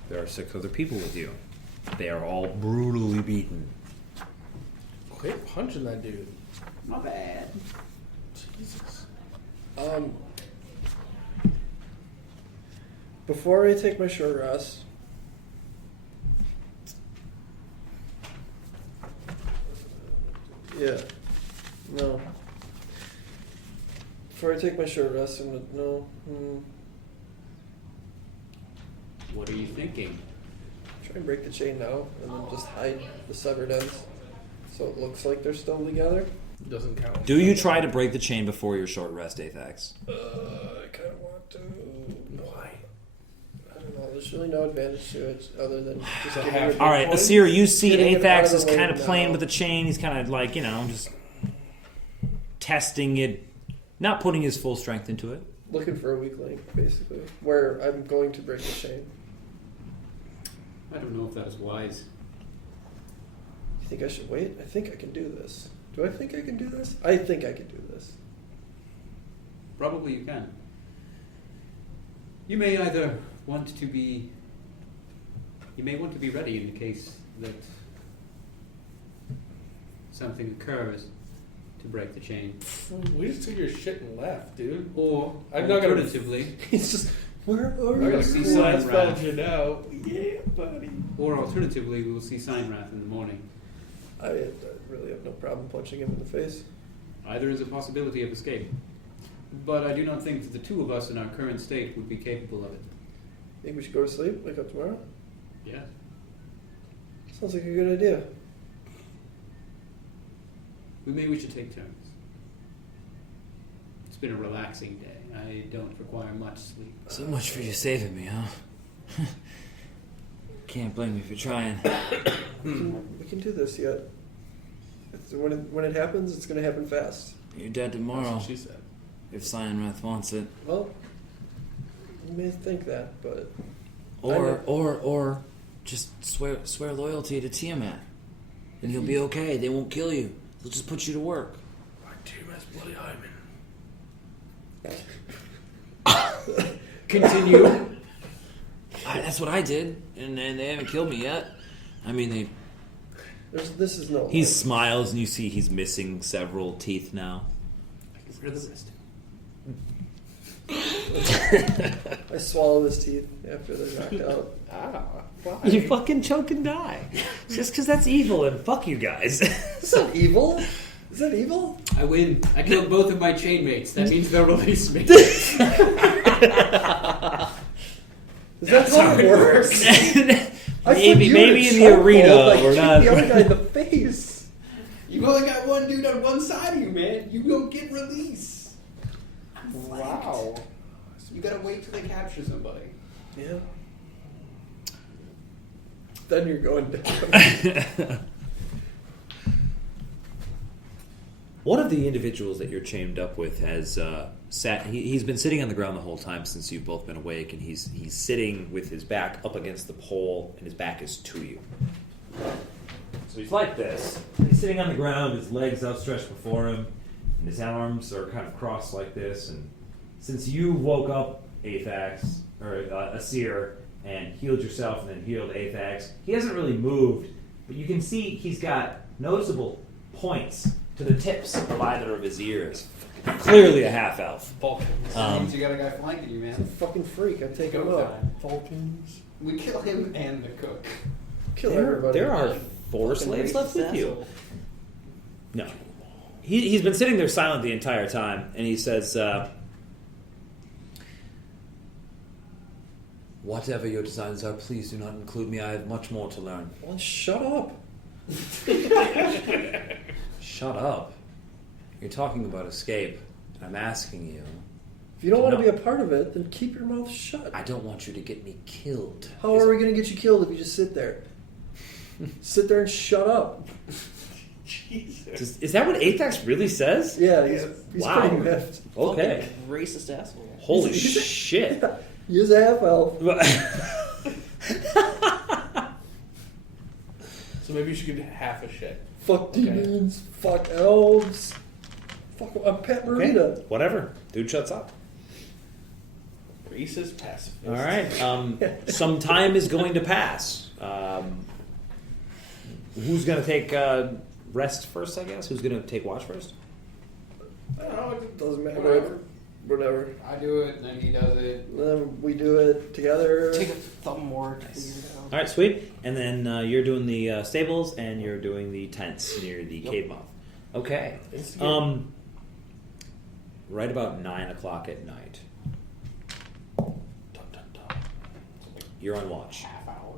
There are 6 other people with you. They are all brutally beaten. Quit punching that dude. My bad. Jesus. Before I take my short rest, yeah, no. Before I take my short rest, I'm gonna no. What are you thinking? Try and break the chain now, and then just hide the severed ends, so it looks like they're still together. Doesn't count. Do you try to break the chain before your short rest, Athax? I kind of want to. Why? I don't know. There's really no advantage to it other than just To giving have- it All right, points. Asir, you see Getting it out of Athax the is way kind of playing now. with the chain. He's kind of like, just testing it, not putting his full strength into it. Looking for a weak link, basically, where I'm going to break the chain. I don't know if that is wise. You think I should wait? I think I can do this. Do I think I can do this? I think I can do this. Probably you can. You may either want to be... You may want to be ready in the case that something occurs to break the chain. We just took your shit and left, dude. Or, I'm not gonna- alternatively... He's just, where are I gotta you? see Sign signs Wrath. found you now. Yeah, buddy. Or alternatively, we will see Sign Wrath in the morning. I really have no problem punching him in the face. Either is a possibility of escape. But I do not think that the two of us in our current state would be capable of it. Think we should go to sleep? Wake up tomorrow? Yes. Sounds like a good idea. We should take turns. It's been a relaxing day. I don't require much sleep. So much for you saving me, huh? Can't blame you for trying. We can do this yet. When it happens, it's going to happen fast. You're dead That's tomorrow what she said. if Cyanrath wants it. Well, you may think that, but Or just swear loyalty to Tiamat, and you'll be okay. They won't kill you. They'll just put you to work. My team has bloody hymen. Continue. That's what I did, and they haven't killed me yet. I mean, this is no. he smiles, and you see he's missing several teeth now. Rid of the rest. I swallow his teeth after they're knocked out. Why? You fucking choke and die. Just because that's evil, and fuck you guys. Is that evil? Is that evil? I win. I killed both of my chainmates. That means they'll release me. Is that how it works? I put maybe you maybe in in the a chokehold, arena like, or kick not. the other guy in the face. You've only got one dude on one side of you, man. You don't get release. Wow. You gotta wait till they capture somebody. Yeah. Then you're going down. One of the individuals that you're chained up with has sat. He's been sitting on the ground the whole time since you've both been awake, and he's sitting with his back up against the pole, and his back is to you. So he's like this. He's sitting on the ground, his legs outstretched before him, and his arms are kind of crossed like this. And since you woke up Athax, or Asir, and healed yourself and then healed Athax, he hasn't really moved, but you can see he's got noticeable points to the tips of either of his ears. Clearly a half-elf. That means you got a guy flanking you, He's a man. fucking freak. I'm taking him Go out. time. Vulcans. We kill him and the cook. Kill everybody. There are 4 slaves left with you. No. He's been sitting there silent the entire time, and he says, whatever your designs are, please do not include me. I have much more to learn. Well, shut up. Shut up. You're talking about escape. I'm asking you. If you don't want to No. be a part of it, then keep your mouth shut. I don't want you to get me killed. How are we going to get you killed if you just sit there? Sit there and shut up. Jesus. Is that what Athax really says? Yeah, he's Wow. pretty miffed. Okay. Fucking racist asshole. Holy He's- shit. He's a half elf. So maybe you should get half a shit. Fuck demons. Fuck elves. Fuck a pet marina. Whatever. Dude shuts up. Racist pacifist. All right. Some time is going to pass. Who's going to take rest first, I guess? Who's going to take watch first? I don't know. Doesn't matter. Whatever. Whatever. I do it, and then he does it. Then we do it together. Take a thumb more to figure it out. All right, sweet. And then you're doing the stables, and you're doing the tents near the cave mouth. Okay. Right about 9 o'clock at night. You're on watch. Half hour.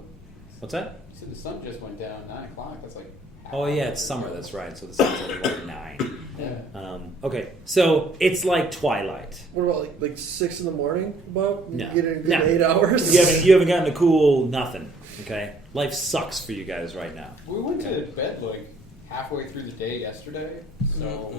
What's that? So the sun just went down 9 o'clock. That's like. half Oh yeah, hour. it's summer. That's right. So the sun's at like 9. Yeah. Okay, so it's like twilight. What about like 6 in the morning? About No. you get in a good No. 8 hours. You haven't gotten a cool nothing. Okay, life sucks for you guys right now. We went to bed like halfway through the day yesterday. So.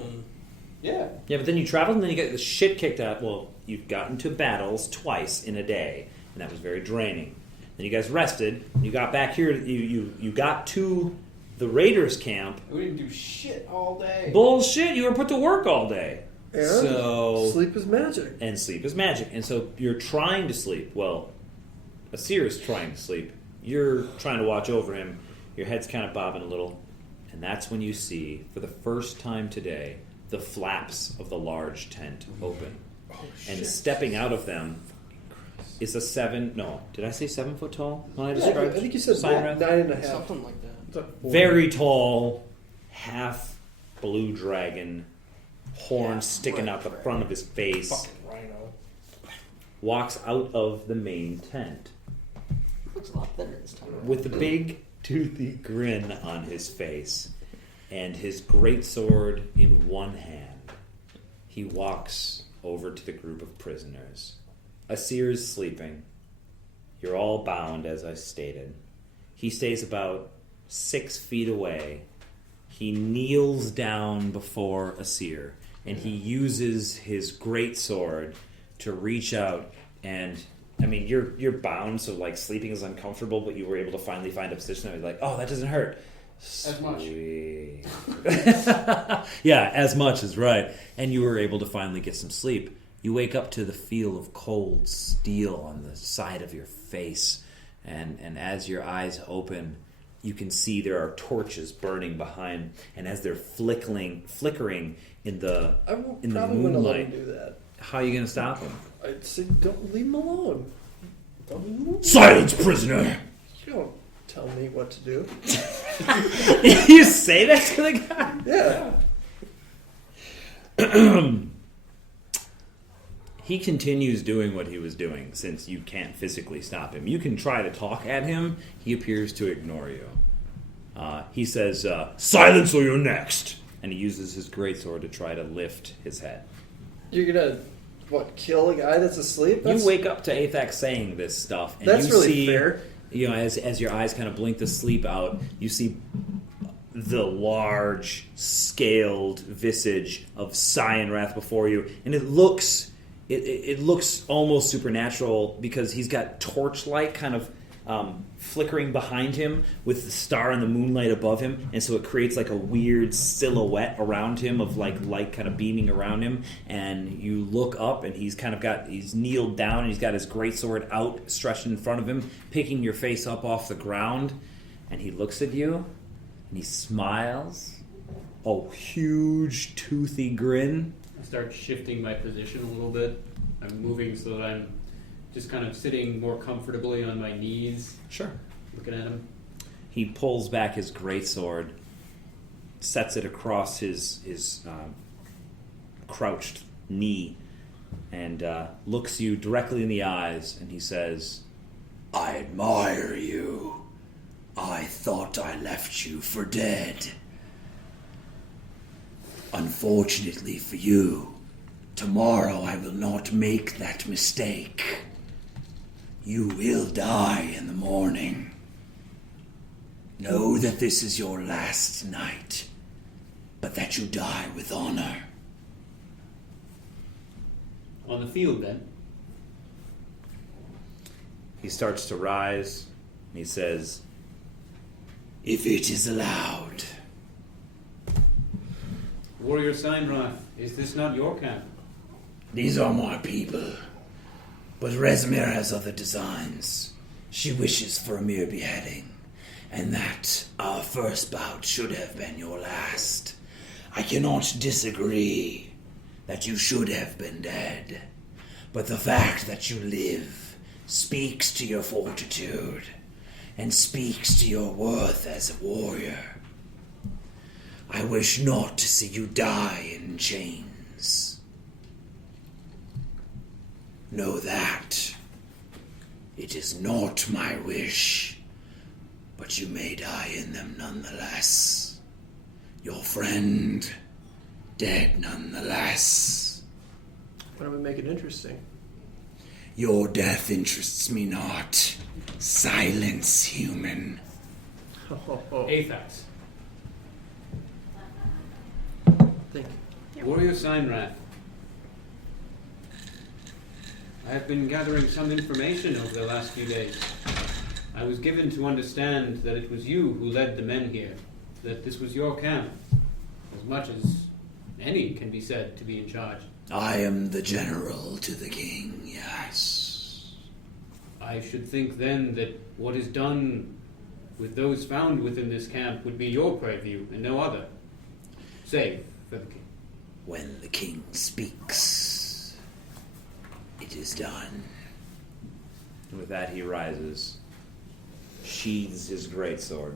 Yeah. Yeah, but then you traveled and then you get the shit kicked out. Well, you've gotten to battles twice in a day, and that was very draining. Then you guys rested. And you got back here. You got to the Raiders camp. We didn't do shit all day. Bullshit! You were put to work all day. And So sleep is magic. and sleep is magic. And so you're trying to sleep. Well, Asir is trying to sleep. You're trying to watch over him. Your head's kind of bobbing a little, and that's when you see, for the first time today, the flaps of the large tent open. And stepping out of them is a 7... No, did I say 7 foot tall when I Yeah, described I think you said Siren? 9.5. Something like that. Very tall, half blue dragon, horns sticking out the front of his face, Fucking rhino. walks out of the main tent Looks a lot thinner this time. with a big toothy grin on his face and his greatsword in one hand. He walks over to the group of prisoners. Asir is sleeping. You're all bound, as I stated. He stays about 6 feet away. He kneels down before Asir, and he uses his greatsword to reach out and... I mean, you're bound, so like sleeping is uncomfortable, but you were able to finally find a position that was like, oh, that doesn't hurt. As much. Sweet. Yeah, as much is right. And you were able to finally get some sleep. You wake up to the feel of cold steel on the side of your face, and as your eyes open, you can see there are torches burning behind, and as they're flickering in the I in the probably wouldn't let him moonlight. do that. How are you going to stop them? I'd say don't leave him alone. Don't leave him alone. Silence, prisoner! You don't tell me what to do. You say that to the guy? Yeah. He continues doing what he was doing since you can't physically stop him. You can try to talk at him. He appears to ignore you. He says, silence or you're next! And he uses his greatsword to try to lift his head. You're gonna kill a guy that's asleep? You wake up to Athax saying this stuff, and That's you really see, fair. you know, as your eyes kind of blink the sleep out, you see the large, scaled visage of Cyanrath before you, and it looks almost supernatural because he's got torchlight kind of flickering behind him with the star and the moonlight above him, and so it creates like a weird silhouette around him of like light kind of beaming around him. And you look up, and he's kneeled down, and he's got his greatsword out, stretched in front of him, picking your face up off the ground. And he looks at you, and he smiles, a huge toothy grin. I start shifting my position a little bit. I'm moving so that I'm just kind of sitting more comfortably on my knees. Sure. Looking at him. He pulls back his greatsword, sets it across his crouched knee, and looks you directly in the eyes, and he says, I admire you. I thought I left you for dead. Unfortunately for you, tomorrow I will not make that mistake. You will die in the morning. Know that this is your last night, but that you die with honor. On the field, then. He starts to rise, and he says, If it is allowed. Warrior Seinrath, is this not your camp? These are my people. But Rezmir has other designs. She wishes for a mere beheading, and that our first bout should have been your last. I cannot disagree that you should have been dead, but the fact that you live speaks to your fortitude and speaks to your worth as a warrior. I wish not to see you die in chains. Know that it is not my wish, but you may die in them nonetheless. Your friend, dead nonetheless. Why don't we make it interesting? Your death interests me not. Silence, human. Athax. Thank you. Warrior Seinrath. I have been gathering some information over the last few days. I was given to understand that it was you who led the men here, that this was your camp, as much as any can be said to be in charge. I am the general to the king, yes. I should think then that what is done with those found within this camp would be your purview and no other, save for the king. When the king speaks, it is done. and with that he rises, sheathes his greatsword.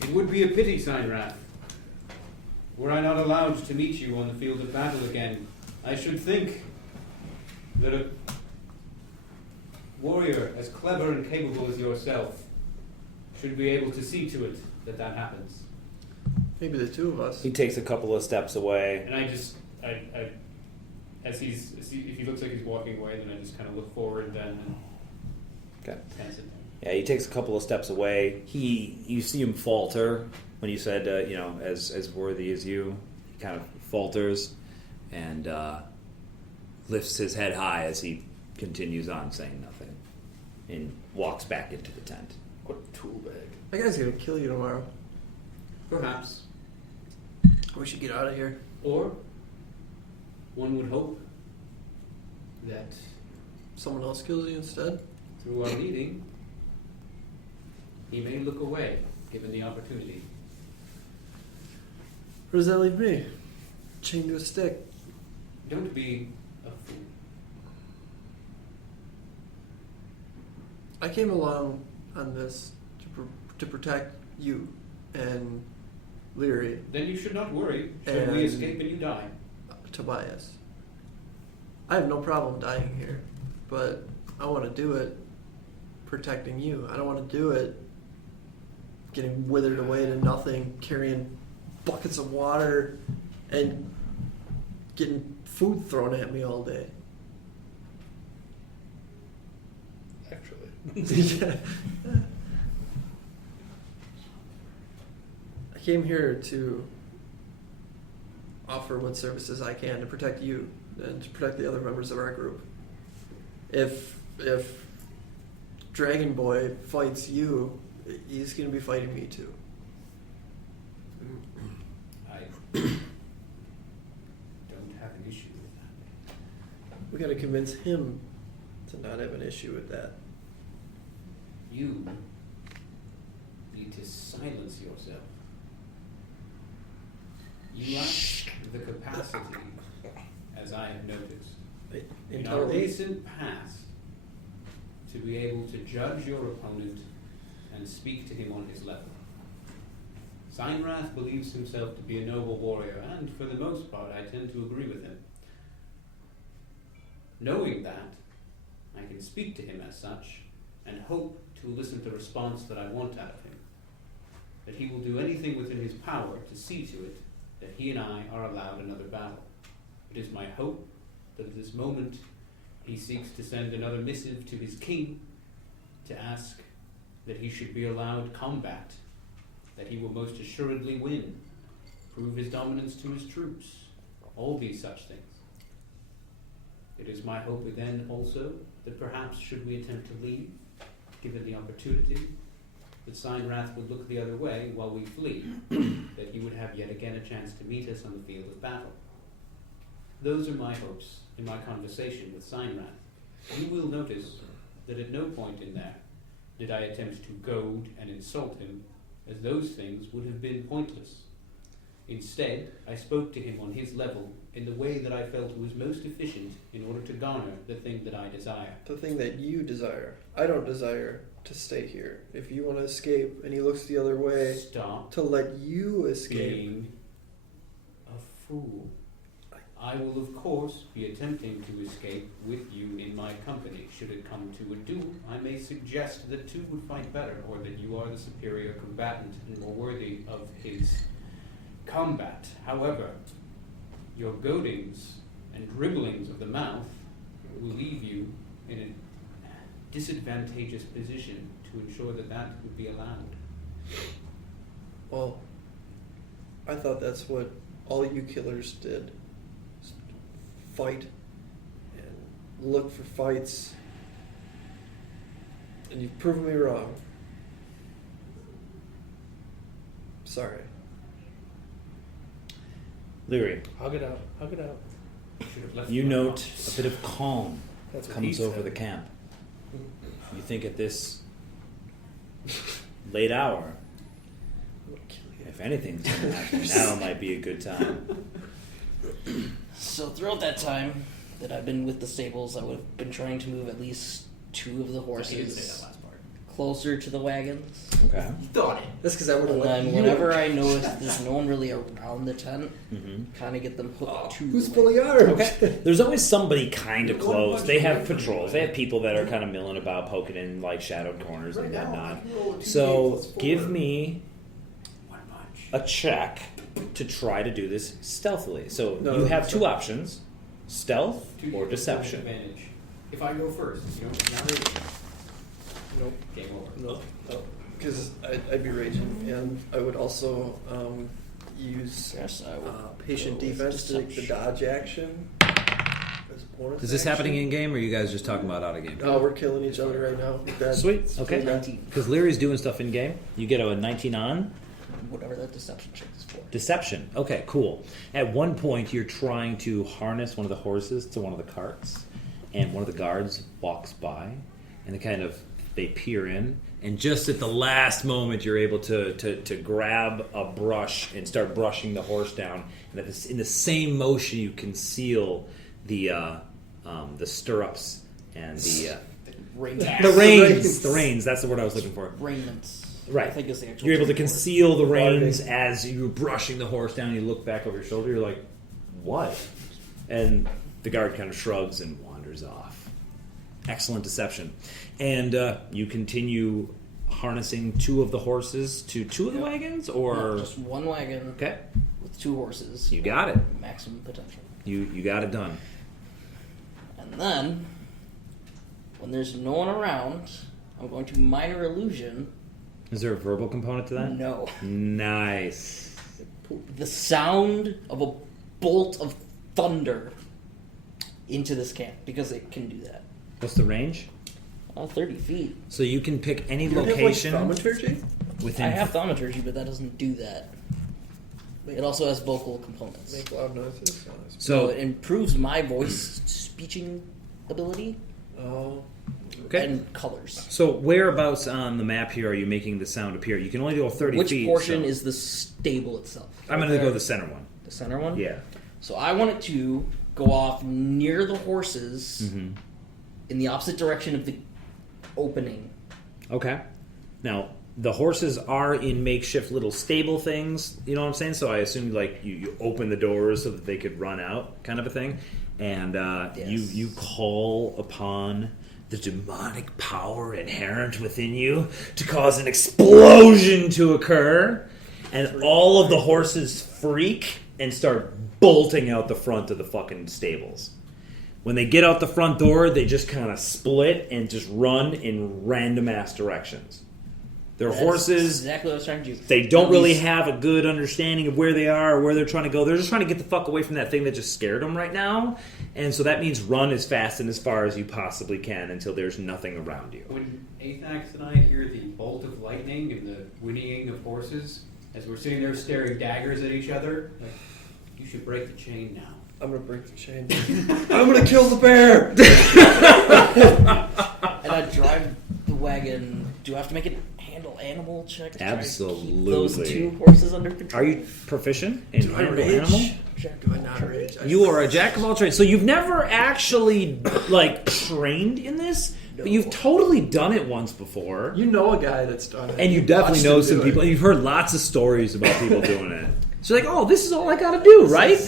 It would be a pity, Seinrath, were I not allowed to meet you on the field of battle again. I should think that a warrior as clever and capable as yourself should be able to see to it that that happens. Maybe the two of us. He takes a couple of steps away. And if he looks like he's walking away, then I just kind of look forward then and Okay. kind of sit there. Yeah, he takes a couple of steps away. You see him falter when you said, as worthy as you. He kind of falters and lifts his head high as he continues on saying nothing and walks back into the tent. What a tool bag. That guy's gonna kill you tomorrow. Perhaps. We should get out of here. Or one would hope that Someone else kills you instead? through our meeting, he may look away, given the opportunity. Where does that leave me? Chained to a stick. Don't be a fool. I came along on this to protect you and Leary, Then you should not worry. Should we And- escape and you die? Tobias. I have no problem dying here, but I want to do it protecting you. I don't want to do it getting withered away to nothing, carrying buckets of water and getting food thrown at me all day. Actually. Yeah. I came here to offer what services I can to protect you and to protect the other members of our group. If Dragon Boy fights you, he's going to be fighting me too. I don't have an issue with that. We got to convince him to not have an issue with that. You need to silence yourself. You lack the capacity, as I have noticed, in our recent past, to be able to judge your opponent and speak to him on his level. Seinrath believes himself to be a noble warrior, and for the most part, I tend to agree with him. Knowing that, I can speak to him as such, and hope to elicit the response that I want out of him. That he will do anything within his power to see to it that he and I are allowed another battle. It is my hope that at this moment he seeks to send another missive to his king to ask that he should be allowed combat that he will most assuredly win, prove his dominance to his troops, all these such things. It is my hope then also that perhaps should we attempt to leave, given the opportunity, that Signwrath would look the other way while we flee, that he would have yet again a chance to meet us on the field of battle. Those are my hopes in my conversation with Signwrath. You will notice that at no point in there did I attempt to goad and insult him, as those things would have been pointless. Instead, I spoke to him on his level in the way that I felt was most efficient in order to garner the thing that I desire. The thing that you desire. I don't desire to stay here. If you want to escape and he looks the other way, Stop to let you escape. being a fool. I will, of course, be attempting to escape with you in my company. Should it come to a duel, I may suggest that two would fight better, or that you are the superior combatant and more worthy of his combat. However, your goadings and dribblings of the mouth will leave you in a disadvantageous position to ensure that that would be allowed. Well, I thought that's what all you killers did. Fight and look for fights. And you've proven me wrong. Sorry. Leary, Hug it out. Hug it out. Should have left you my note house. a bit of calm That's what he comes over said. the camp. You think at this late hour, if anything's going to happen, now might be a good time. So throughout that time that I've been with the stables, I would have been trying to move at least two of the He didn't say horses that last part. closer to the wagons. Okay. You thought it. That's because I would have And let then you. whenever I notice there's no one really around the tent, Mm-hmm. kind of get them hooked to Who's the fully armed? Okay. There's always somebody kind of close. They have patrols. They have people that are kind of milling about, poking in like shadowed corners and whatnot. So give me a check to try to do this stealthily. So No, you have that's two not- options: stealth Two or deception. advantage. If I go first, you know, not really. Nope. Game over. No. Because I'd be raging, and I would also use Yes, I would patient go with defense to take the deception. dodge action. As a bonus Is this action. happening in game, or are you guys just talking about out of game? No, we're killing each other right now. That- Sweet. Okay. 19. Because Leary's doing stuff in game. You get a 19 on. Whatever that deception check is for. Deception. Okay, cool. At one point, you're trying to harness one of the horses to one of the carts, and one of the guards walks by, and they peer in, and just at the last moment, you're able to grab a brush and start brushing the horse down, and in the same motion, you conceal the stirrups and the reins. The reins. That's the word I was looking for. Raiments. Right. I think is the actual You're able to term for it. conceal the reins as you're brushing the horse down. You look back over your shoulder. You're like, what? And the guard kind of shrugs and wanders off. Excellent deception. And you continue harnessing two of the horses to two of the wagons? Or No, just one wagon okay, with two horses. you got it. Maximum potential. You got it done. And then, when there's no one around, I'm going to minor illusion. Is there a verbal component to that? No. Nice. The sound of a bolt of thunder into this camp, because it can do that. What's the range? 30 feet. So you can pick any You don't location have, like, thaumaturgy? within. I have thaumaturgy, but that doesn't do that. It also has vocal components. Make loud noises. So it So improves my voice speeching ability Oh. okay. and colors. So whereabouts on the map here are you making the sound appear? You can only go 30 Which feet. portion so is the stable itself? I'm going to go the center one. The center one? Yeah. So I want it to go off near the horses Mm-hmm. in the opposite direction of the opening. Okay. Now, the horses are in makeshift little stable things, you know what I'm saying? So I assume like you open the doors so that they could run out, kind of a thing. And Yes. you call upon the demonic power inherent within you to cause an explosion to occur. And all of the horses freak and start bolting out the front of the fucking stables. When they get out the front door, they just kind of split and just run in random ass directions. They're That's horses. exactly what I was trying to do. They don't At really least- have a good understanding of where they are or where they're trying to go. They're just trying to get the fuck away from that thing that just scared them right now. And so that means run as fast and as far as you possibly can until there's nothing around you. When Athax and I hear the bolt of lightning and the whinnying of horses, as we're sitting there staring daggers at each other, like, you should break the chain now. I'm gonna break the chain. I'm gonna kill the bear. And I drive the wagon. Do I have to make it handle animal check? To try to Absolutely. keep those 2 horses under control. Are you proficient in Do I handle rage? animal? Do I not rage? You are a jack of all trades. So you've never actually like trained in this, but you've totally done it once before. You know a guy that's done it. And you definitely Watched know him some do people, it. and you've heard lots of stories about people doing it. So you're like, oh, this is all I gotta do, right?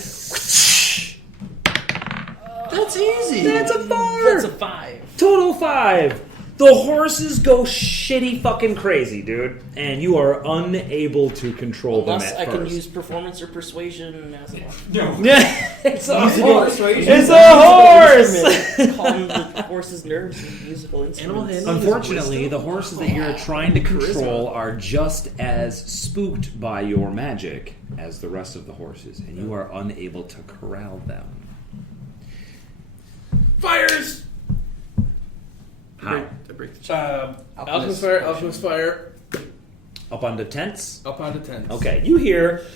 That's easy. That's a 4. That's a 5. Total 5. The horses go shitty fucking crazy, dude, and you are unable to control Unless them I at can first. use performance or persuasion as a No. Yeah, it's a Musical horse. persuasion? It's a horse. calm the horse's nerves with musical instruments. handling. Unfortunately, the horses that you're trying to control are just as spooked by your magic as the rest of the horses, and you are unable to corral them. Fires! How? I break the chain. Alchemist fire, Up onto tents? up onto tents. Okay, you hear...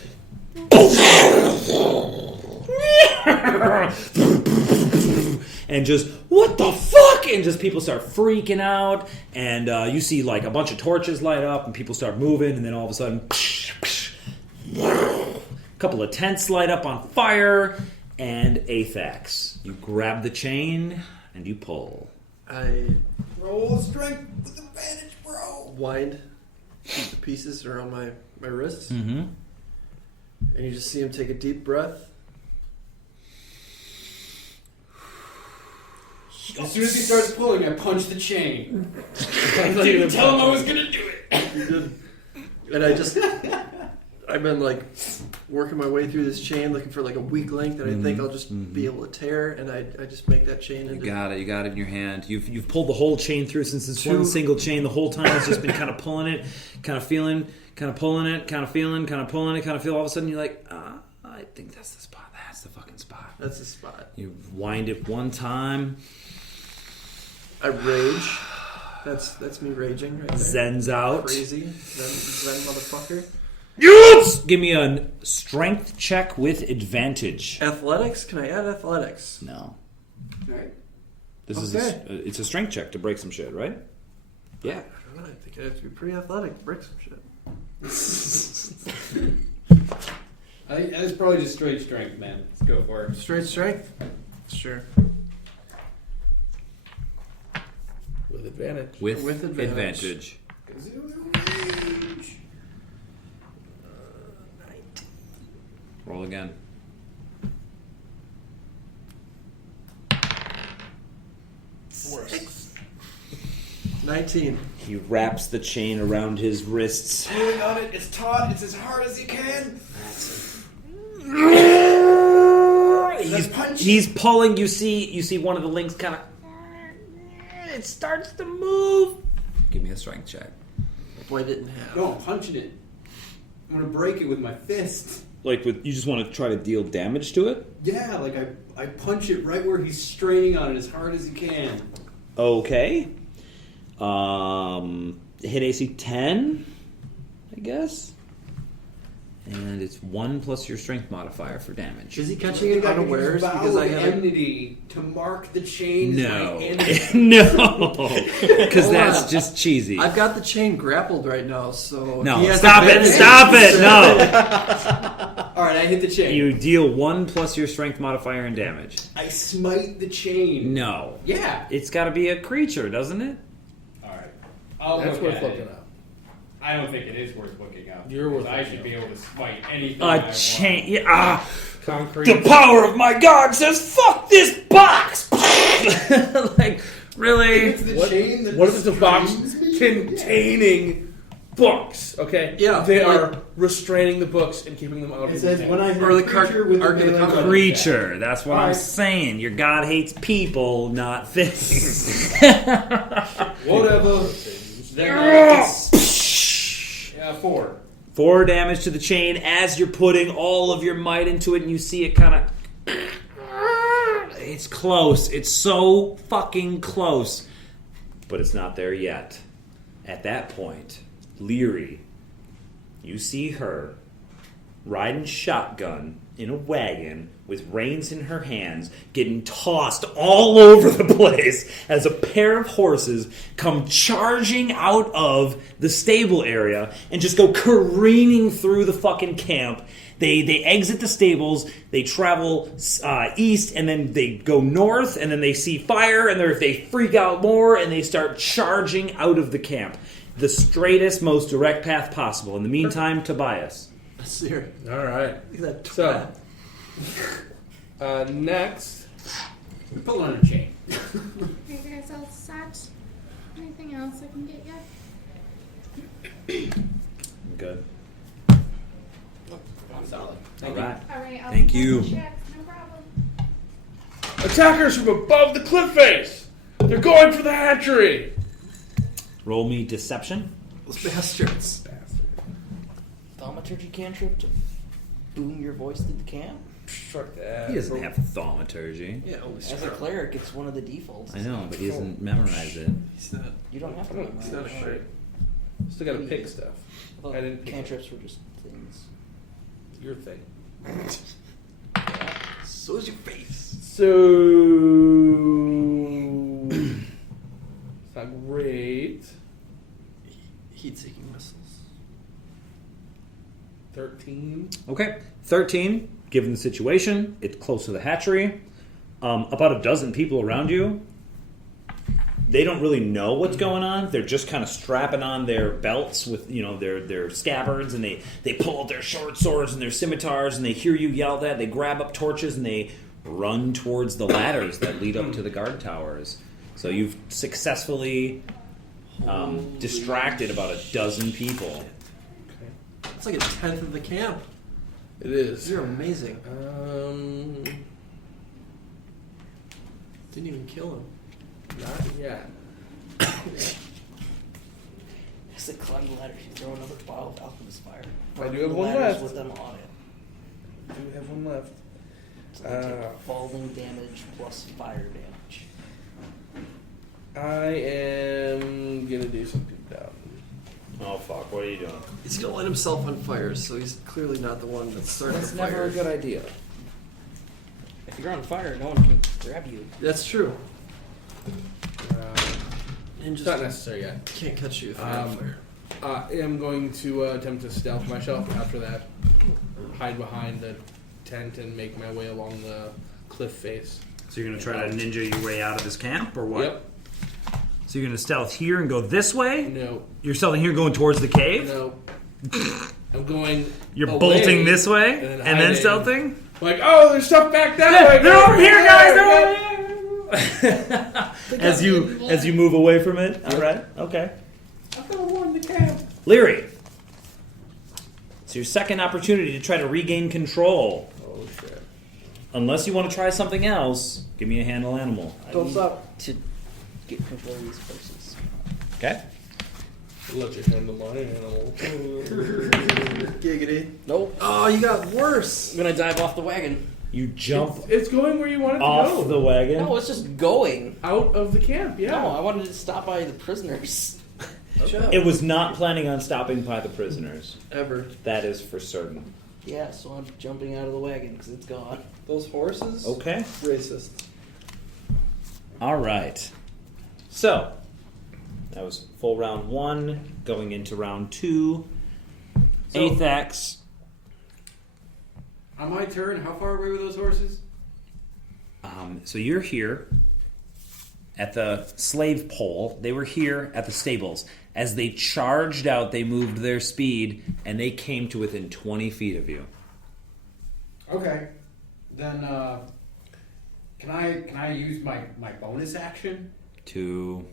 and just, what the fuck? And just people start freaking out, and you see like a bunch of torches light up, and people start moving, and then all of a sudden, a couple of tents light up on fire, and Athax. You grab the chain, and you pull. I Roll strength with advantage, bro. wind the pieces around my wrists, Mm-hmm. and you just see him take a deep breath. As soon as he starts pulling, I punch the chain. I didn't tell him I was gonna do it. And I've been like working my way through this chain, looking for like a weak link that I think I'll just be able to tear, and I just make that chain You into. got it in your hand. You've pulled the whole chain through since it's one single chain. The whole time it's just been kind of pulling it, kind of feeling, kind of pulling it, kind of feeling, kind of pulling it, kind of feel. All of a sudden you're like, I think that's the spot. That's the fucking spot. That's the spot. You wind it one time. I rage. That's me raging right there. Zen's out. Crazy. Zen motherfucker. Yes! Give me a strength check with advantage. Athletics? Can I add athletics? No. Right? This is it's a strength check to break some shit, right? Yeah. I don't know. I think I have to be pretty athletic to break some shit. I think that's probably just straight strength, man. Let's go for it. Straight strength? Sure. With advantage. With advantage. Roll again. Six. 19. He wraps the chain around his wrists. Pulling on it, it's taut, it's as hard as he can. He's pulling. You see one of the links kind of. It starts to move. Give me a strength check. Boy didn't have. No, I'm punching it. I'm gonna break it with my fist. Like you just want to try to deal damage to it. Yeah, like I punch it right where he's straining on it as hard as he can. Okay. Hit AC 10, I guess. And it's 1 plus your strength modifier for damage. Is he catching it unawares because I have enmity to mark the chain? No. No. Because that's just cheesy. I've got the chain grappled right now, so No, he has stop it! advantage. Stop it! No! Alright, I hit the chain. You deal 1 plus your strength modifier and damage. I smite the chain. No. Yeah. It's got to be a creature, doesn't it? Alright. That's look worth at looking it. up. I don't think it is worth looking up. You're worth I looking should up. be able to smite anything I A want. chain. Yeah, Concrete. the power of my god says, fuck this box! Like, really? It's the chain that What if it's a box restrains me? containing books? Okay. Yeah, They like- are restraining the books and keeping them out of It says when I hit Or a the creature with Ark a of the melee Covenant. weapon. Creature. That's what I'm Alright. saying. Your god hates people, not things. Whatever. Then 4. 4 damage to the chain as you're putting all of your might into it, and you see it kind of... It's close. It's so fucking close. But it's not there yet. At that point, Leary, you see her riding shotgun in a wagon with reins in her hands, getting tossed all over the place as a pair of horses come charging out of the stable area and just go careening through the fucking camp. They exit the stables, they travel east, and then they go north, and then they see fire, and they freak out more, and they start charging out of the camp. The straightest, most direct path possible. In the meantime, Tobias. Sir. All right. Look at that So, twat. next. We pull on a chain. Are you guys all set? Anything else I can get you? Good. I'm solid. All right. All right, I'll Thank be you. back in check, no problem. Attackers from above the cliff face! They're going for the hatchery! Roll me deception. Those bastards. Thaumaturgy cantrip to boom your voice through the camp? Fuck that. He doesn't have thaumaturgy. Yeah, holy As a cleric, it's one of the defaults. I know, but he doesn't memorize it. He's not. You don't have to memorize It's not a it. shit. Still gotta pick stuff. I thought I didn't pick cantrips were just things. Your thing. So is your face. So... it's not great. Heat-seeking missiles. 13. Okay. 13, given the situation, it's close to the hatchery. About a dozen people around you. They don't really know what's going on. They're just kind of strapping on their belts with, their scabbards, and they pull out their short swords and their scimitars, and they hear you yell that. They grab up torches and they run towards the ladders that lead up to the guard towers. So you've successfully distracted about a dozen people. It's like a tenth of the camp. It is. You're amazing. Didn't even kill him. Not yet. As they climb the ladder, you throw another bottle of alchemist fire. I do have The one ladders left. with them on it. I do have one left. So they take falling damage plus fire damage. I am gonna do something dumb. Oh, fuck. What are you doing? He's gonna light himself on fire, so he's clearly not the one that started the fire. idea. If you're on fire, no one can grab you. That's true. It's not necessary yet. Can't catch you if you're on fire. I am going to attempt to stealth myself after that. Hide behind the tent and make my way along the cliff face. So you're going to try to ninja your way out of this camp, or what? Yep. So you're going to stealth here and go this way? No. You're stealthing here going towards the cave? No. I'm going. You're away bolting this way? and And then hiding. stealthing? Like, oh, there's stuff back that way. They're over here, guys! They're Yeah. over here! as you move away from it? Alright, okay. I'm gonna warn the camp. Leary. It's your second opportunity to try to regain control. Oh shit. Unless you want to try something else, give me a handle animal. Don't stop to get control of these places. Okay? Let you handle my animal. Giggity. Nope. Oh, you got worse. I'm gonna dive off the wagon. You jump It's going where you want it to off go. the wagon. No, it's just going. Out of the camp, yeah. No, I wanted to stop by the prisoners. It was not planning on stopping by the prisoners. Ever. That is for certain. Yeah, so I'm jumping out of the wagon because it's gone. Those horses? Okay. Racist. All right. So, that was full round 1, going into round 2. So- Athax. On my turn, how far away were those horses? So you're here at the slave pole. They were here at the stables. As they charged out, they moved their speed, and they came to within 20 feet of you. Okay. Then, can I use my bonus action? To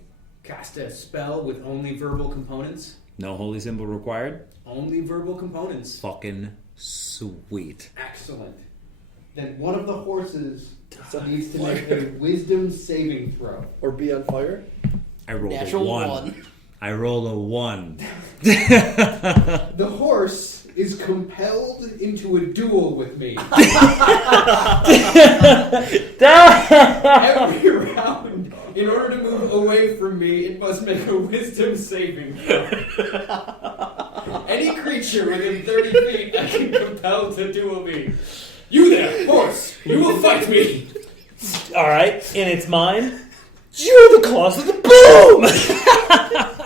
Cast a spell with only verbal components? no holy symbol required? Only verbal components. Fucking sweet. Excellent. Then one of the horses needs to make a wisdom saving throw. Or be on fire? I rolled Natural a 1. one. I roll a 1. The horse is compelled into a duel with me. Every round, in order to move away from me, it must make a wisdom saving throw. Any creature within 30 feet I can compel to duel me. You there, horse, you will fight me. Alright, in its mind, you're the cause of the boom!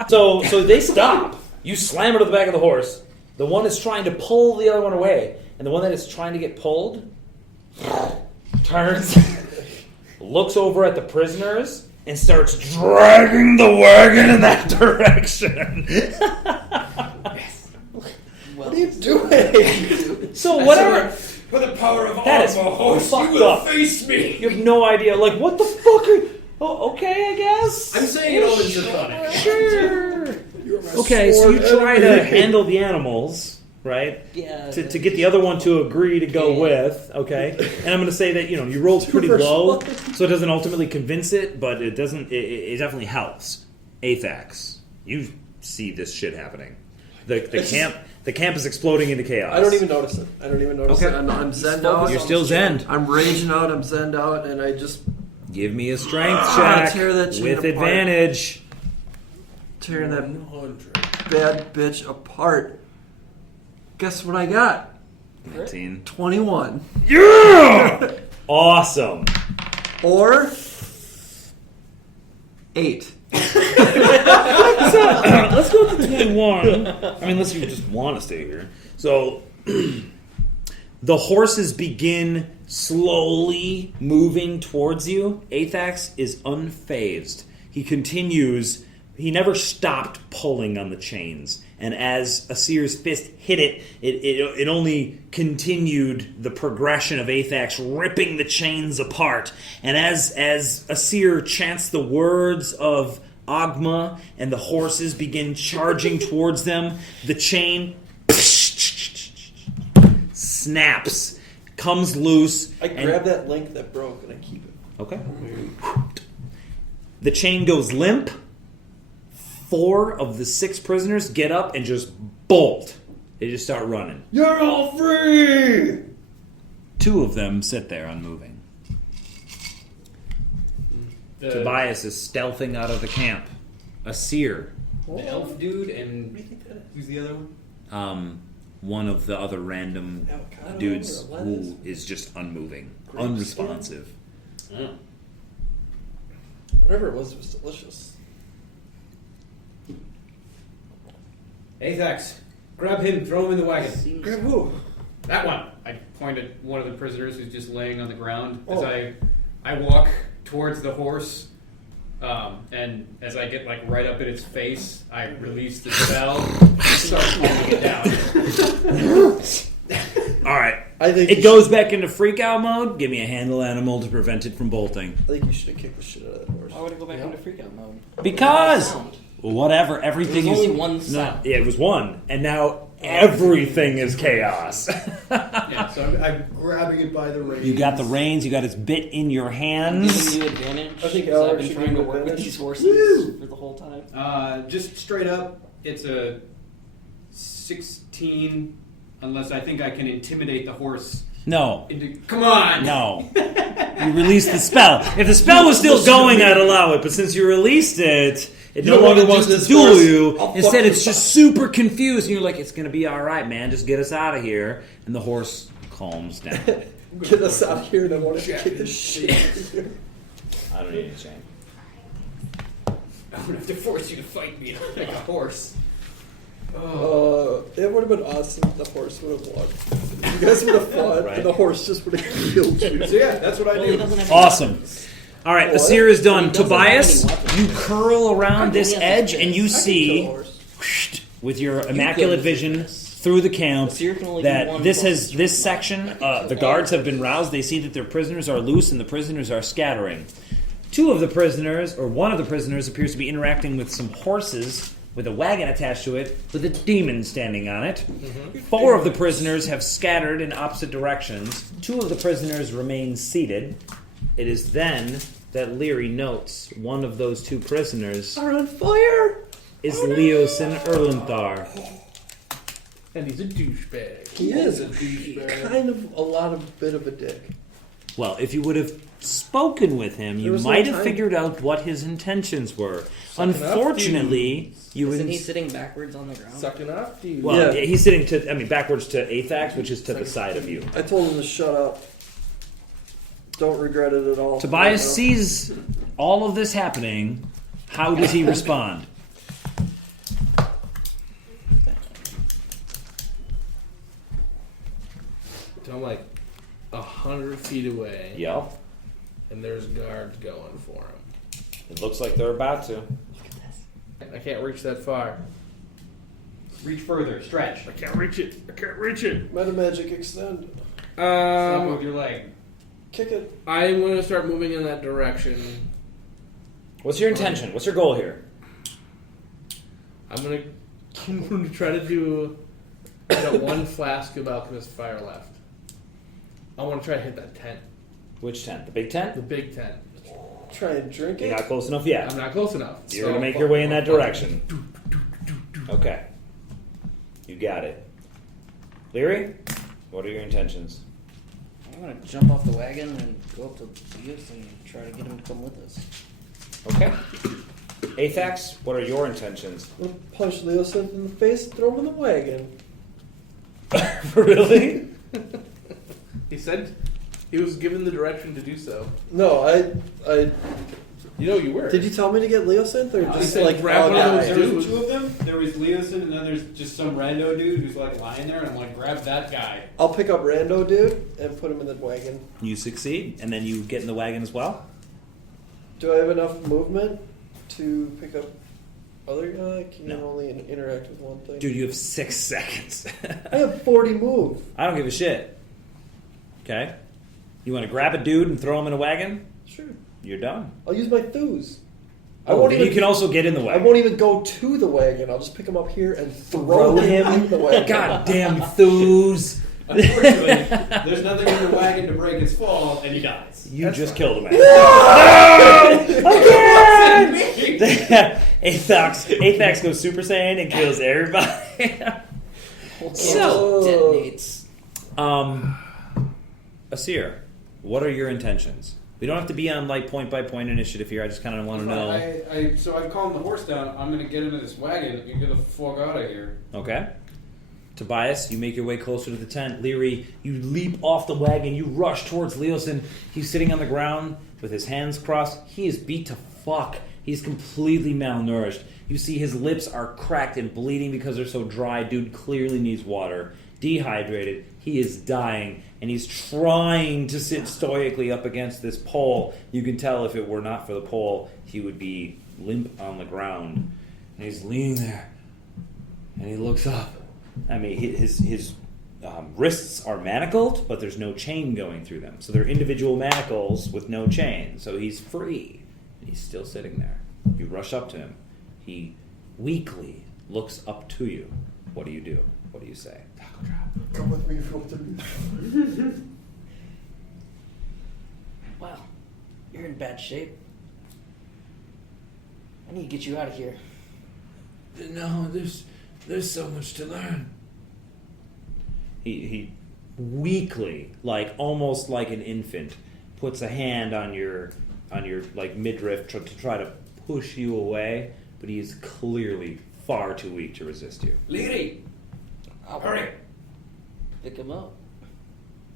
So they stop. You slam it to the back of the horse. The one is trying to pull the other one away, and the one that is trying to get pulled turns, looks over at the prisoners, and starts dragging the wagon in that direction. What are you doing? So whatever. For the power of That is armor, horse, fucked you will up. face me. You have no idea. Like, what the fuck are you... Oh, okay, I guess. I'm saying it all in Symphonic. Sure. Okay, so you try to handle the animals, right? Yeah. To get the other one to agree to go with, okay? And I'm going to say that, you rolled pretty low, so it doesn't ultimately convince it, but it doesn't... It definitely helps. Athax, you see this shit happening. The camp is exploding into chaos. I don't even notice it. Okay. I'm zened out. You're still zened. I'm raging out. I'm zened out, and I just Give me a strength check tear that chain with apart. advantage. tearing that bad bitch apart. Guess what I got? 19. 21. Yeah! Awesome. Or 8. Let's go with the 21. I mean, unless you just want to stay here. So, the horses begin slowly moving towards you. Athax is unfazed. He continues. He never stopped pulling on the chains. And as Asir's fist hit it, it only continued the progression of Athax ripping the chains apart. And as Asir chants the words of Agma and the horses begin charging towards them, the chain snaps, comes loose. I grab that link that broke and I keep it. Okay. The chain goes limp. 4 of the 6 prisoners get up and just bolt. They just start running. You're all free! 2 of them sit there unmoving. Tobias is stealthing out of the camp. Asir. The elf dude and who's the other one? One of the other random Avocado dudes or lettuce? who is just unmoving. Grape Unresponsive. Oh. Whatever it was delicious. Athax, grab him, throw him in the wagon. Grab who? That one. I point at one of the prisoners who's just laying on the ground as Oh. I walk towards the horse, and as I get like right up in its face, I release the spell and start pulling it down. Alright. I think It goes back into freak out mode. Give me a handle animal to prevent it from bolting. I think you should have kicked the shit out of that horse. Why would it go back into freakout mode? Because Sound. whatever, everything It was is only one sound. Yeah, it was one, and now everything is chaos. Yeah, so I'm grabbing it by the reins. You got the reins, you got its bit in your hands. Giving you advantage. I think because Alex I've been should trying to give you work with advantage. these horses for the whole time. just straight up, it's a 16. Unless I think I can intimidate the horse. No. Come on! No. You released the spell. If the spell was still going, I'd allow it. But since you released it, it no don't longer wanna wants do to this duel first. you. I'll Instead, fuck it's you just super confused. And you're like, it's going to be all right, man. Just get us out of here. And the horse calms down. Get us out of here and I want to kick the shit out of you. I don't need any shame. I'm gonna have to force you to fight me like a horse. It would have been awesome if the horse would have won. You guys would have fought Right. and the horse just would have killed you. So yeah, that's what I Well, he do. doesn't have Awesome. weapons. All right, What? Asir is done. He doesn't Tobias, have any weapons. you curl around this He has edge his and you I can kill a see, horse. with your immaculate could vision do this. through the camp, Asir can only do that one this plus. section, the guards have been roused. They see that their prisoners are loose and the prisoners are scattering. 2 of the prisoners, or one of the prisoners, appears to be interacting with some horses with a wagon attached to it with a demon standing on it. 4 of the prisoners have scattered in opposite directions. 2 of the prisoners remain seated. It is then that Leary notes one of those 2 prisoners Are on fire! is Leosin Erlenthar. And he's a douchebag. He is a douchebag. kind of a bit of a dick. Well, if you would have spoken with him, you was might no have time. figured out what his intentions were. Sucking up Unfortunately, you Isn't would. he sitting backwards on the ground? Sucking off, dude. Well, Yeah. he's sitting backwards to Athax, which is to the side of you. I told him to shut up. Don't regret it at all. Tobias Right now. sees all of this happening. How does he respond? So I'm like 100 feet away, Yep. and there's guards going for him. It looks like they're about to. I can't reach that far. Reach further. Stretch. I can't reach it. I can't reach it. Meta magic extend. Stop with your leg. Kick it. I'm going to start moving in that direction. What's your intention? What's your goal here? I'm going to try to do. I got one flask of alchemist fire left. I want to try to hit that tent, Which tent? The big the tent? big tent. Try and drink You're it. not close enough yet. I'm not close enough. You're going to make your way in that direction. Okay. You got it. Leary, what are your intentions? I'm gonna jump off the wagon and go up to Zeus and try to get him to come with us. Okay. Athax, what are your intentions? I'm gonna punch Leosin in the face, throw him in the wagon. Really? He said he was given the direction to do so. No, I. You know you were. Did you tell me to get Leosin, or I just said like grab oh, one of guy? those There was dudes. two of them. There was Leosin, and then there's just some rando dude who's like lying there, and I'm like, grab that guy. I'll pick up Rando dude and put him in the wagon. You succeed, and then you get in the wagon as well? Do I have enough movement to pick up other guy? Can you No. only interact with one thing? Dude, you have 6 seconds. I have 40 move. I don't give a shit. Okay? You want to grab a dude and throw him in a wagon? Sure. You're done. I'll use my thews. Oh, then you can also get in the I wagon. won't even go to the wagon. I'll just pick him up here and throw him in the wagon. God damn Thews. Unfortunately, there's nothing in the wagon to break his fall, and he dies. You just killed a man. Again! Athax goes Super Saiyan and kills everybody. So, Detonates. Asir, what are your intentions? We don't have to be on like point by point initiative here. I just kind of want to know. So I've calmed the horse down. I'm going to get into this wagon and get the fuck out of here. Okay. Tobias, you make your way closer to the tent. Leary, you leap off the wagon. You rush towards Leosin. He's sitting on the ground with his hands crossed. He is beat to fuck. He's completely malnourished. You see his lips are cracked and bleeding because they're so dry. Dude clearly needs water. Dehydrated. He is dying. And he's trying to sit stoically up against this pole. You can tell if it were not for the pole, he would be limp on the ground. And he's leaning there. And he looks up. I mean, his wrists are manacled, but there's no chain going through them. So they're individual manacles with no chain. So he's free. And he's still sitting there. You rush up to him. He weakly looks up to you. What do you do? What do you say? Come with me if you want to. Well, you're in bad shape. I need to get you out of here. No, there's so much to learn. He weakly, like almost like an infant, puts a hand on your like midriff to try to push you away, but he is clearly far too weak to resist you. Leary! I'll Hurry! pick him up.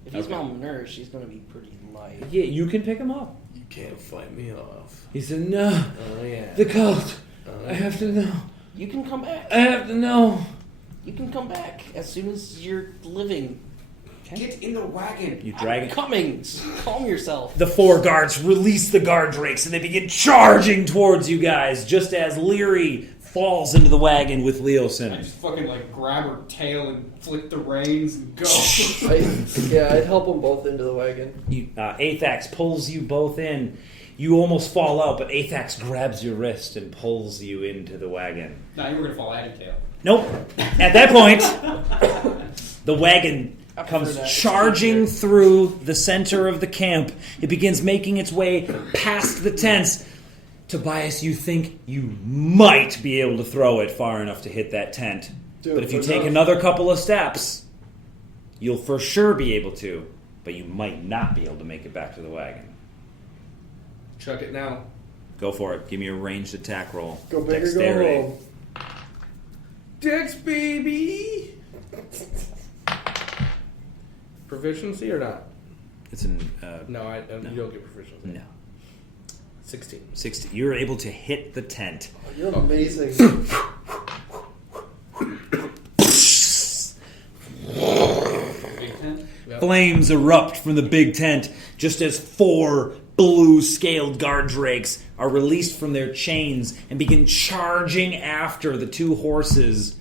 If he's Okay. malnourished, he's going to be pretty light. Yeah, you can pick him up. You can't fight me off. He said, no, Oh yeah. the cult. I have to know. You can come back. I have to know. You can come back as soon as you're living. Get in the wagon! You drag I'm it. coming. Calm yourself. The 4 guards release the guard drakes and they begin charging towards you guys, just as Leary falls into the wagon with I Leosin. just fucking like grab her tail and flick the reins and go. I'd help them both into the wagon. Athax pulls you both in. You almost fall out, but Athax grabs your wrist and pulls you into the wagon. Nah, you were gonna fall out of your tail. Nope. At that point, the wagon I prefer comes that. charging through the center of the camp. It begins making its way past the tents. Tobias, you think you might be able to throw it far enough to hit that tent. But if you take another couple of steps, you'll for sure be able to, but you might not be able to make it back to the wagon. Chuck it now. Go for it. Give me a ranged attack roll. Go big Dexterity. or go home. Dex, baby! Proficiency or not? It's an... No, you don't get proficiency. No. 16. 60. You're able to hit the tent. Oh, you're amazing. Big tent? Yep. Flames erupt from the big tent just as 4 blue-scaled guard drakes are released from their chains and begin charging after the 2 horses,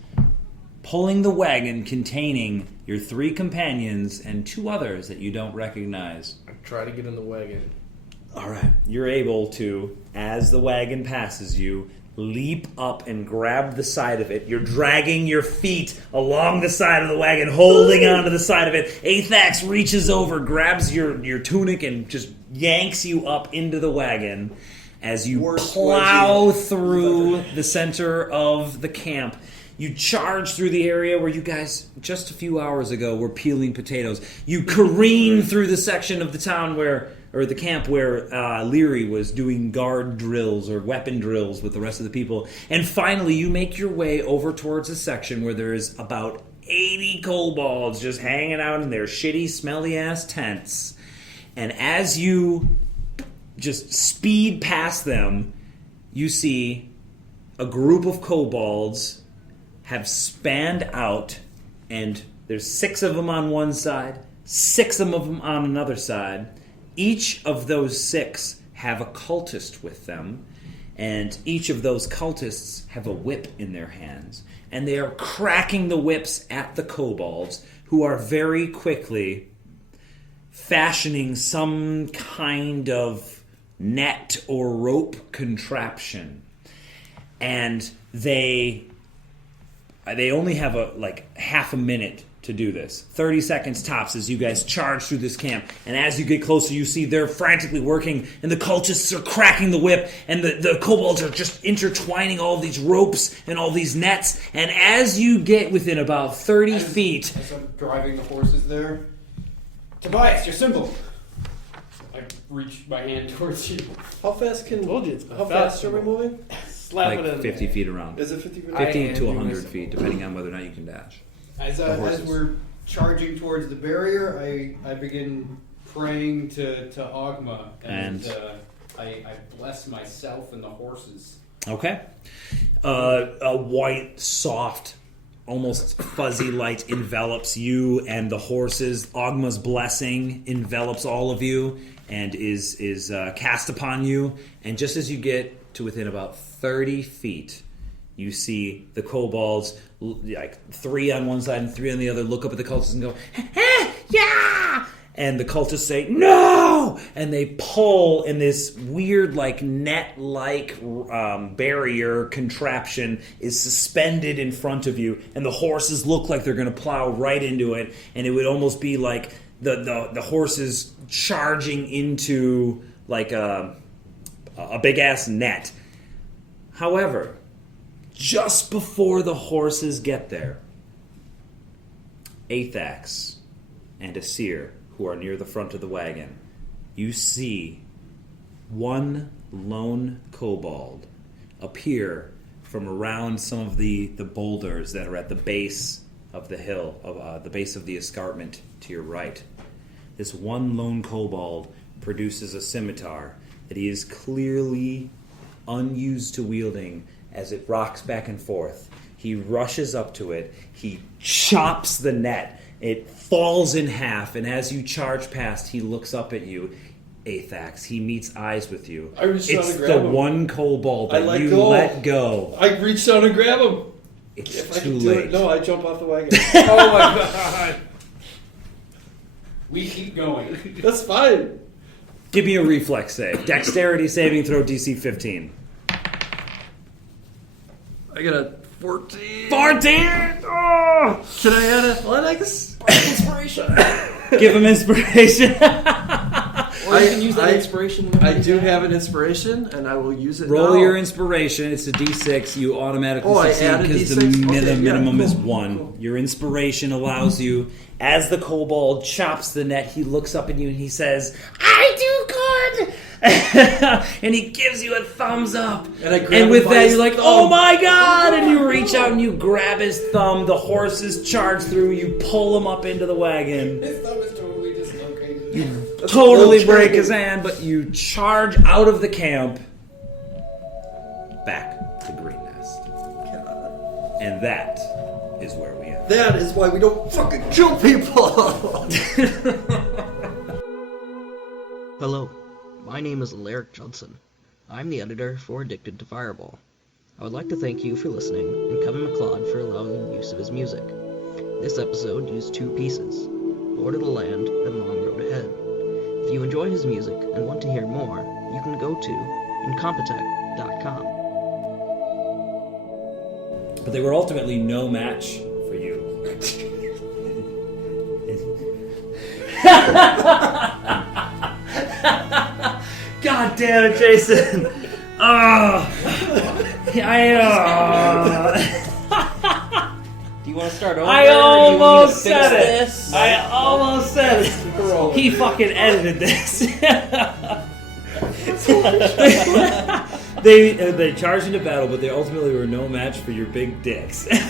pulling the wagon containing your 3 companions and 2 others that you don't recognize. Try to get in the wagon. All right. You're able to, as the wagon passes you, leap up and grab the side of it. You're dragging your feet along the side of the wagon, holding onto the side of it. Athax reaches over, grabs your tunic, and just yanks you up into the wagon as you plow through the center of the camp. You charge through the area where you guys, just a few hours ago, were peeling potatoes. You careen through the section of the town or the camp where Leary was doing guard drills or weapon drills with the rest of the people. And finally, you make your way over towards a section where there's about 80 kobolds just hanging out in their shitty, smelly-ass tents. And as you just speed past them, you see a group of kobolds have spanned out, and there's 6 of them on one side, 6 of them on another side. Each of those 6 have a cultist with them, and each of those cultists have a whip in their hands. And they are cracking the whips at the kobolds, who are very quickly fashioning some kind of net or rope contraption. And they only have half a minute to do this. 30 seconds tops as you guys charge through this camp. And as you get closer, you see they're frantically working, and the cultists are cracking the whip, and the kobolds are just intertwining all these ropes and all these nets. And as you get within about 30 feet... As I'm driving the horses there, Tobias, you're simple. I reach my hand towards you. How fast How fast are we moving? Slap it in 50 there. feet around. Is it 50 feet? 50 to 100 feet, depending on whether or not you can dash. As we're charging towards the barrier, I begin Praying to Ogma, And? I bless myself and the horses. Okay. A white, soft, almost fuzzy light envelops you and the horses. Ogma's blessing envelops all of you and is cast upon you. And just as you get to within about 30 feet, you see the kobolds, like 3 on one side and 3 on the other, look up at the cultists and go, yeah! And the cultists say, no! And they pull, and this weird, net-like barrier contraption is suspended in front of you, and the horses look like they're going to plow right into it, and it would almost be like the horses charging into, a big-ass net. However, just before the horses get there, Athax and Asir, who are near the front of the wagon, you see one lone kobold appear from around some of the boulders that are at the base of the hill, the base of the escarpment to your right. This one lone kobold produces a scimitar that he is clearly unused to wielding as it rocks back and forth. He rushes up to it, he chops the net, it falls in half, and as you charge past, he looks up at you, Athax. He meets eyes with you. I reached down It's to grab the him. one kobold that you go. let go. I reached down and grab him. It's If I too could do late. it, no, I jump off the wagon. Oh my god. We keep going. That's fine. Give me a reflex save. Dexterity saving throw DC 15. I got a 14. 14! Oh! Can I add athletics? Inspiration. Give him inspiration. or Or you can use that inspiration. whenever I you do want. have an inspiration, and I will use it. Roll now. your inspiration. It's a D6. You automatically I succeed add a because the D6? Okay, yeah, minimum is cool, 1. cool. Your inspiration allows you, as the kobold chops the net, he looks up at you and he says, "I do good!" and he gives you a thumbs up. And I grab And him with by that, his you're like, thumb. "Oh my god!" And you reach out and you grab his thumb. The horses charge through. You pull him up into the wagon. His thumb is totally dislocated. You That's totally okay. break his hand, but you charge out of the camp back to Green Nest. And that is where we end. That is why we don't fucking kill people. Hello, my name is Alaric Judson. I'm the editor for Addicted to Fireball. I would like to thank you for listening and Kevin MacLeod for allowing the use of his music. This episode used 2 pieces, Lord of the Land and Long Road Ahead. If you enjoy his music and want to hear more, you can go to incompetech.com. But they were ultimately no match for you. God damn it, Jason! Do you want to start over? I or do you want me to almost fix said it. this? I almost said it. He fucking edited this. They charged into battle, but they ultimately were no match for your big dicks. Just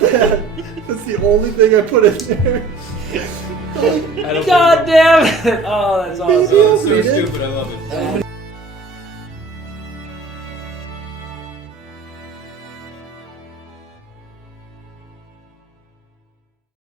that. That's the only thing I put in there. God damn it! Oh, that's awesome. Oh, it's so stupid. I love it.